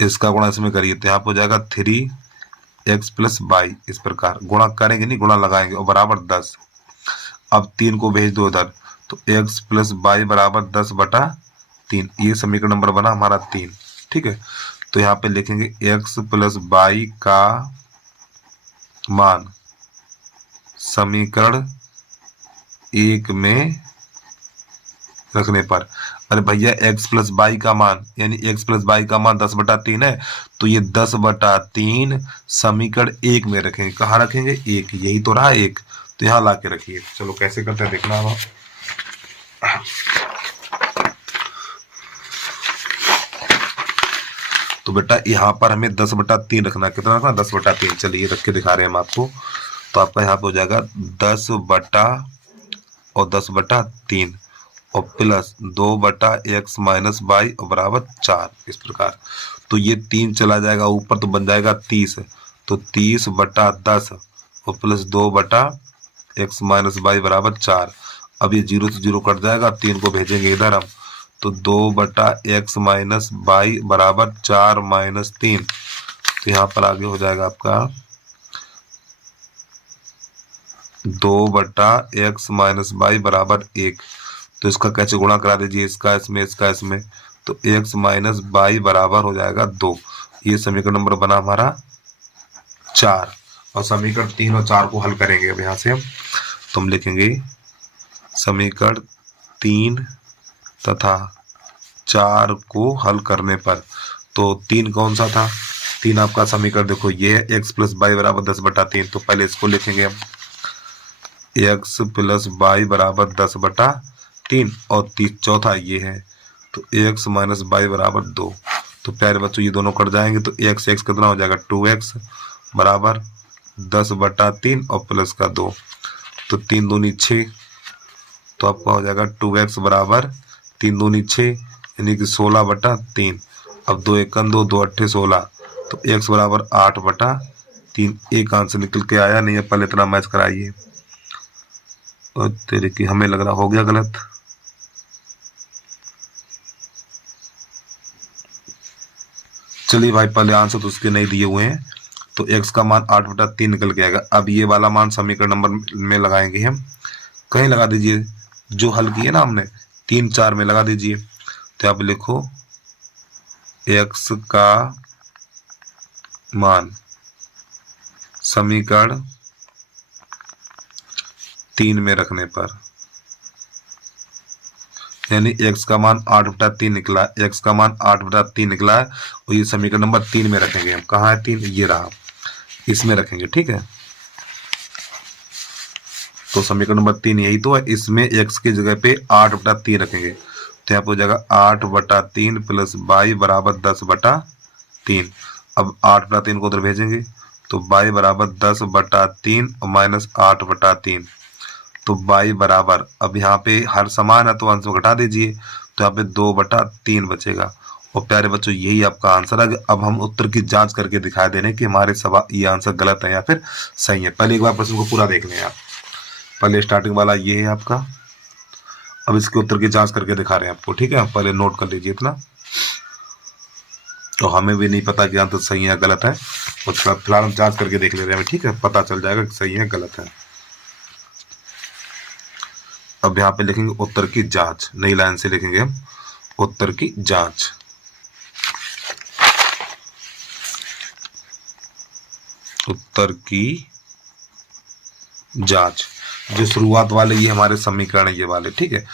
इसका गुणा इसमें करिए तो यहाँ पर हो जाएगा 3x प्लस y, इस प्रकार गुणा करेंगे नहीं, गुणा लगाएंगे और बराबर 10। अब 3 को भेज दो उधर, तो x प्लस y बराबर 10 बटा 3। ये समीकरण नंबर बना हमारा 3। ठीक है, तो यहाँ पे लिखेंगे x प्लस y का मान समीकरण 1 में रखने पर। अरे भैया x प्लस y का मान यानी x प्लस y का मान 10 बटा 3 है, तो ये 10 बटा 3 समीकरण 1 में रखेंगे। कहाँ रखेंगे, 1, यही तो रहा 1, तो यहाँ ला के रखिए। चलो कैसे करते हैं देखना अब। तो बेटा यहाँ पर हमें 10 बटा 3 रखना है, कितना रखना, 10 बटा 3। चलिए रख के दिखा रहे हैं हम आपको। तो आपका यहाँ पे हो जाएगा 10 बटा और 10 बटा 3 और प्लस 2 बटा x माइनस y और बराबर 4, इस प्रकार। तो ये 3 चला जाएगा ऊपर तो बन जाएगा 30, तो 30 बटा 10 और प्लस 2 बटा x माइनस y बराबर 4। अब ये 0 से 0 कट जाएगा, 3 को भेजेंगे इधर हम, तो 2 बटा x माइनस y बराबर 4 माइनस 3। तो यहाँ पर आगे हो जाएगा आपका 2 बटा x माइनस y बराबर 1। तो इसका कैसे गुणा करा दीजिए, इसका इसमें, इसका इसमें, तो x माइनस y बराबर हो जाएगा 2। ये समीकरण नंबर बना हमारा 4। और समीकरण 3 और 4 को हल करेंगे अब यहाँ से हम, तो हम लिखेंगे समीकरण 3 तथा 4 को हल करने पर। तो 3 कौन सा था, 3 आपका समीकरण देखो ये है x प्लस वाई बराबर 10 बटा 3। तो पहले इसको लिखेंगे हम, x प्लस वाई बराबर 10 बटा 3 और 30 चौथा ये है, तो x माइनस वाई बराबर 2। तो प्यारे बच्चों ये दोनों कट जाएंगे, तो x कितना हो जाएगा, 2x बराबर 10 बटा 3 और प्लस का 2, तो 3 दूनी 6। तो आपका हो जाएगा 2x बराबर 3 दूनी 6 यानी कि 16 बटा 3। अब 2 एकन 2, 2 अट्ठे 16, तो x बराबर 8 बटा 3। एक आंसर निकल के आया नहीं है, पहले इतना मैच कराइए। और तेरे की हमें लग रहा हो गया गलत। चलिए भाई पहले आंसर तो उसके नहीं दिए हुए हैं, तो x का मान 8 बटा 3 निकल के आएगा। अब ये वाला मान समीकरण नंबर में लगाएंगे हम, कहीं लगा दीजिए जो हल किए ना हमने 3 4 में लगा दीजिए। तो आप लिखो x का मान समीकरण 3 में रखने पर, यानी x का मान 8 बटा 3 निकला, x का मान 8 बटा 3 निकला है और ये समीकरण नंबर 3 में रखेंगे हम। कहाँ है 3, ये रहा, इसमें रखेंगे। ठीक है, तो समीकरण नंबर 3 यही तो है, इसमें x की जगह पे 8 बटा 3 रखेंगे। तो यहाँ पे हो जाएगा 8 बटा 3 प्लस y बराबर 10 बटा 3। अब 8 बटा 3 को उधर भेजेंगे, तो y बराबर 10 बटा 3 और माइनस 8 बटा 3। तो y बराबर, अब यहाँ पे हर समान है तो अंश घटा दीजिए, तो यहाँ पे 2 बटा 3 बचेगा। और प्यारे बच्चों यही आपका आंसर है। अब हम उत्तर की जांच करके दिखा दे रहे हैं कि हमारे सवाल ये आंसर गलत है या फिर सही है। पहले एक बार प्रश्न को पूरा देख लें आप। पहले स्टार्टिंग वाला ये है आपका, अब इसके उत्तर की जांच करके दिखा रहे हैं आपको। ठीक है, पहले नोट कर लीजिए इतना, तो हमें भी नहीं पता कि आंसर सही है या गलत है, और फिलहाल हम जांच करके देख ले रहे हैं। ठीक है, पता चल जाएगा कि सही है गलत है। अब यहाँ पे लिखेंगे उत्तर की जांच, नई लाइन से लिखेंगे हम उत्तर की जांच। उत्तर की जांच। जो शुरुआत वाले ये हमारे समीकरण है ये वाले, ठीक है।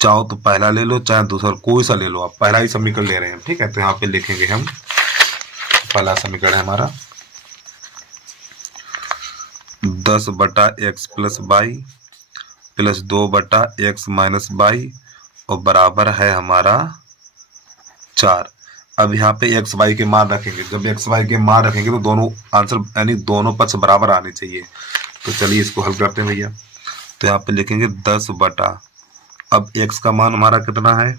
चाहो तो पहला ले लो, चाहे दूसरा कोई सा ले लो, आप पहला ही समीकरण ले रहे हैं, ठीक है। तो यहाँ पे लिखेंगे हम, पहला समीकरण है हमारा 10/x plus Y plus 2/x minus Y और बराबर है हमारा 4। अब यहाँ पे एक्स वाई के मान रखेंगे। जब एक्स वाई के मान रखेंगे तो दोनों आंसर यानी दोनों पक्ष बराबर आने चाहिए। तो चलिए इसको हल करते हैं भैया। तो यहाँ पे लिखेंगे 10 बटा, अब एक्स का मान हमारा कितना है,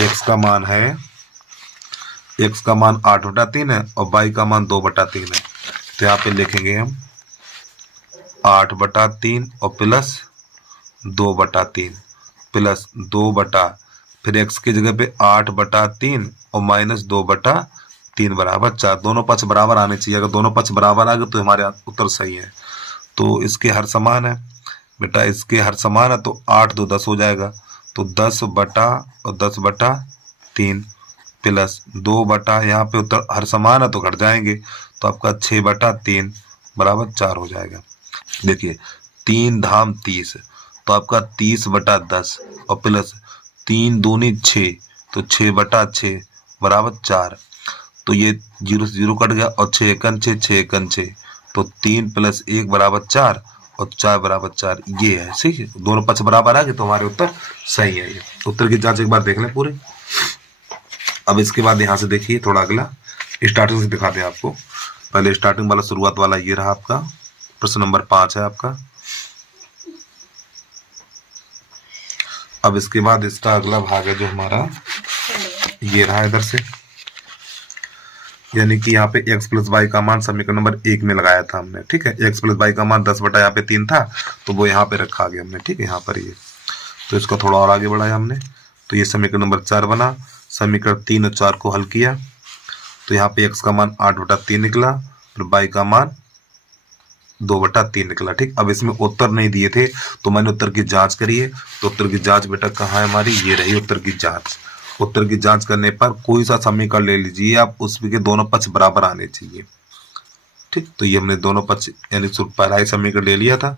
एक्स का मान 8/3 है और वाई का मान 2/3 है। तो यहाँ पे लिखेंगे हम 8/3 और प्लस 2/3 प्लस 2 फिर एक्स की जगह पे 8/3 और माइनस 2/3 बराबर 4। दोनों पक्ष बराबर आने चाहिए। अगर दोनों पक्ष बराबर आ गए तो हमारे उत्तर सही है। तो इसके हर समान है बेटा, इसके हर समान है तो 8 2 10 हो जाएगा। तो 10/3 प्लस 2 यहाँ पे उत्तर हर समान है तो घट जाएंगे, तो आपका 6/3 बराबर 4 हो जाएगा। देखिए 3 धाम 30 तो आपका 30/10 और प्लस 3 दूनी 6 तो 6/6 बराबर 4। तो ये 0 से 0 कट गया और 6 एकन 6 6 एकन 6 तो 3 + 1 बराबर 4 और 4 बराबर 4 ये है। सही है, दोनों पक्ष बराबर आ गए तो हमारे उत्तर सही है। ये उत्तर की जांच एक बार देख लें पूरे। अब इसके बाद यहाँ से देखिए थोड़ा अगला स्टार्टिंग से दिखाते हैं आपको। पहले स्टार्टिंग वाला शुरुआत वाला ये रहा आपका, प्रश्न नंबर 5 है आपका। अब इसके बाद इसका अगला भाग है जो हमारा ये रहा इधर से, यानी कि यहाँ पे x प्लस वाई का मान समीकरण नंबर 1 में लगाया था हमने, ठीक है। x प्लस वाई का मान 10/3 था तो वो यहाँ पे रखा गया हमने, ठीक है, यहाँ पर ये। तो इसका थोड़ा और आगे बढ़ाया हमने, तो ये समीकरण नंबर 4 बना। समीकरण 3 और 4 को हल किया तो यहाँ पे x का मान 8/3 निकला, फिर y का मान 2/3 निकला, ठीक। अब इसमें उत्तर नहीं दिए थे तो मैंने उत्तर की जांच करी है। तो उत्तर की जांच बेटा कहाँ है हमारी, ये रही उत्तर की जांच। उत्तर की जांच करने पर कोई सा समीकरण ले लीजिए आप, उसके दोनों पक्ष बराबर आने चाहिए, ठीक। तो ये हमने दोनों पक्ष यानी पहला ही समीकरण ले लिया था।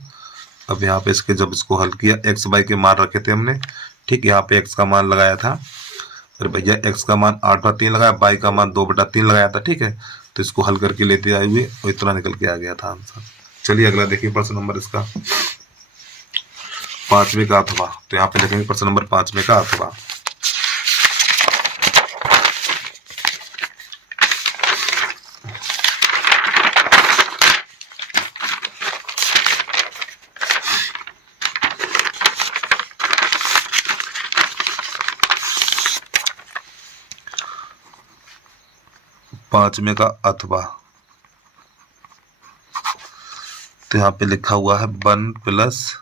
अब यहाँ पे इसके जब इसको हल किया, एक्स वाई के मान रखे थे हमने, ठीक। यहाँ पे एक्स का मान लगाया था, फिर भैया एक्स का मान 8/3 लगाया, वाई का मान 2/3 लगाया था, ठीक है। तो इसको हल करके लेते आए हुए और इतना निकल के आ गया था आंसर। चलिए अगला देखिए प्रश्न नंबर इसका 5वें का अथवा। तो यहाँ पे लिखेंगे प्रश्न नंबर 5वें का अथवा। पांचवें का अथवा, तो यहाँ पे लिखा हुआ है 1 +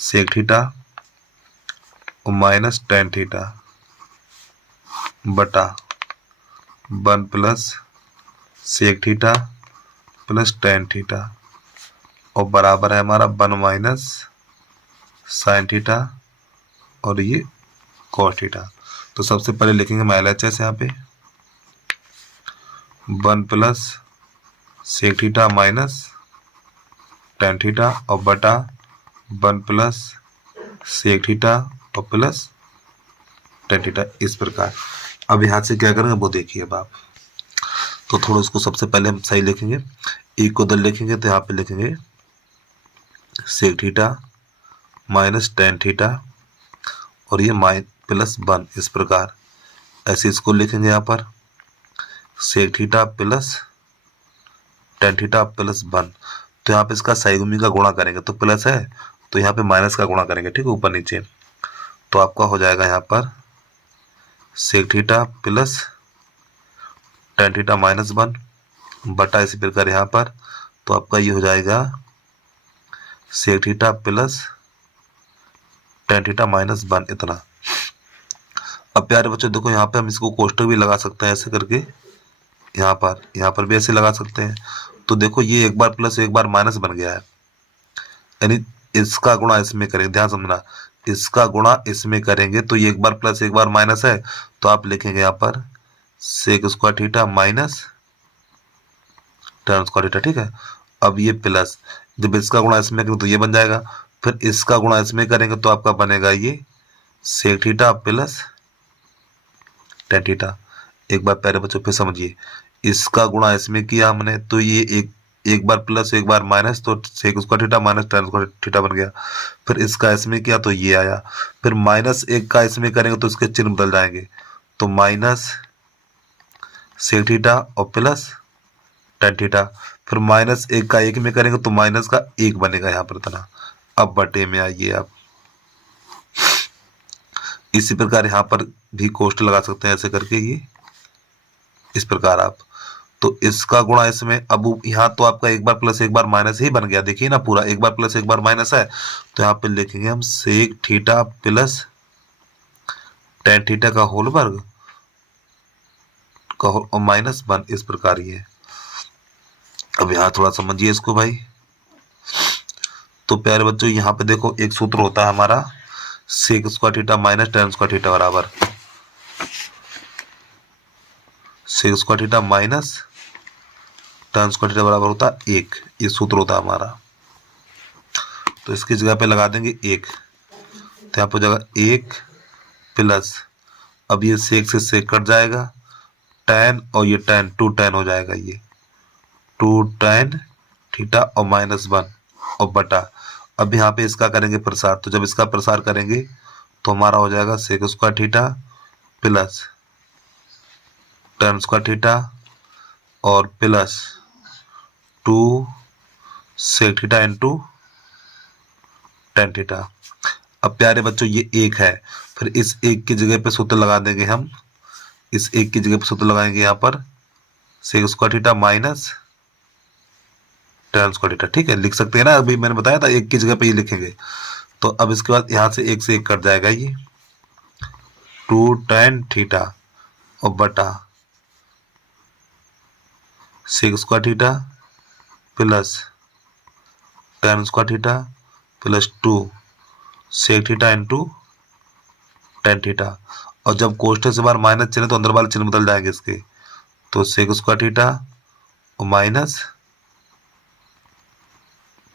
sec थीटा और माइनस tan थीटा बटा 1 + sec theta plus tan theta और बराबर है हमारा 1 - sin थीटा और ये cos थीटा। तो सबसे पहले लिखेंगे हम LHS यहाँ पे 1 + sec theta minus tan theta और बटा 1 + sec थीटा और प्लस tan थीटा, इस प्रकार। अब यहाँ से क्या करेंगे वो देखिए अब आप। तो थोड़ा उसको सबसे पहले हम सही लिखेंगे, एक को उधर लिखेंगे तो यहाँ पे लिखेंगे sec theta minus tan theta और ये +1, इस प्रकार ऐसे इसको लिखेंगे यहाँ पर sec theta plus tan theta plus 1। तो यहाँ पे इसका साइगुमी का गुणा करेंगे तो प्लस है, तो यहाँ पे माइनस का गुणा करेंगे, ठीक है, ऊपर नीचे। तो आपका हो जाएगा यहाँ पर sec theta plus tan theta minus 1 बटा इसी प्रकार यहाँ पर, तो आपका ये हो जाएगा sec theta plus tan theta minus 1 इतना। अब प्यारे बच्चों देखो यहाँ पे हम इसको कोष्टक भी लगा सकते हैं ऐसे करके, यहाँ पर भी ऐसे लगा सकते हैं। तो देखो ये एक बार प्लस एक बार माइनस बन गया है, यानी इसका गुणा इसमें करेंगे, ध्यान समझना, इसका गुणा इसमें करेंगे तो ये एक बार प्लस एक बार माइनस है। तो आप लिखेंगे यहाँ पर sec² theta minus tan square theta, ठीक है। अब ये प्लस, जब इसका गुणा इसमें करेंगे तो ये बन जाएगा, फिर इसका गुणा इसमें करेंगे तो आपका बनेगा ये sec theta plus tan theta. एक बार प्यारे बच्चों फिर समझिए, इसका गुणा इसमें किया हमने तो ये एक बार प्लस एक बार माइनस, तो sec square theta minus tan square theta बन गया। फिर इसका इसमें किया तो ये आया, फिर माइनस एक का इसमें करेंगे तो इसके चिन्ह बदल जाएंगे, तो माइनस सेक थीटा और प्लस tan थीटा। फिर माइनस एक का एक में करेंगे तो माइनस का एक बनेगा यहाँ पर इतना। अब बटे में आइए आप, इसी प्रकार यहाँ पर भी कोष्ट लगा सकते हैं ऐसे करके, ये इस प्रकार आप, तो इसका गुणा इसमें, अब यहाँ तो आपका एक बार प्लस एक बार माइनस ही बन गया, देखिए ना पूरा एक बार प्लस एक बार माइनस है, तो यहाँ पे लिखेंगे हम sec theta plus tan theta का होल वर्ग का और माइनस 1, इस प्रकार ये। अब यहाँ थोड़ा समझिए इसको भाई। तो प्यारे बच्चों यहाँ पे देखो एक सूत्र होता है हमारा, sec square theta minus tan square theta बराबर sec square theta minus tan square theta बराबर होता है 1, ये सूत्र होता है हमारा। तो इसकी जगह पे लगा देंगे 1, तो यहाँ पर जगह 1 प्लस, अब ये सेक से सेक कट जाएगा, tan और ये tan 2 tan हो जाएगा, ये 2 tan थीटा और माइनस 1 और बटा। अब यहाँ पे इसका करेंगे प्रसार, तो जब इसका प्रसार करेंगे तो हमारा हो जाएगा sec square theta plus tan square theta और plus 2 sec theta into tan theta. अब प्यारे बच्चों ये एक है, फिर इस एक की जगह पे सूत्र लगा देंगे हम, इस एक की जगह पे सूत्र लगाएंगे यहाँ पर sec square theta minus tan square theta, ठीक है, लिख सकते हैं ना, अभी मैंने बताया था एक की जगह पे ये लिखेंगे। तो अब इसके बाद यहाँ से एक कट जाएगा, ये 2 tan थीटा और बटा sec square theta plus tan square theta plus 2 sec theta into tan theta. और जब कोष्ठक से बाहर माइनस चिन्ह तो अंदर वाले चिन्ह बदल जाएंगे इसके, तो सेक स्क्वायर थीटा और minus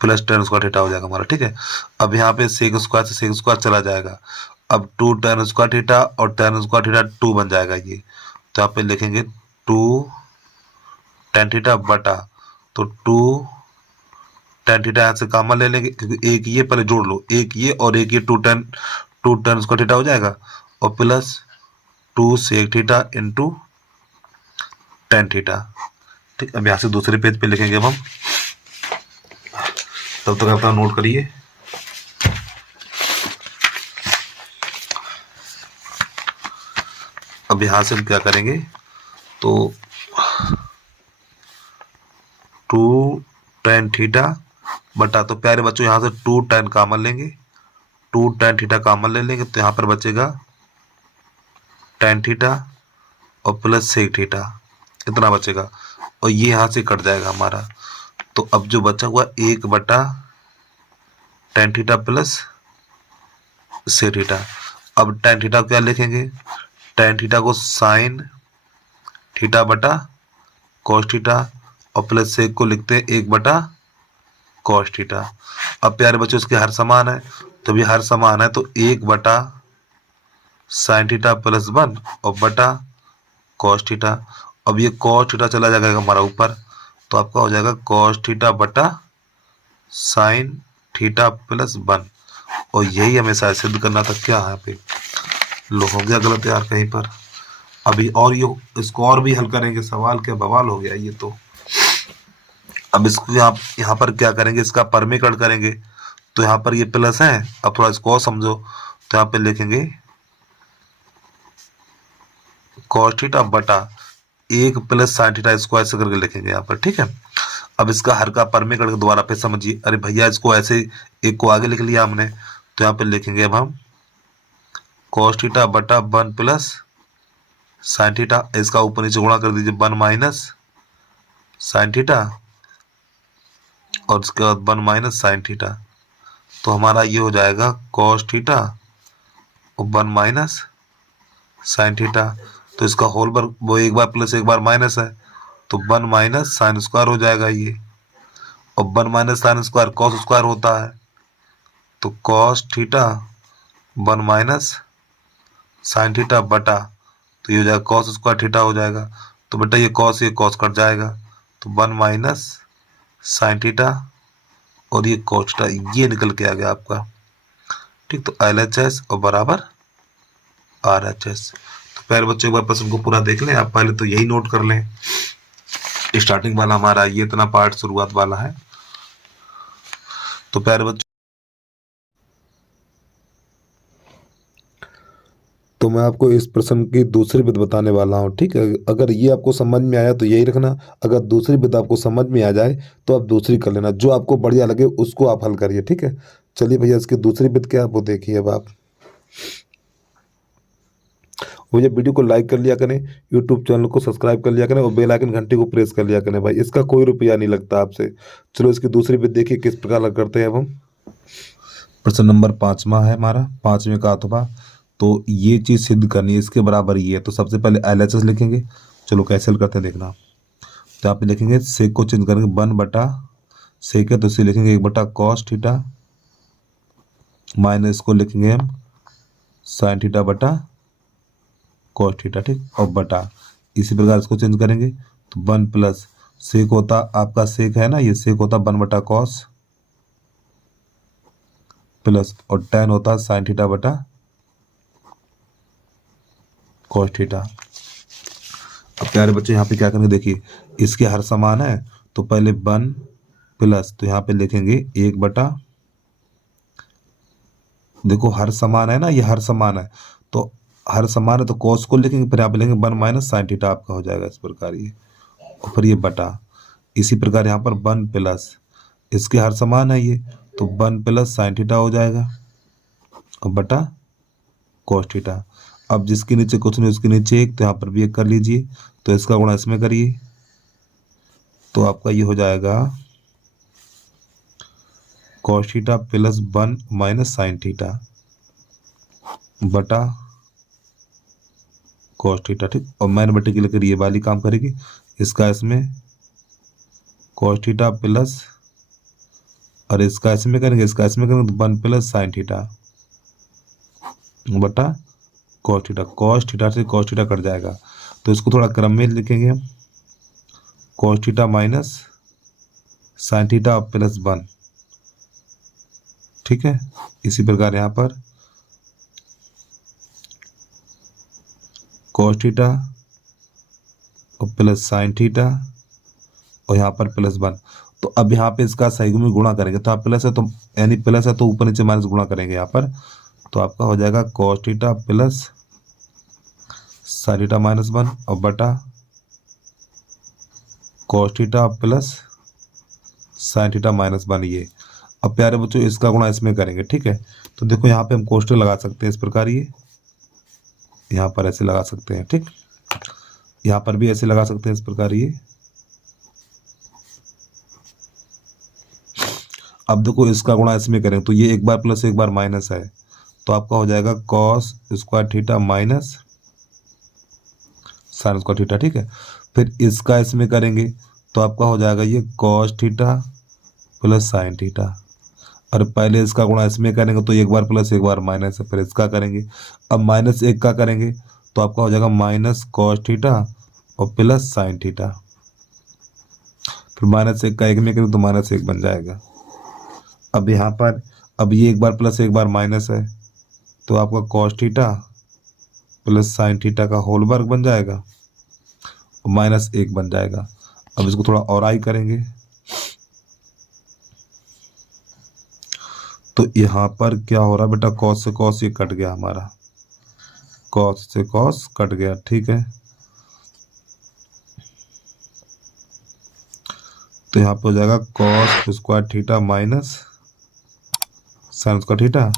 plus tan square theta हो जाएगा हमारा, ठीक है। अब यहाँ पे सेक स्क्वायर से सेक स्क्वायर चला जाएगा, अब 2 tan स्क्वायर थीटा और tan स्क्वायर थीटा 2 बन जाएगा ये, तो यहाँ पे लिखेंगे 2 tan थीटा बटा, तो 2 tan थीटा यहाँ से कॉमन ले लेंगे क्योंकि एक ये पहले जोड़ लो, एक ये और एक ये 2 tan स्क्वायर थीटा हो जाएगा, और plus 2 sec theta into tan theta, ठीक। अब यहाँ से दूसरे पेज पे लिखेंगे अब हम, तब तक अपना नोट करिए। अब यहां से हम क्या करेंगे, तो 2 tan थीटा बटा, तो प्यारे बच्चों यहां से 2 tan कॉमन लेंगे, 2 tan थीटा कॉमन ले लेंगे, तो यहां पर बचेगा tan थीटा और प्लस सेक थीटा, इतना बचेगा, और ये यहां से कट जाएगा हमारा। तो अब जो बचा हुआ 1 बटा tan theta plus sec theta. अब tan थीटा क्या लिखेंगे, tan थीटा को साइन थीटा बटा कॉस थीटा और प्लस सेक को लिखते हैं 1 बटा कॉस थीटा। अब प्यारे बच्चों इसके हर समान है, तो भी हर समान है, तो 1 बटा साइन थीटा प्लस 1 और बटा कॉस थीटा। अब ये कॉस थीटा चला जाएगा हमारा ऊपर, तो आपका हो जाएगा कॉस थीटा बटा साइन थीटा प्लस 1, और यही हमेशा सिद्ध करना था। क्या है पे लो, हो गया गलत यार कहीं पर। अभी और ये इसको और भी हल करेंगे, सवाल क्या बवाल हो गया ये तो। अब इसको आप यहाँ पर क्या करेंगे, इसका परमीकरण करेंगे, तो यहाँ पर ये प्लस है, अब थोड़ा इसको और समझो, तो यहाँ पे लिखेंगे कॉस थीटा बटा 1 प्लस साइन थीटा स्क्वायर से करके लिखेंगे यहाँ पर, ठीक है। अब इसका हर का परमीकरण दोबारा पे समझिए, अरे भैया इसको ऐसे एक को आगे लिख लिया हमने, तो यहाँ पे लिखेंगे अब हम कॉस थीटा बटा 1 प्लस साइन थीटा, इसका ऊपर नीचे गुणा कर दीजिए 1 माइनस साइन थीटा और उसके बाद 1 माइनस साइन थीटा, तो हमारा ये हो जाएगा कॉस थीटा और 1 माइनस साइन थीटा। तो इसका होल वर्ग, वो एक बार प्लस एक बार माइनस है, तो 1 माइनस साइन स्क्वायर हो जाएगा ये, और 1 minus sine square cos square होता है, तो cos theta 1 minus sign theta बटा, तो ये हो जाएगा कॉस स्क्वायर थीटा हो जाएगा। तो बेटा ये कॉस कट जाएगा, तो 1 माइनस साइन थीटा और ये कॉस थीटा, ये निकल के आ गया आपका। ठीक, तो LHS और बराबर RHS। तो प्यारे बच्चों एक बार प्रश्न को पूरा देख लें आप, पहले तो यही नोट कर लें, स्टार्टिंग वाला हमारा ये इतना पार्ट शुरुआत वाला है। तो प्यारे बच्चों, तो मैं आपको इस प्रश्न की दूसरी विधि बताने वाला हूँ। ठीक है, अगर ये आपको समझ में आया तो यही रखना, अगर दूसरी विधि आपको समझ में आ जाए तो आप दूसरी कर लेना, जो आपको बढ़िया लगे उसको आप हल करिए। ठीक है, चलिए भैया इसकी दूसरी विधि क्या है वो देखिए। अब आप मुझे वीडियो को लाइक कर लिया करें, यूट्यूब चैनल को सब्सक्राइब कर लिया करें और बेल आइकन घंटी को प्रेस कर लिया करें भाई, इसका कोई रुपया नहीं लगता आपसे। चलो इसकी दूसरी विधि देखिए किस प्रकार करते हैं अब हम। प्रश्न नंबर 5वां है हमारा, 5वें का अथवा। तो ये चीज़ सिद्ध करनी है, इसके बराबर ये है, तो सबसे पहले LHS लिखेंगे। चलो कैसे करते हैं देखना। तो यहाँ पे लिखेंगे सेक को चेंज करेंगे, 1 बटा सेक है तो इसे लिखेंगे 1 बटा कॉस थीटा, माइनस को लिखेंगे हम साइन थीटा बटा कॉस थीटा। ठीक, और बटा इसी प्रकार इसको चेंज करेंगे, तो 1 प्लस सेक होता आपका, सेक है ना ये, सेक होता 1 बटा कॉस प्लस, और tan होता साइन थीटा बटा कॉस थीटा। अब प्यारे बच्चे यहाँ पे क्या करेंगे देखिए, इसके हर समान है तो पहले 1 प्लस, तो यहाँ पे लिखेंगे 1 बटा, देखो हर समान है ना, ये हर समान है, तो हर समान है तो कॉस को लिखेंगे, फिर यहाँ पे लिखेंगे 1 माइनस साइन थीटा आपका हो जाएगा इस प्रकार ये, और फिर ये बटा। इसी प्रकार यहाँ पर 1 प्लस, इसके हर समान है ये, तो 1 प्लस साइन थीटा हो जाएगा और बटा कॉस थीटा। अब जिसके नीचे कुछ नहीं उसके नीचे 1, तो यहाँ पर भी 1 कर लीजिए, तो इसका गुणा इसमें करिए, तो आपका ये हो जाएगा cos theta plus 1 minus sign theta बटा कॉस थीटा। ठीक, और मैन बटे के लेकर ये वाली काम करेगी, इसका इसमें कॉस थीटा प्लस, और इसका इसमें करेंगे, इसका इसमें करेंगे, तो 1 प्लस साइन थीटा बटा कॉस थीटा। कॉस थीटा से कॉस थीटा कट जाएगा, तो इसको थोड़ा क्रम में लिखेंगे हम, cos theta minus sine theta plus 1। ठीक है, इसी प्रकार यहाँ पर कॉस थीटा और प्लस साइन थीटा और यहाँ पर प्लस 1। तो अब यहाँ पे इसका सही में गुणा करेंगे, तो आप प्लस है तो यानी प्लस है तो ऊपर नीचे माइनस गुणा करेंगे यहाँ पर, तो आपका हो जाएगा cos theta plus sine theta minus 1 और बटा cos theta plus sine theta minus 1 ये। अब प्यारे बच्चों इसका गुणा इसमें करेंगे। ठीक है, तो देखो यहाँ पे हम कोष्टक लगा सकते हैं इस प्रकार, ये यहाँ पर ऐसे लगा सकते हैं। ठीक, यहाँ पर भी ऐसे लगा सकते हैं इस प्रकार ये। अब देखो इसका गुणा इसमें करें तो ये एक बार प्लस एक बार माइनस है, तो आपका हो जाएगा cos square theta minus sine square theta. ठीक है, फिर इसका इसमें करेंगे तो आपका हो जाएगा ये cos theta plus sine theta, और पहले इसका गुणा इसमें करेंगे तो एक बार प्लस एक बार माइनस है, फिर इसका करेंगे, अब माइनस 1 का करेंगे तो आपका हो जाएगा माइनस कॉस थीटा और प्लस साइन थीटा, फिर माइनस 1 का 1 में करेंगे तो माइनस 1 बन जाएगा। अब यहाँ पर अब ये एक बार प्लस एक बार माइनस है, तो आपका cos theta plus sine theta का होल वर्ग बन जाएगा और माइनस 1 बन जाएगा। अब इसको थोड़ा और आई करेंगे तो यहाँ पर क्या हो रहा है बेटा, कॉस से कॉस ये कट गया हमारा, कॉस से कॉस कट गया। ठीक है, तो यहाँ पे हो जाएगा cos square theta minus sine square theta.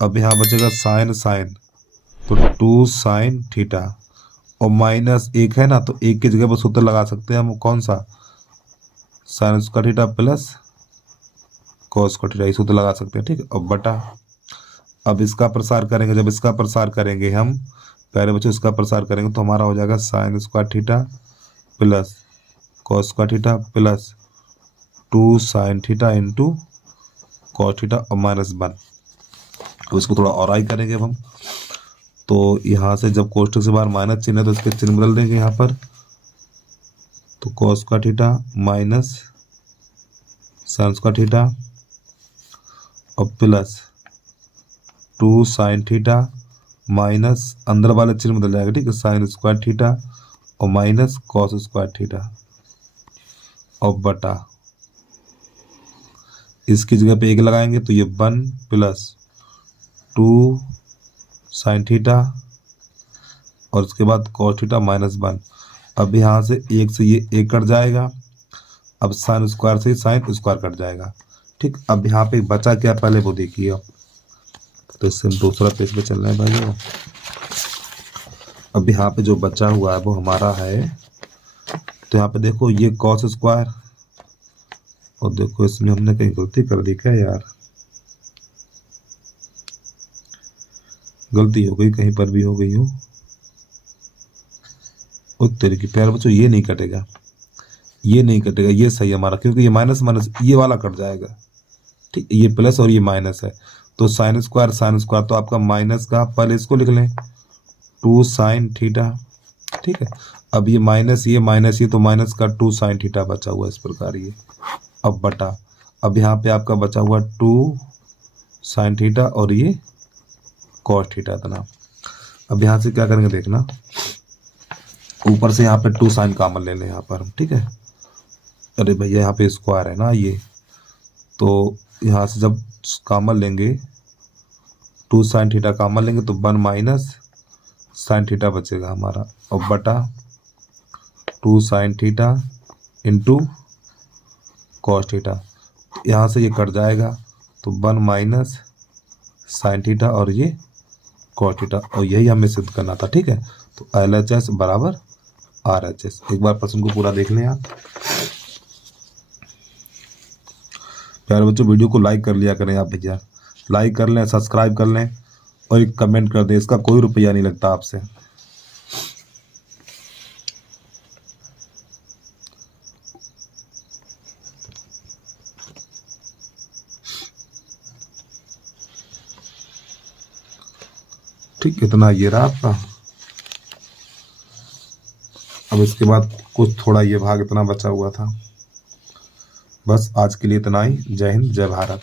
अब यहाँ बचेगा साइन साइन, तो 2 साइन थीटा और माइनस 1 है ना, तो 1 की जगह पर सूत्र लगा सकते हैं हम, कौन सा, sine square theta plus cos square theta, ये सूत्र लगा सकते हैं। ठीक है, और बटा, अब इसका प्रसार करेंगे, जब इसका प्रसार करेंगे हम, पहले बच्चों इसका प्रसार करेंगे तो हमारा हो जाएगा sine square theta plus cos square theta plus 2 sine theta into cos theta और -1। तो इसको थोड़ा और आई करेंगे अब हम। तो यहाँ से जब कोष्टक से बाहर माइनस चिन्ह है तो इसके चिन्ह बदल देंगे यहाँ पर। तो cos square theta minus sine square theta और प्लस 2 साइन थीटा माइनस अंदर वाला चिन्ह बदल जाएगा, ठीक है, साइन स्क्वायर थीटा और माइनस कॉस स्क्वायर थीटा और बटा इसकी जगह पे 1 लगाएंगे तो ये 1 प्लस 2 साइन थीटा और उसके बाद कॉस थीटा -1। अब यहाँ से 1 से ये 1 कट जाएगा। अब साइन स्क्वायर से साइन स्क्वायर कट जाएगा, ठीक। अब यहाँ पे बचा क्या पहले वो देखिए आप। तो इससे हम दूसरा पेज पे चल रहे हैं भाई। अब यहाँ पे जो बचा हुआ है वो हमारा है, तो यहाँ पे देखो ये कॉस स्क्वायर और देखो इसमें हमने कहीं गलती कर दी क्या यार, गलती हो गई कहीं पर भी हो गई हो। और तेरे की प्यार बच्चों ये नहीं कटेगा, ये नहीं कटेगा, ये सही है हमारा, क्योंकि ये माइनस माइनस ये वाला कट जाएगा, ठीक। ये प्लस और ये माइनस है तो साइन स्क्वायर तो आपका माइनस का, पहले इसको लिख लें 2 साइन थीटा, ठीक है। अब ये माइनस ये तो माइनस का 2 साइन थीटा बचा हुआ इस प्रकार ये। अब बटा, अब यहाँ पे आपका बचा हुआ 2 साइन थीटा और ये कॉस थीटा इतना। अब यहाँ से क्या करेंगे देखना, ऊपर से यहाँ पे 2 साइन कॉमन ले लें यहाँ पर, ठीक है। अरे भैया यहाँ पे स्क्वायर है ना ये, तो यहाँ से जब कॉमन लेंगे 2 साइन थीटा कॉमन लेंगे तो 1 माइनस साइन थीटा बचेगा हमारा और बटा 2 sine theta into cos theta. यहाँ से ये कट जाएगा तो 1 माइनस साइन थीटा और ये कॉस थीटा, और यही हमें सिद्ध करना था, ठीक है। तो LHS बराबर RHS। एक बार प्रश्न को पूरा देख लें आप। प्यारे बच्चों वीडियो को लाइक कर लिया करें आप भैया, लाइक कर लें, सब्सक्राइब कर लें और एक कमेंट कर दें, इसका कोई रुपया नहीं लगता आपसे। ठीक, इतना ये रहा आपका। अब इसके बाद कुछ थोड़ा ये भाग इतना बचा हुआ था। बस आज के लिए इतना ही। जय हिंद, जय भारत।